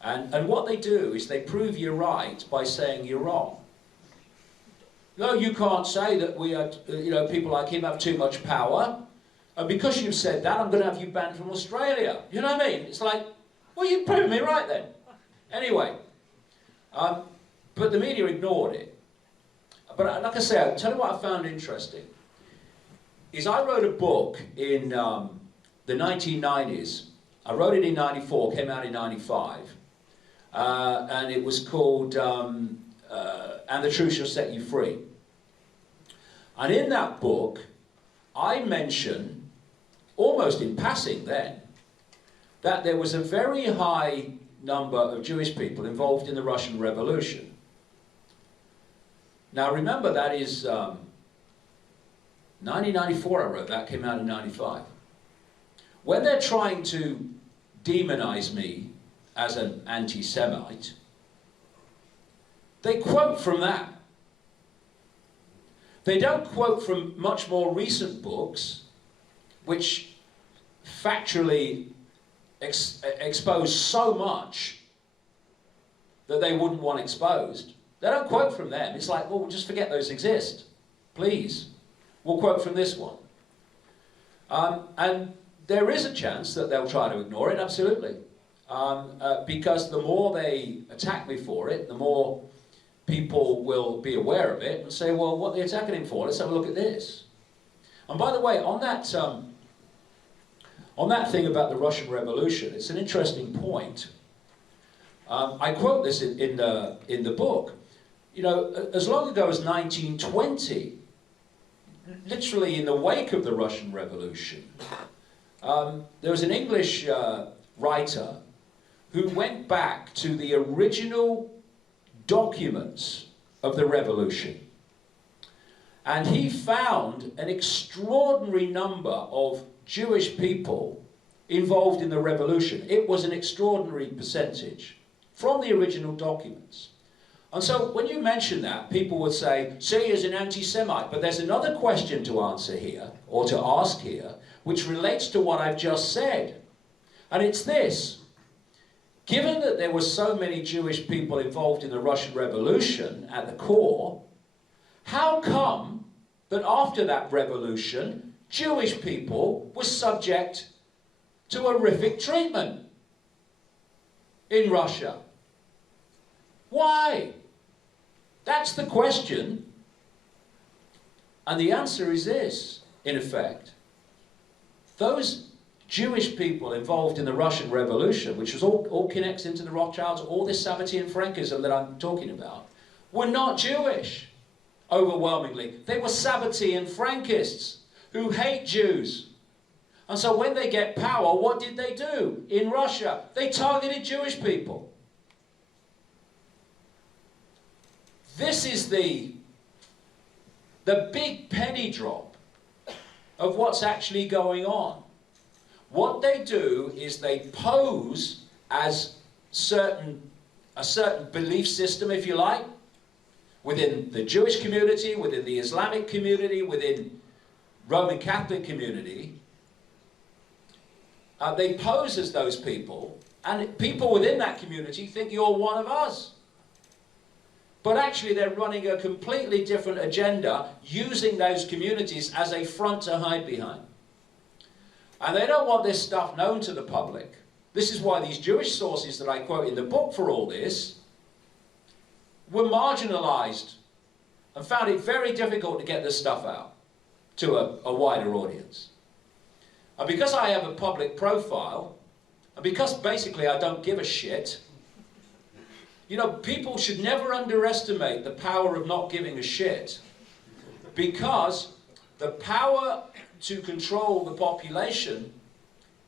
And what they do is they prove you're right by saying you're wrong. No, you can't say that we are, people like him have too much power, and because you've said that, I'm going to have you banned from Australia. You know what I mean? It's like, well, you proved me right then. Anyway, but the media ignored it. But like I say, I'll tell you what I found interesting, is I wrote a book in the 1990s. I wrote it in 94, came out in 95, and it was called and the truth shall set you free. And in that book, I mention, almost in passing then, that there was a very high number of Jewish people involved in the Russian Revolution. Now remember, that is 1994 I wrote that, came out in 95. When they're trying to demonize me as an anti-Semite, they quote from that. They don't quote from much more recent books, which factually expose so much that they wouldn't want exposed. They don't quote from them. It's like, well, just forget those exist. Please. We'll quote from this one. And there is a chance that they'll try to ignore it, absolutely. Because the more they attack me for it, the more people will be aware of it and say, well, what are they attacking him for? Let's have a look at this. And by the way, on that thing about the Russian Revolution, it's an interesting point. I quote this in the book. You know, as long ago as 1920, literally in the wake of the Russian Revolution, there was an English writer who went back to the original documents of the revolution. And he found an extraordinary number of Jewish people involved in the revolution. It was an extraordinary percentage from the original documents. And so when you mention that, people would say, see, as an anti-Semite. But there's another question to answer here, or to ask here, which relates to what I've just said. And it's this. Given that there were so many Jewish people involved in the Russian Revolution at the core, how come that after that revolution, Jewish people were subject to horrific treatment in Russia? Why? That's the question. And the answer is this, in effect. Those Jewish people involved in the Russian Revolution, which was all connects into the Rothschilds, all this Sabbatean Frankism that I'm talking about, were not Jewish, overwhelmingly. They were Sabbatean Frankists who hate Jews. And so when they get power, what did they do in Russia? They targeted Jewish people. This is the big penny drop of what's actually going on. What they do is they pose as a certain belief system, if you like, within the Jewish community, within the Islamic community, within Roman Catholic community. They pose as those people, and people within that community think you're one of us. But actually they're running a completely different agenda, using those communities as a front to hide behind. And they don't want this stuff known to the public. This is why these Jewish sources that I quote in the book for all this were marginalized and found it very difficult to get this stuff out to a wider audience. And because I have a public profile, and because basically I don't give a shit, you know, people should never underestimate the power of not giving a shit, because the power to control the population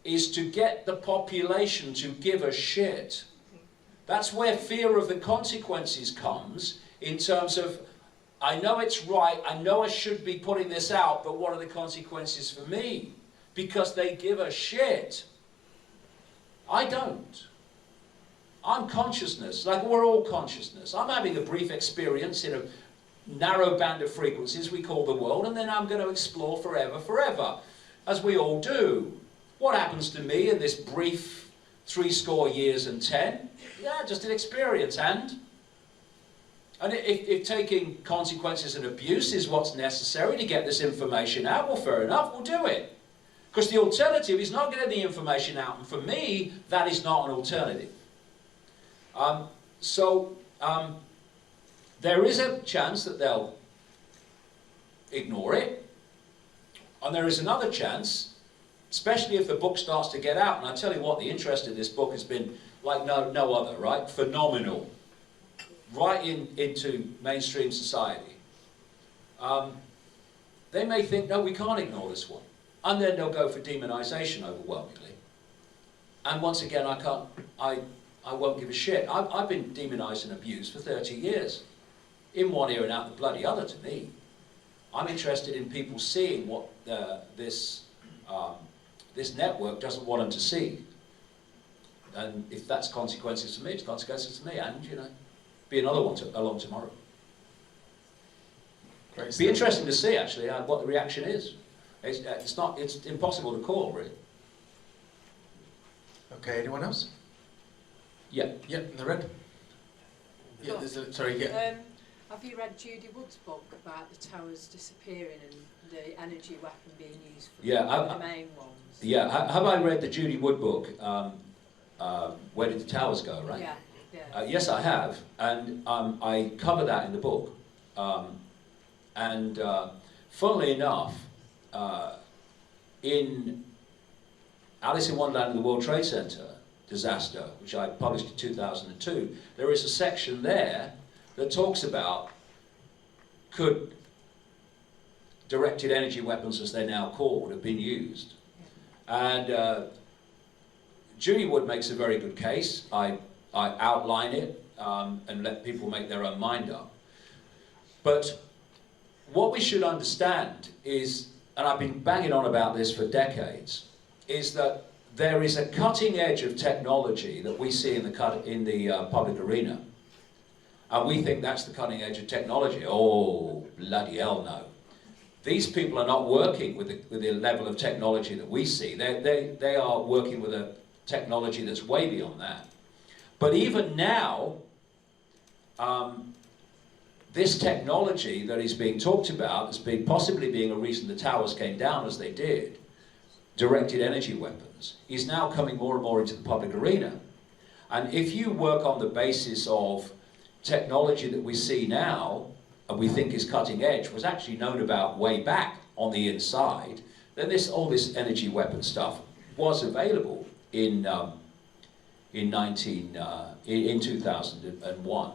is to get the population to give a shit. That's where fear of the consequences comes, in terms of, I know it's right, I know I should be putting this out, but what are the consequences for me? Because they give a shit. I don't. I'm consciousness, like we're all consciousness. I'm having a brief experience in a narrow band of frequencies we call the world, and then I'm going to explore forever, as we all do. What happens to me in this brief 70 years and 10? Yeah, just an experience. And if taking consequences and abuse is what's necessary to get this information out, well, fair enough, we'll do it. Because the alternative is not getting the information out, and for me, that is not an alternative. There is a chance that they'll ignore it, and there is another chance, especially if the book starts to get out, and I tell you what, the interest in this book has been like no other, right? Phenomenal. right into mainstream society, they may think, no, we can't ignore this one. And then they'll go for demonization overwhelmingly. And once again, I won't give a shit. I've been demonized and abused for 30 years. In one ear and out the bloody other to me. I'm interested in people seeing what this network doesn't want them to see. And if that's consequences to me, it's consequences to me. And, you know, be another one along tomorrow. Great Be interesting to see, actually, what the reaction is. It's impossible to call, really. Okay, anyone else? Yeah. Yeah, in the red. Yeah, sorry, yeah. Have you read Judy Wood's book about the towers disappearing and the energy weapon being used for the main ones? Yeah, have I read the Judy Wood book, Where Did the Towers Go, right? Yeah, yeah. Yes, I have, and I cover that in the book. Funnily enough, in Alice in Wonderland and the World Trade Center disaster, which I published in 2002, there is a section there that talks about could directed energy weapons, as they're now called, have been used. And Judy Wood makes a very good case. I outline it and let people make their own mind up. But what we should understand is, and I've been banging on about this for decades, is that there is a cutting edge of technology that we see in the public arena. And we think that's the cutting edge of technology. Oh, bloody hell no. These people are not working with the level of technology that we see. They are working with a technology that's way beyond that. But even now, this technology that is being talked about as possibly being a reason the towers came down as they did, directed energy weapons, is now coming more and more into the public arena. And if you work on the basis of technology that we see now, and we think is cutting edge, was actually known about way back on the inside, then all this energy weapon stuff was available in 2001.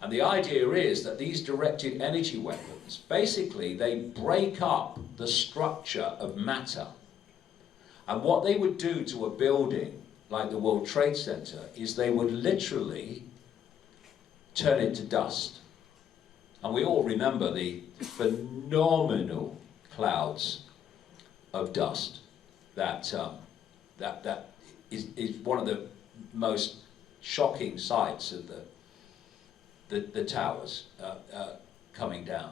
And the idea is that these directed energy weapons, basically, they break up the structure of matter. And what they would do to a building like the World Trade Center is they would literally turn it to dust. And we all remember the phenomenal clouds of dust that is one of the most shocking sights of the towers coming down.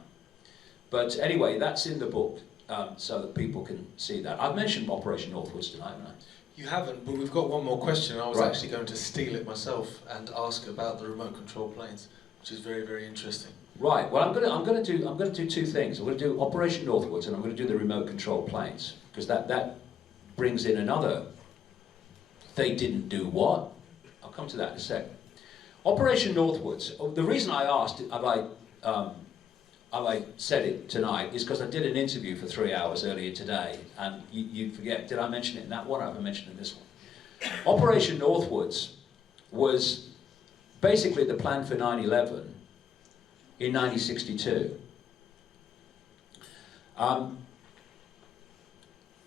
But anyway, that's in the book, so that people can see that. I've mentioned Operation Northwoods tonight, haven't I? You haven't, but we've got one more question. I was Right. actually going to steal it myself and ask about the remote control planes, which is very, very interesting. Right. Well, I'm going to do two things. I'm going to do Operation Northwoods, and I'm going to do the remote control planes, because that brings in another. They didn't do what? I'll come to that in a second. Operation Northwoods. The reason I asked, have I said it tonight, is because I did an interview for 3 hours earlier today, and you forget, did I mention it in that one, or have I mentioned it in this one? Operation Northwoods was basically the plan for 9/11 in 1962.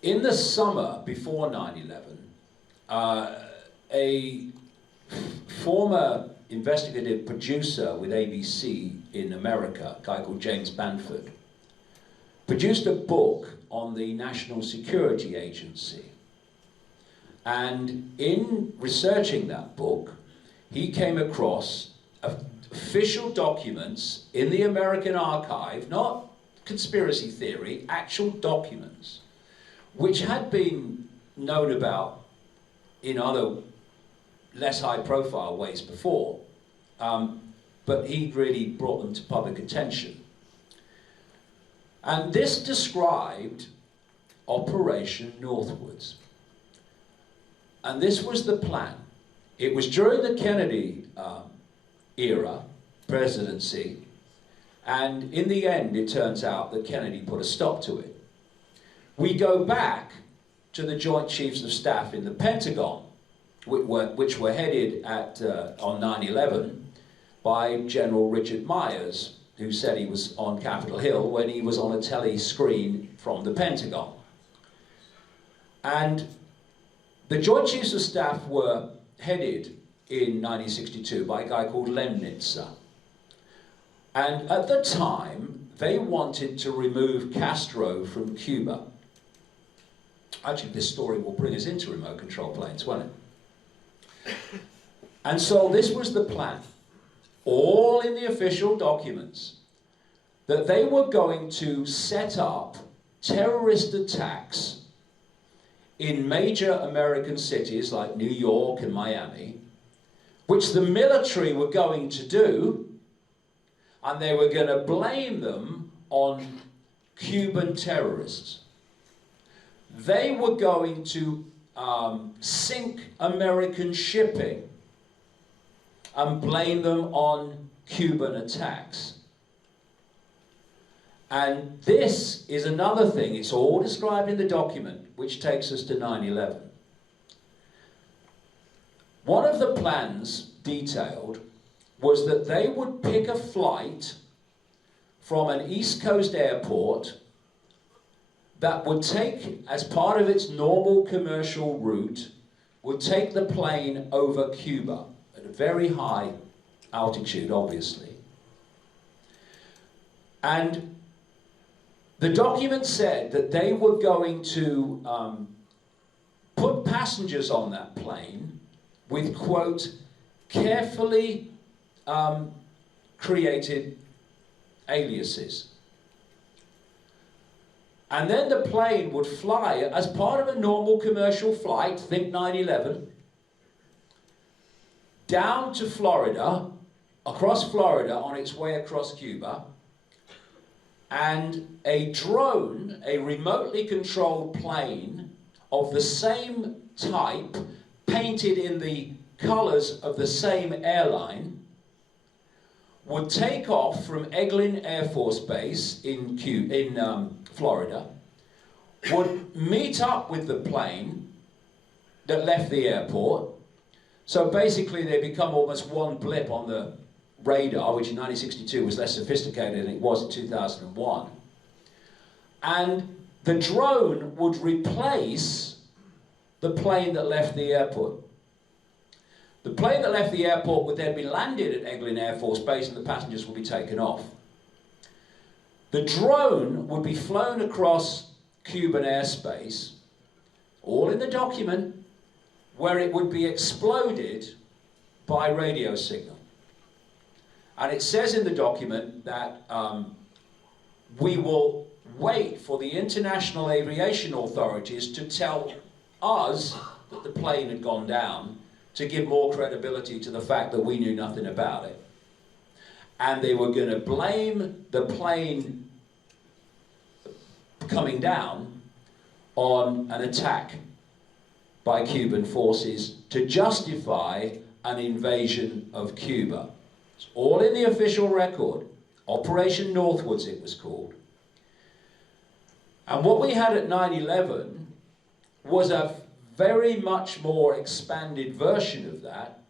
In the summer before 9/11, a former investigative producer with ABC in America, a guy called James Banford, produced a book on the National Security Agency. And in researching that book, he came across official documents in the American archive, not conspiracy theory, actual documents, which had been known about in other less high-profile ways before, but he really brought them to public attention. And this described Operation Northwoods. And this was the plan. It was during the Kennedy era, presidency, and in the end, it turns out that Kennedy put a stop to it. We go back to the Joint Chiefs of Staff in the Pentagon, which were headed at on 9/11, by General Richard Myers, who said he was on Capitol Hill when he was on a telly screen from the Pentagon. And the Joint Chiefs of Staff were headed in 1962 by a guy called Lemnitzer. And at the time, they wanted to remove Castro from Cuba. Actually, this story will bring us into remote control planes, won't it? And so this was the plan, all in the official documents, that they were going to set up terrorist attacks in major American cities like New York and Miami, which the military were going to do, and they were going to blame them on Cuban terrorists. They were going to sink American shipping and blame them on Cuban attacks. And this is another thing, it's all described in the document, which takes us to 9/11. One of the plans detailed was that they would pick a flight from an East Coast airport that would take, as part of its normal commercial route, would take the plane over Cuba at a very high altitude, obviously. And the document said that they were going to put passengers on that plane with, quote, carefully created aliases. And then the plane would fly as part of a normal commercial flight, think 9/11, down to Florida, across Florida on its way across Cuba, and a drone, a remotely controlled plane of the same type, painted in the colors of the same airline, would take off from Eglin Air Force Base in Florida, would meet up with the plane that left the airport. So basically they become almost one blip on the radar, which in 1962 was less sophisticated than it was in 2001. And the drone would replace the plane that left the airport. The plane that left the airport would then be landed at Eglin Air Force Base and the passengers would be taken off. The drone would be flown across Cuban airspace, all in the document, where it would be exploded by radio signal. And it says in the document that we will wait for the international aviation authorities to tell us that the plane had gone down, to give more credibility to the fact that we knew nothing about it. And they were going to blame the plane coming down on an attack by Cuban forces to justify an invasion of Cuba. It's all in the official record. Operation Northwoods it was called. And what we had at 9/11 was a very much more expanded version of that,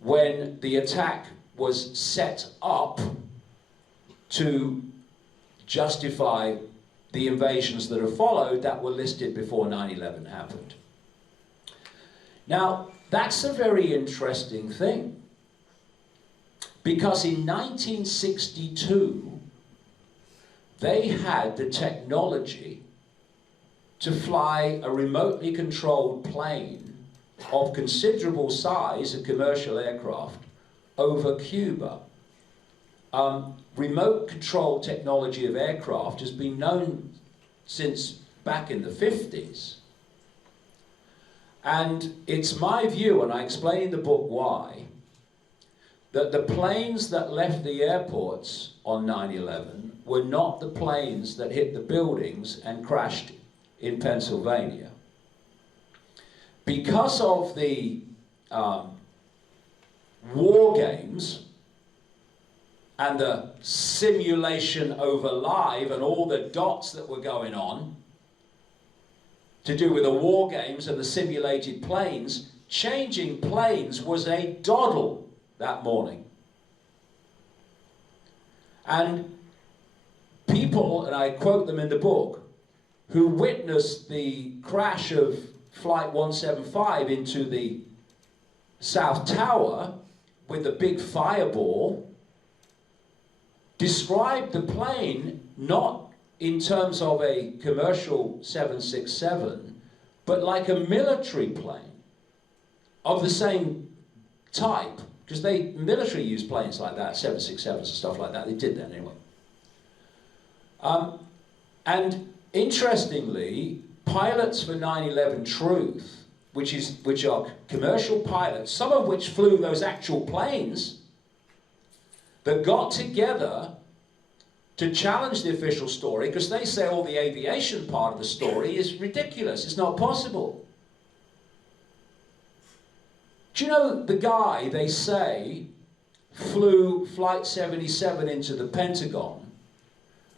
when the attack was set up to justify the invasions that have followed that were listed before 9/11 happened. Now, that's a very interesting thing, because in 1962, they had the technology to fly a remotely controlled plane of considerable size, a commercial aircraft, over Cuba. Remote control technology of aircraft has been known since back in the 50s. And it's my view, and I explain in the book why, that the planes that left the airports on 9/11 were not the planes that hit the buildings and crashed in Pennsylvania. Because of the war games and the simulation over live and all the dots that were going on to do with the war games and the simulated planes, changing planes was a doddle. that morning. And people, and I quote them in the book, who witnessed the crash of Flight 175 into the South Tower with the big fireball, described the plane not in terms of a commercial 767, but like a military plane of the same type, because they military use planes like that, 767s and stuff like that. They did that anyway. And interestingly, pilots for 9/11 Truth, which are commercial pilots, some of which flew those actual planes, that got together to challenge the official story, because they say all the aviation part of the story is ridiculous. It's not possible. Do you know the guy, they say, flew Flight 77 into the Pentagon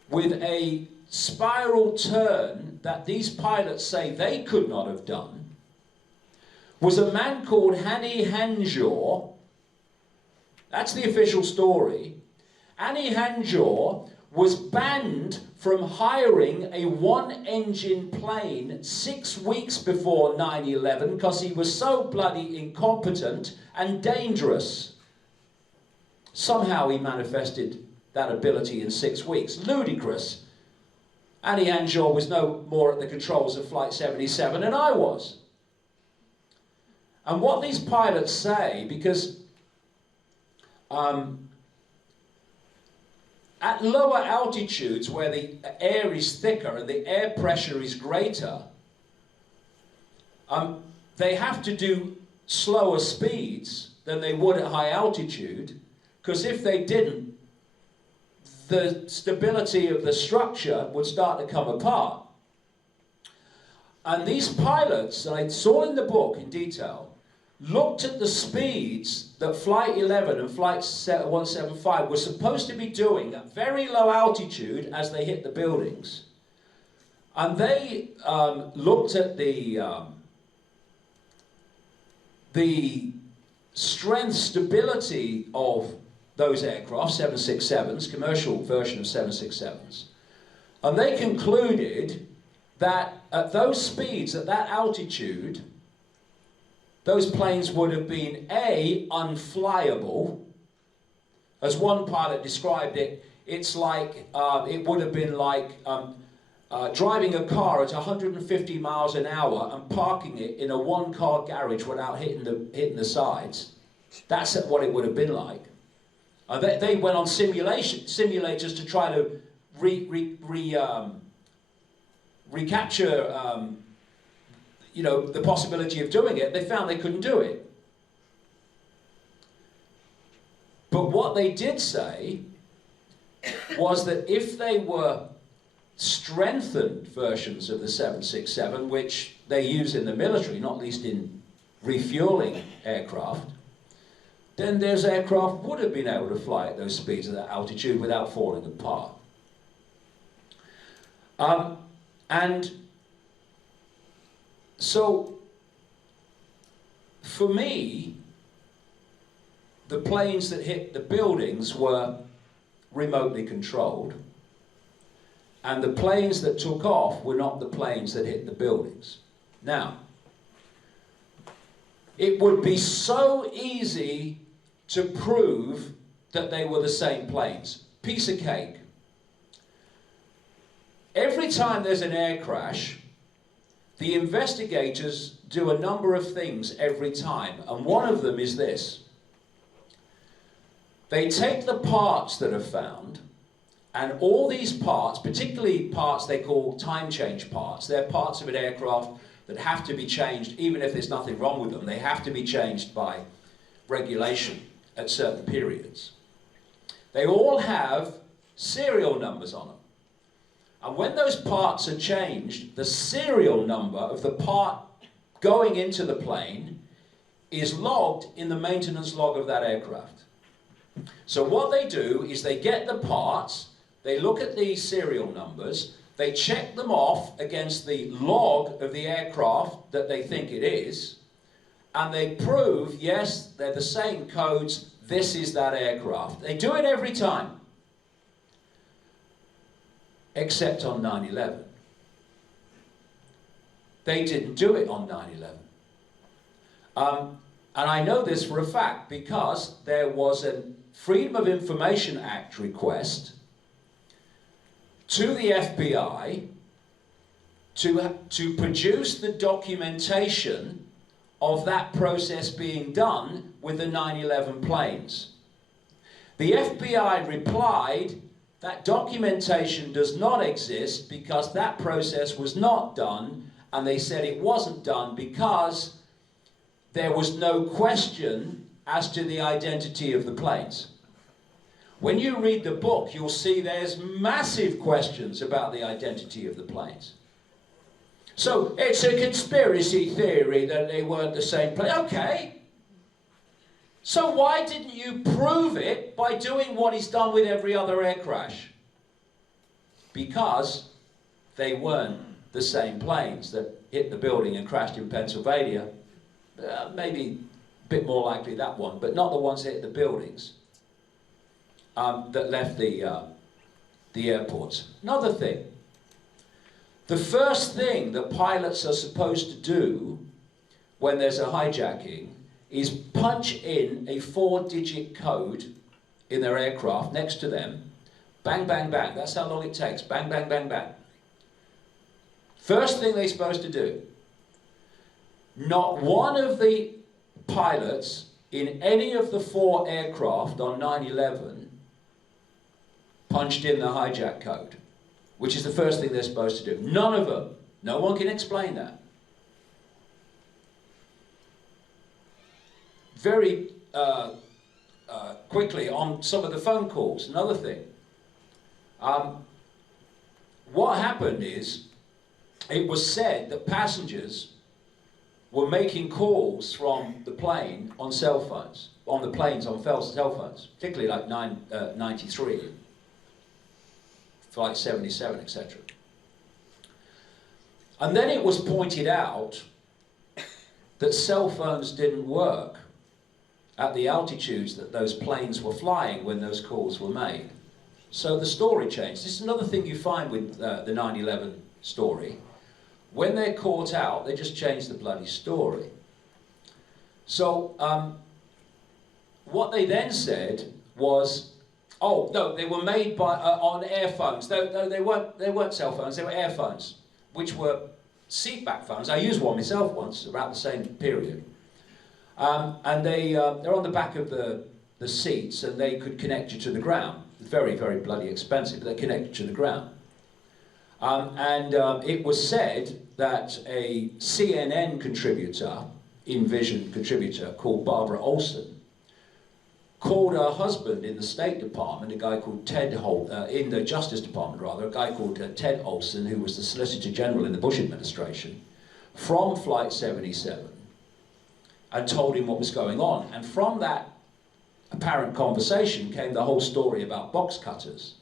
with a spiral turn that these pilots say they could not have done, was a man called Hani Hanjour. That's the official story. Hani Hanjour was banned from hiring a one-engine plane 6 weeks before 9/11 because he was so bloody incompetent and dangerous. Somehow he manifested that ability in 6 weeks. Ludicrous. Hani Hanjour was no more at the controls of Flight 77 than I was. And what these pilots say, because at lower altitudes where the air is thicker and the air pressure is greater, they have to do slower speeds than they would at high altitude, because if they didn't, the stability of the structure would start to come apart. And these pilots, and I saw in the book in detail, looked at the speeds that Flight 11 and Flight 175 were supposed to be doing at very low altitude as they hit the buildings. And they looked at the strength stability of those aircraft, 767s, commercial version of 767s. And they concluded that at those speeds, at that altitude, those planes would have been A, unflyable. As one pilot described it, it's like, it would have been like driving a car at 150 miles an hour and parking it in a one-car garage without hitting the sides. That's what it would have been like. They went on simulators to try to recapture the possibility of doing it. They found they couldn't do it. But what they did say was that if they were strengthened versions of the 767, which they use in the military, not least in refueling aircraft, then those aircraft would have been able to fly at those speeds at that altitude without falling apart. And so, for me, the planes that hit the buildings were remotely controlled, and the planes that took off were not the planes that hit the buildings. Now, it would be so easy to prove that they were the same planes. Piece of cake. Every time there's an air crash, the investigators do a number of things every time, and one of them is this. They take the parts that are found, and all these parts, particularly parts they call time change parts, they're parts of an aircraft that have to be changed even if there's nothing wrong with them. They have to be changed by regulation at certain periods. They all have serial numbers on them. And when those parts are changed, the serial number of the part going into the plane is logged in the maintenance log of that aircraft. So what they do is they get the parts, they look at the serial numbers, they check them off against the log of the aircraft that they think it is, and they prove, yes, they're the same codes, this is that aircraft. They do it every time, except on 9/11. They didn't do it on 9/11. And I know this for a fact because there was a Freedom of Information Act request to the FBI to produce the documentation of that process being done with the 9/11 planes. The FBI replied that documentation does not exist because that process was not done, and they said it wasn't done because there was no question as to the identity of the planes. When you read the book, you'll see there's massive questions about the identity of the planes. So it's a conspiracy theory that they weren't the same plane. Okay. So why didn't you prove it by doing what he's done with every other air crash? Because they weren't the same planes that hit the building and crashed in Pennsylvania. Maybe a bit more likely that one, but not the ones that hit the buildings that left the airports. Another thing. The first thing that pilots are supposed to do when there's a hijacking is punch in a 4-digit code in their aircraft next to them. Bang, bang, bang. That's how long it takes. Bang, bang, bang, bang. First thing they're supposed to do. Not one of the pilots in any of the 4 aircraft on 9/11 punched in the hijack code, which is the first thing they're supposed to do. None of them. No one can explain that. Very quickly on some of the phone calls, another thing. What happened is, it was said that passengers were making calls from the plane on cell phones, on the planes on cell phones, particularly like 93, Flight 77, etc. And then it was pointed out that cell phones didn't work at the altitudes that those planes were flying when those calls were made. So the story changed. This is another thing you find with the 9/11 story. When they're caught out, they just change the bloody story. So what they then said was, oh no, they were made by on airphones. They weren't cell phones. They were airphones, which were seatback phones. I used one myself once, around the same period. And they're on the back of the seats, and they could connect you to the ground. Very, very bloody expensive, but they connected to the ground. It was said that a CNN contributor, in-vision contributor, called Barbara Olson, called her husband in the State Department, a guy called in the Justice Department rather, a guy called Ted Olson, who was the Solicitor General in the Bush administration, from Flight 77, and told him what was going on. And from that apparent conversation came the whole story about box cutters.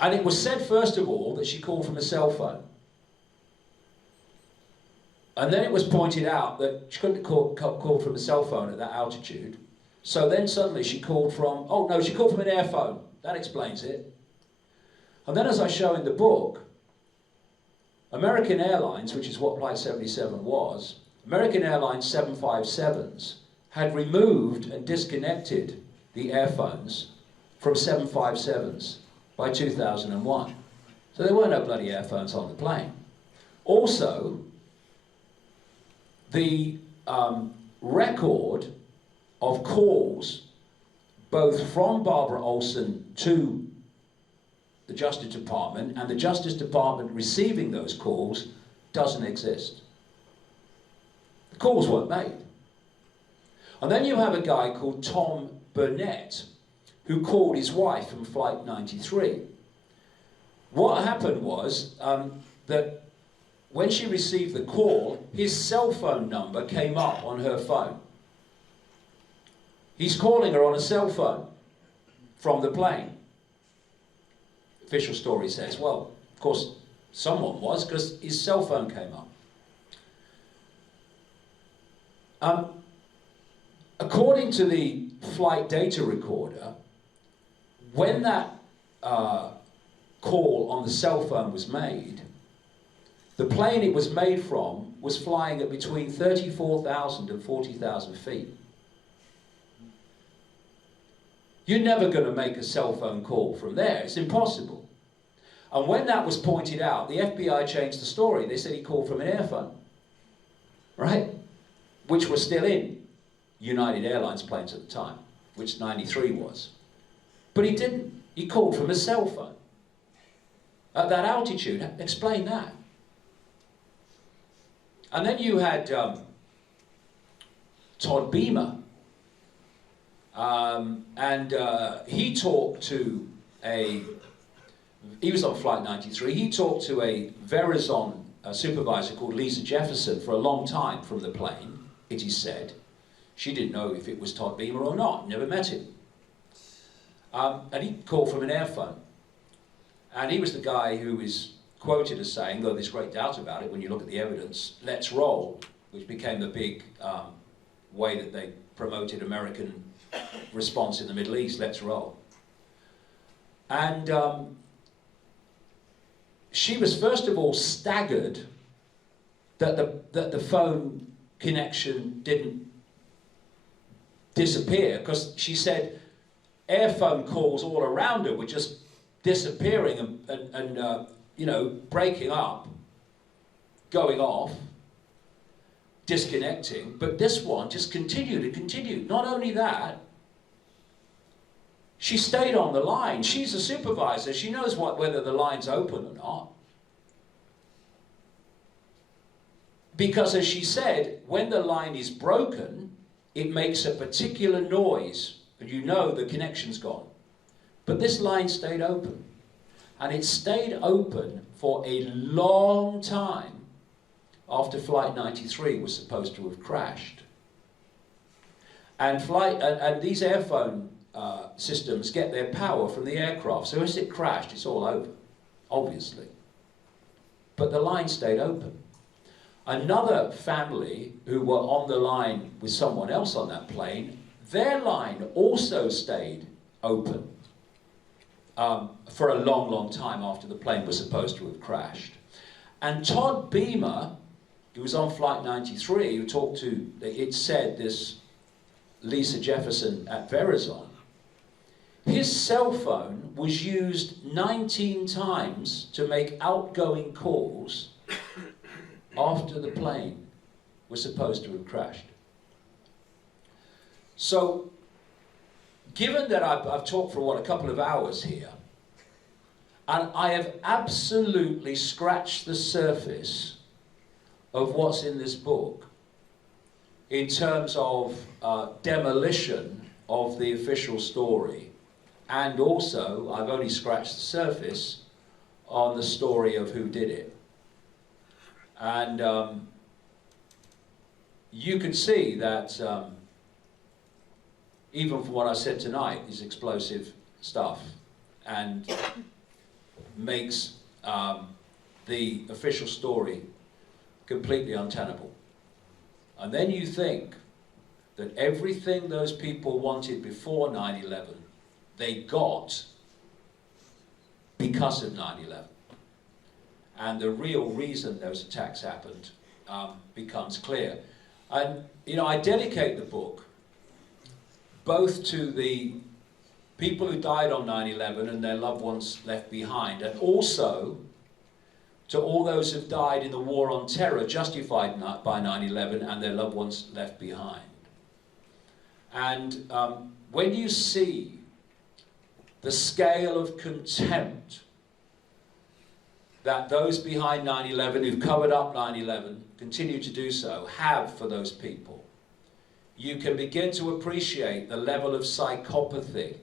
And it was said, first of all, that she called from a cell phone. And then it was pointed out that she couldn't call from a cell phone at that altitude. So then suddenly she called from, oh no, she called from an airphone. That explains it. And then, as I show in the book, American Airlines, which is what Flight 77 was, American Airlines 757s had removed and disconnected the airphones from 757s by 2001. So there were no bloody airphones on the plane. Also, the record of calls, both from Barbara Olson to the Justice Department and the Justice Department receiving those calls, doesn't exist. The calls weren't made. And then you have a guy called Tom Burnett, who called his wife from Flight 93. What happened was that when she received the call, his cell phone number came up on her phone. He's calling her on a cell phone from the plane. Official story says, well, of course, someone was, because his cell phone came up. according to the flight data recorder, when that call on the cell phone was made, the plane it was made from was flying at between 34,000 and 40,000 feet. You're never going to make a cell phone call from there. It's impossible. And when that was pointed out, the FBI changed the story. They said he called from an airphone, right? Which were still in United Airlines planes at the time, which 93 was. But he didn't. He called from a cell phone. At that altitude, explain that. And then you had Todd Beamer, and he talked to he was on Flight 93, he talked to a Verizon supervisor called Lisa Jefferson for a long time from the plane, it is said. She didn't know if it was Todd Beamer or not, never met him. And he called from an airphone. And he was the guy who is quoted as saying, though there's great doubt about it when you look at the evidence, "Let's roll," which became the big way that they promoted American response in the Middle East, "Let's roll." And she was first of all staggered that the phone connection didn't disappear, because she said airphone calls all around her were just disappearing and you know, breaking up, going off, disconnecting, but this one just continued and continued. Not only that, she stayed on the line. She's a supervisor. She knows whether the line's open or not. Because as she said, when the line is broken, it makes a particular noise, and you know the connection's gone. But this line stayed open. And it stayed open for a long time after Flight 93 was supposed to have crashed. And these airphone systems get their power from the aircraft. So as it crashed, it's all over, obviously. But the line stayed open. Another family who were on the line with someone else on that plane, their line also stayed open. For a long, long time after the plane was supposed to have crashed. And Todd Beamer, who was on Flight 93, who talked to, it said, this Lisa Jefferson at Verizon, his cell phone was used 19 times to make outgoing calls after the plane was supposed to have crashed. So, given that I've talked for, a couple of hours here, and I have absolutely scratched the surface of what's in this book in terms of demolition of the official story, and also I've only scratched the surface on the story of who did it. And you can see that even from what I said tonight, is explosive stuff, and makes the official story completely untenable. And then you think that everything those people wanted before 9/11, they got because of 9/11. And the real reason those attacks happened becomes clear. And, you know, I dedicate the book both to the people who died on 9/11 and their loved ones left behind, and also to all those who've died in the war on terror justified by 9/11 and their loved ones left behind. And when you see the scale of contempt that those behind 9/11 who've covered up 9/11, continue to do so, have for those people, you can begin to appreciate the level of psychopathy,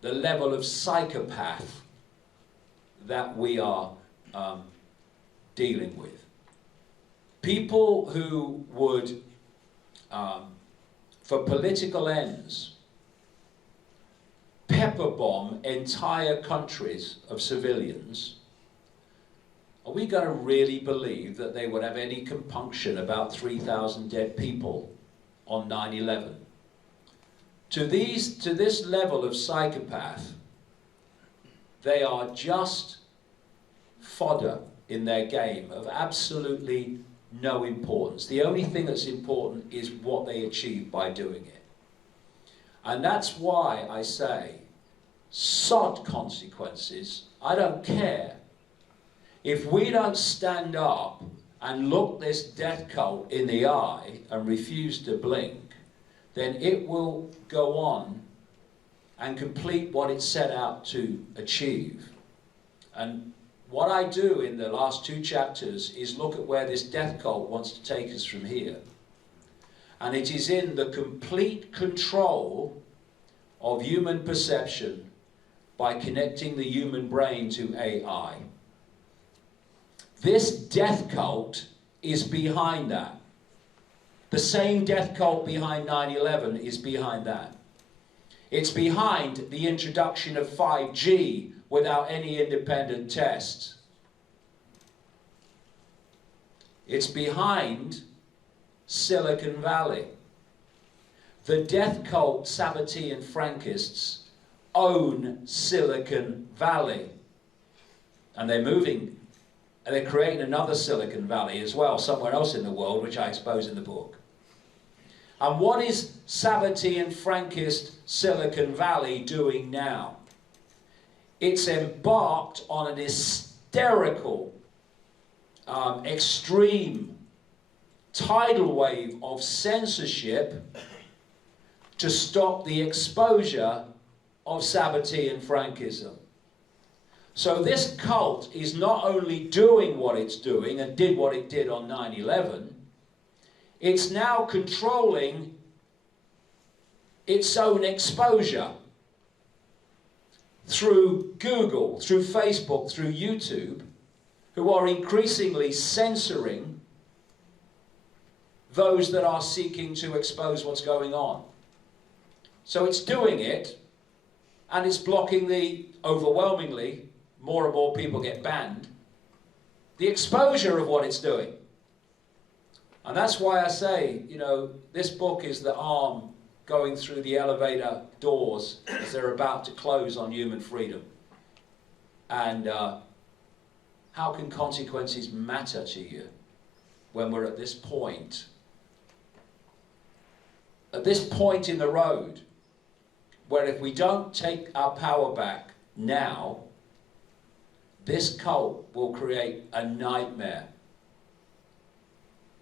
the level of psychopath that we are dealing with. People who would, for political ends, pepper bomb entire countries of civilians. Are we going to really believe that they would have any compunction about 3,000 dead people on 9/11. To this level of psychopath, they are just fodder in their game of absolutely no importance. The only thing that's important is what they achieve by doing it. And that's why I say, sod consequences, I don't care. If we don't stand up and look this death cult in the eye and refuse to blink, then it will go on and complete what it set out to achieve. And what I do in the last 2 chapters is look at where this death cult wants to take us from here. And it is in the complete control of human perception by connecting the human brain to AI. This death cult is behind that. The same death cult behind 9/11 is behind that. It's behind the introduction of 5G without any independent tests. It's behind Silicon Valley. The death cult Sabbatean Frankists own Silicon Valley. And they're moving, and they're creating another Silicon Valley as well, somewhere else in the world, which I expose in the book. And what is Sabbatean Frankist Silicon Valley doing now? It's embarked on an hysterical, extreme tidal wave of censorship to stop the exposure of Sabbatean Frankism. So this cult is not only doing what it's doing and did what it did on 9/11, it's now controlling its own exposure through Google, through Facebook, through YouTube, who are increasingly censoring those that are seeking to expose what's going on. So it's doing it, and it's blocking the, overwhelmingly, more and more people get banned, the exposure of what it's doing. And that's why I say, you know, this book is the arm going through the elevator doors as they're about to close on human freedom. And how can consequences matter to you when we're at this point? At this point in the road, where if we don't take our power back now, this cult will create a nightmare.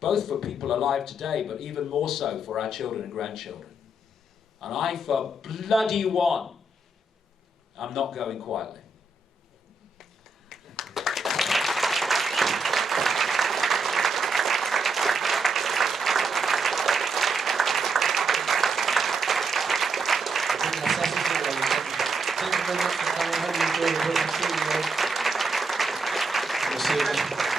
Both for people alive today, but even more so for our children and grandchildren. And I, for bloody one, I'm not going quietly. Thank you very much for coming. I hope you enjoyed the book. See you.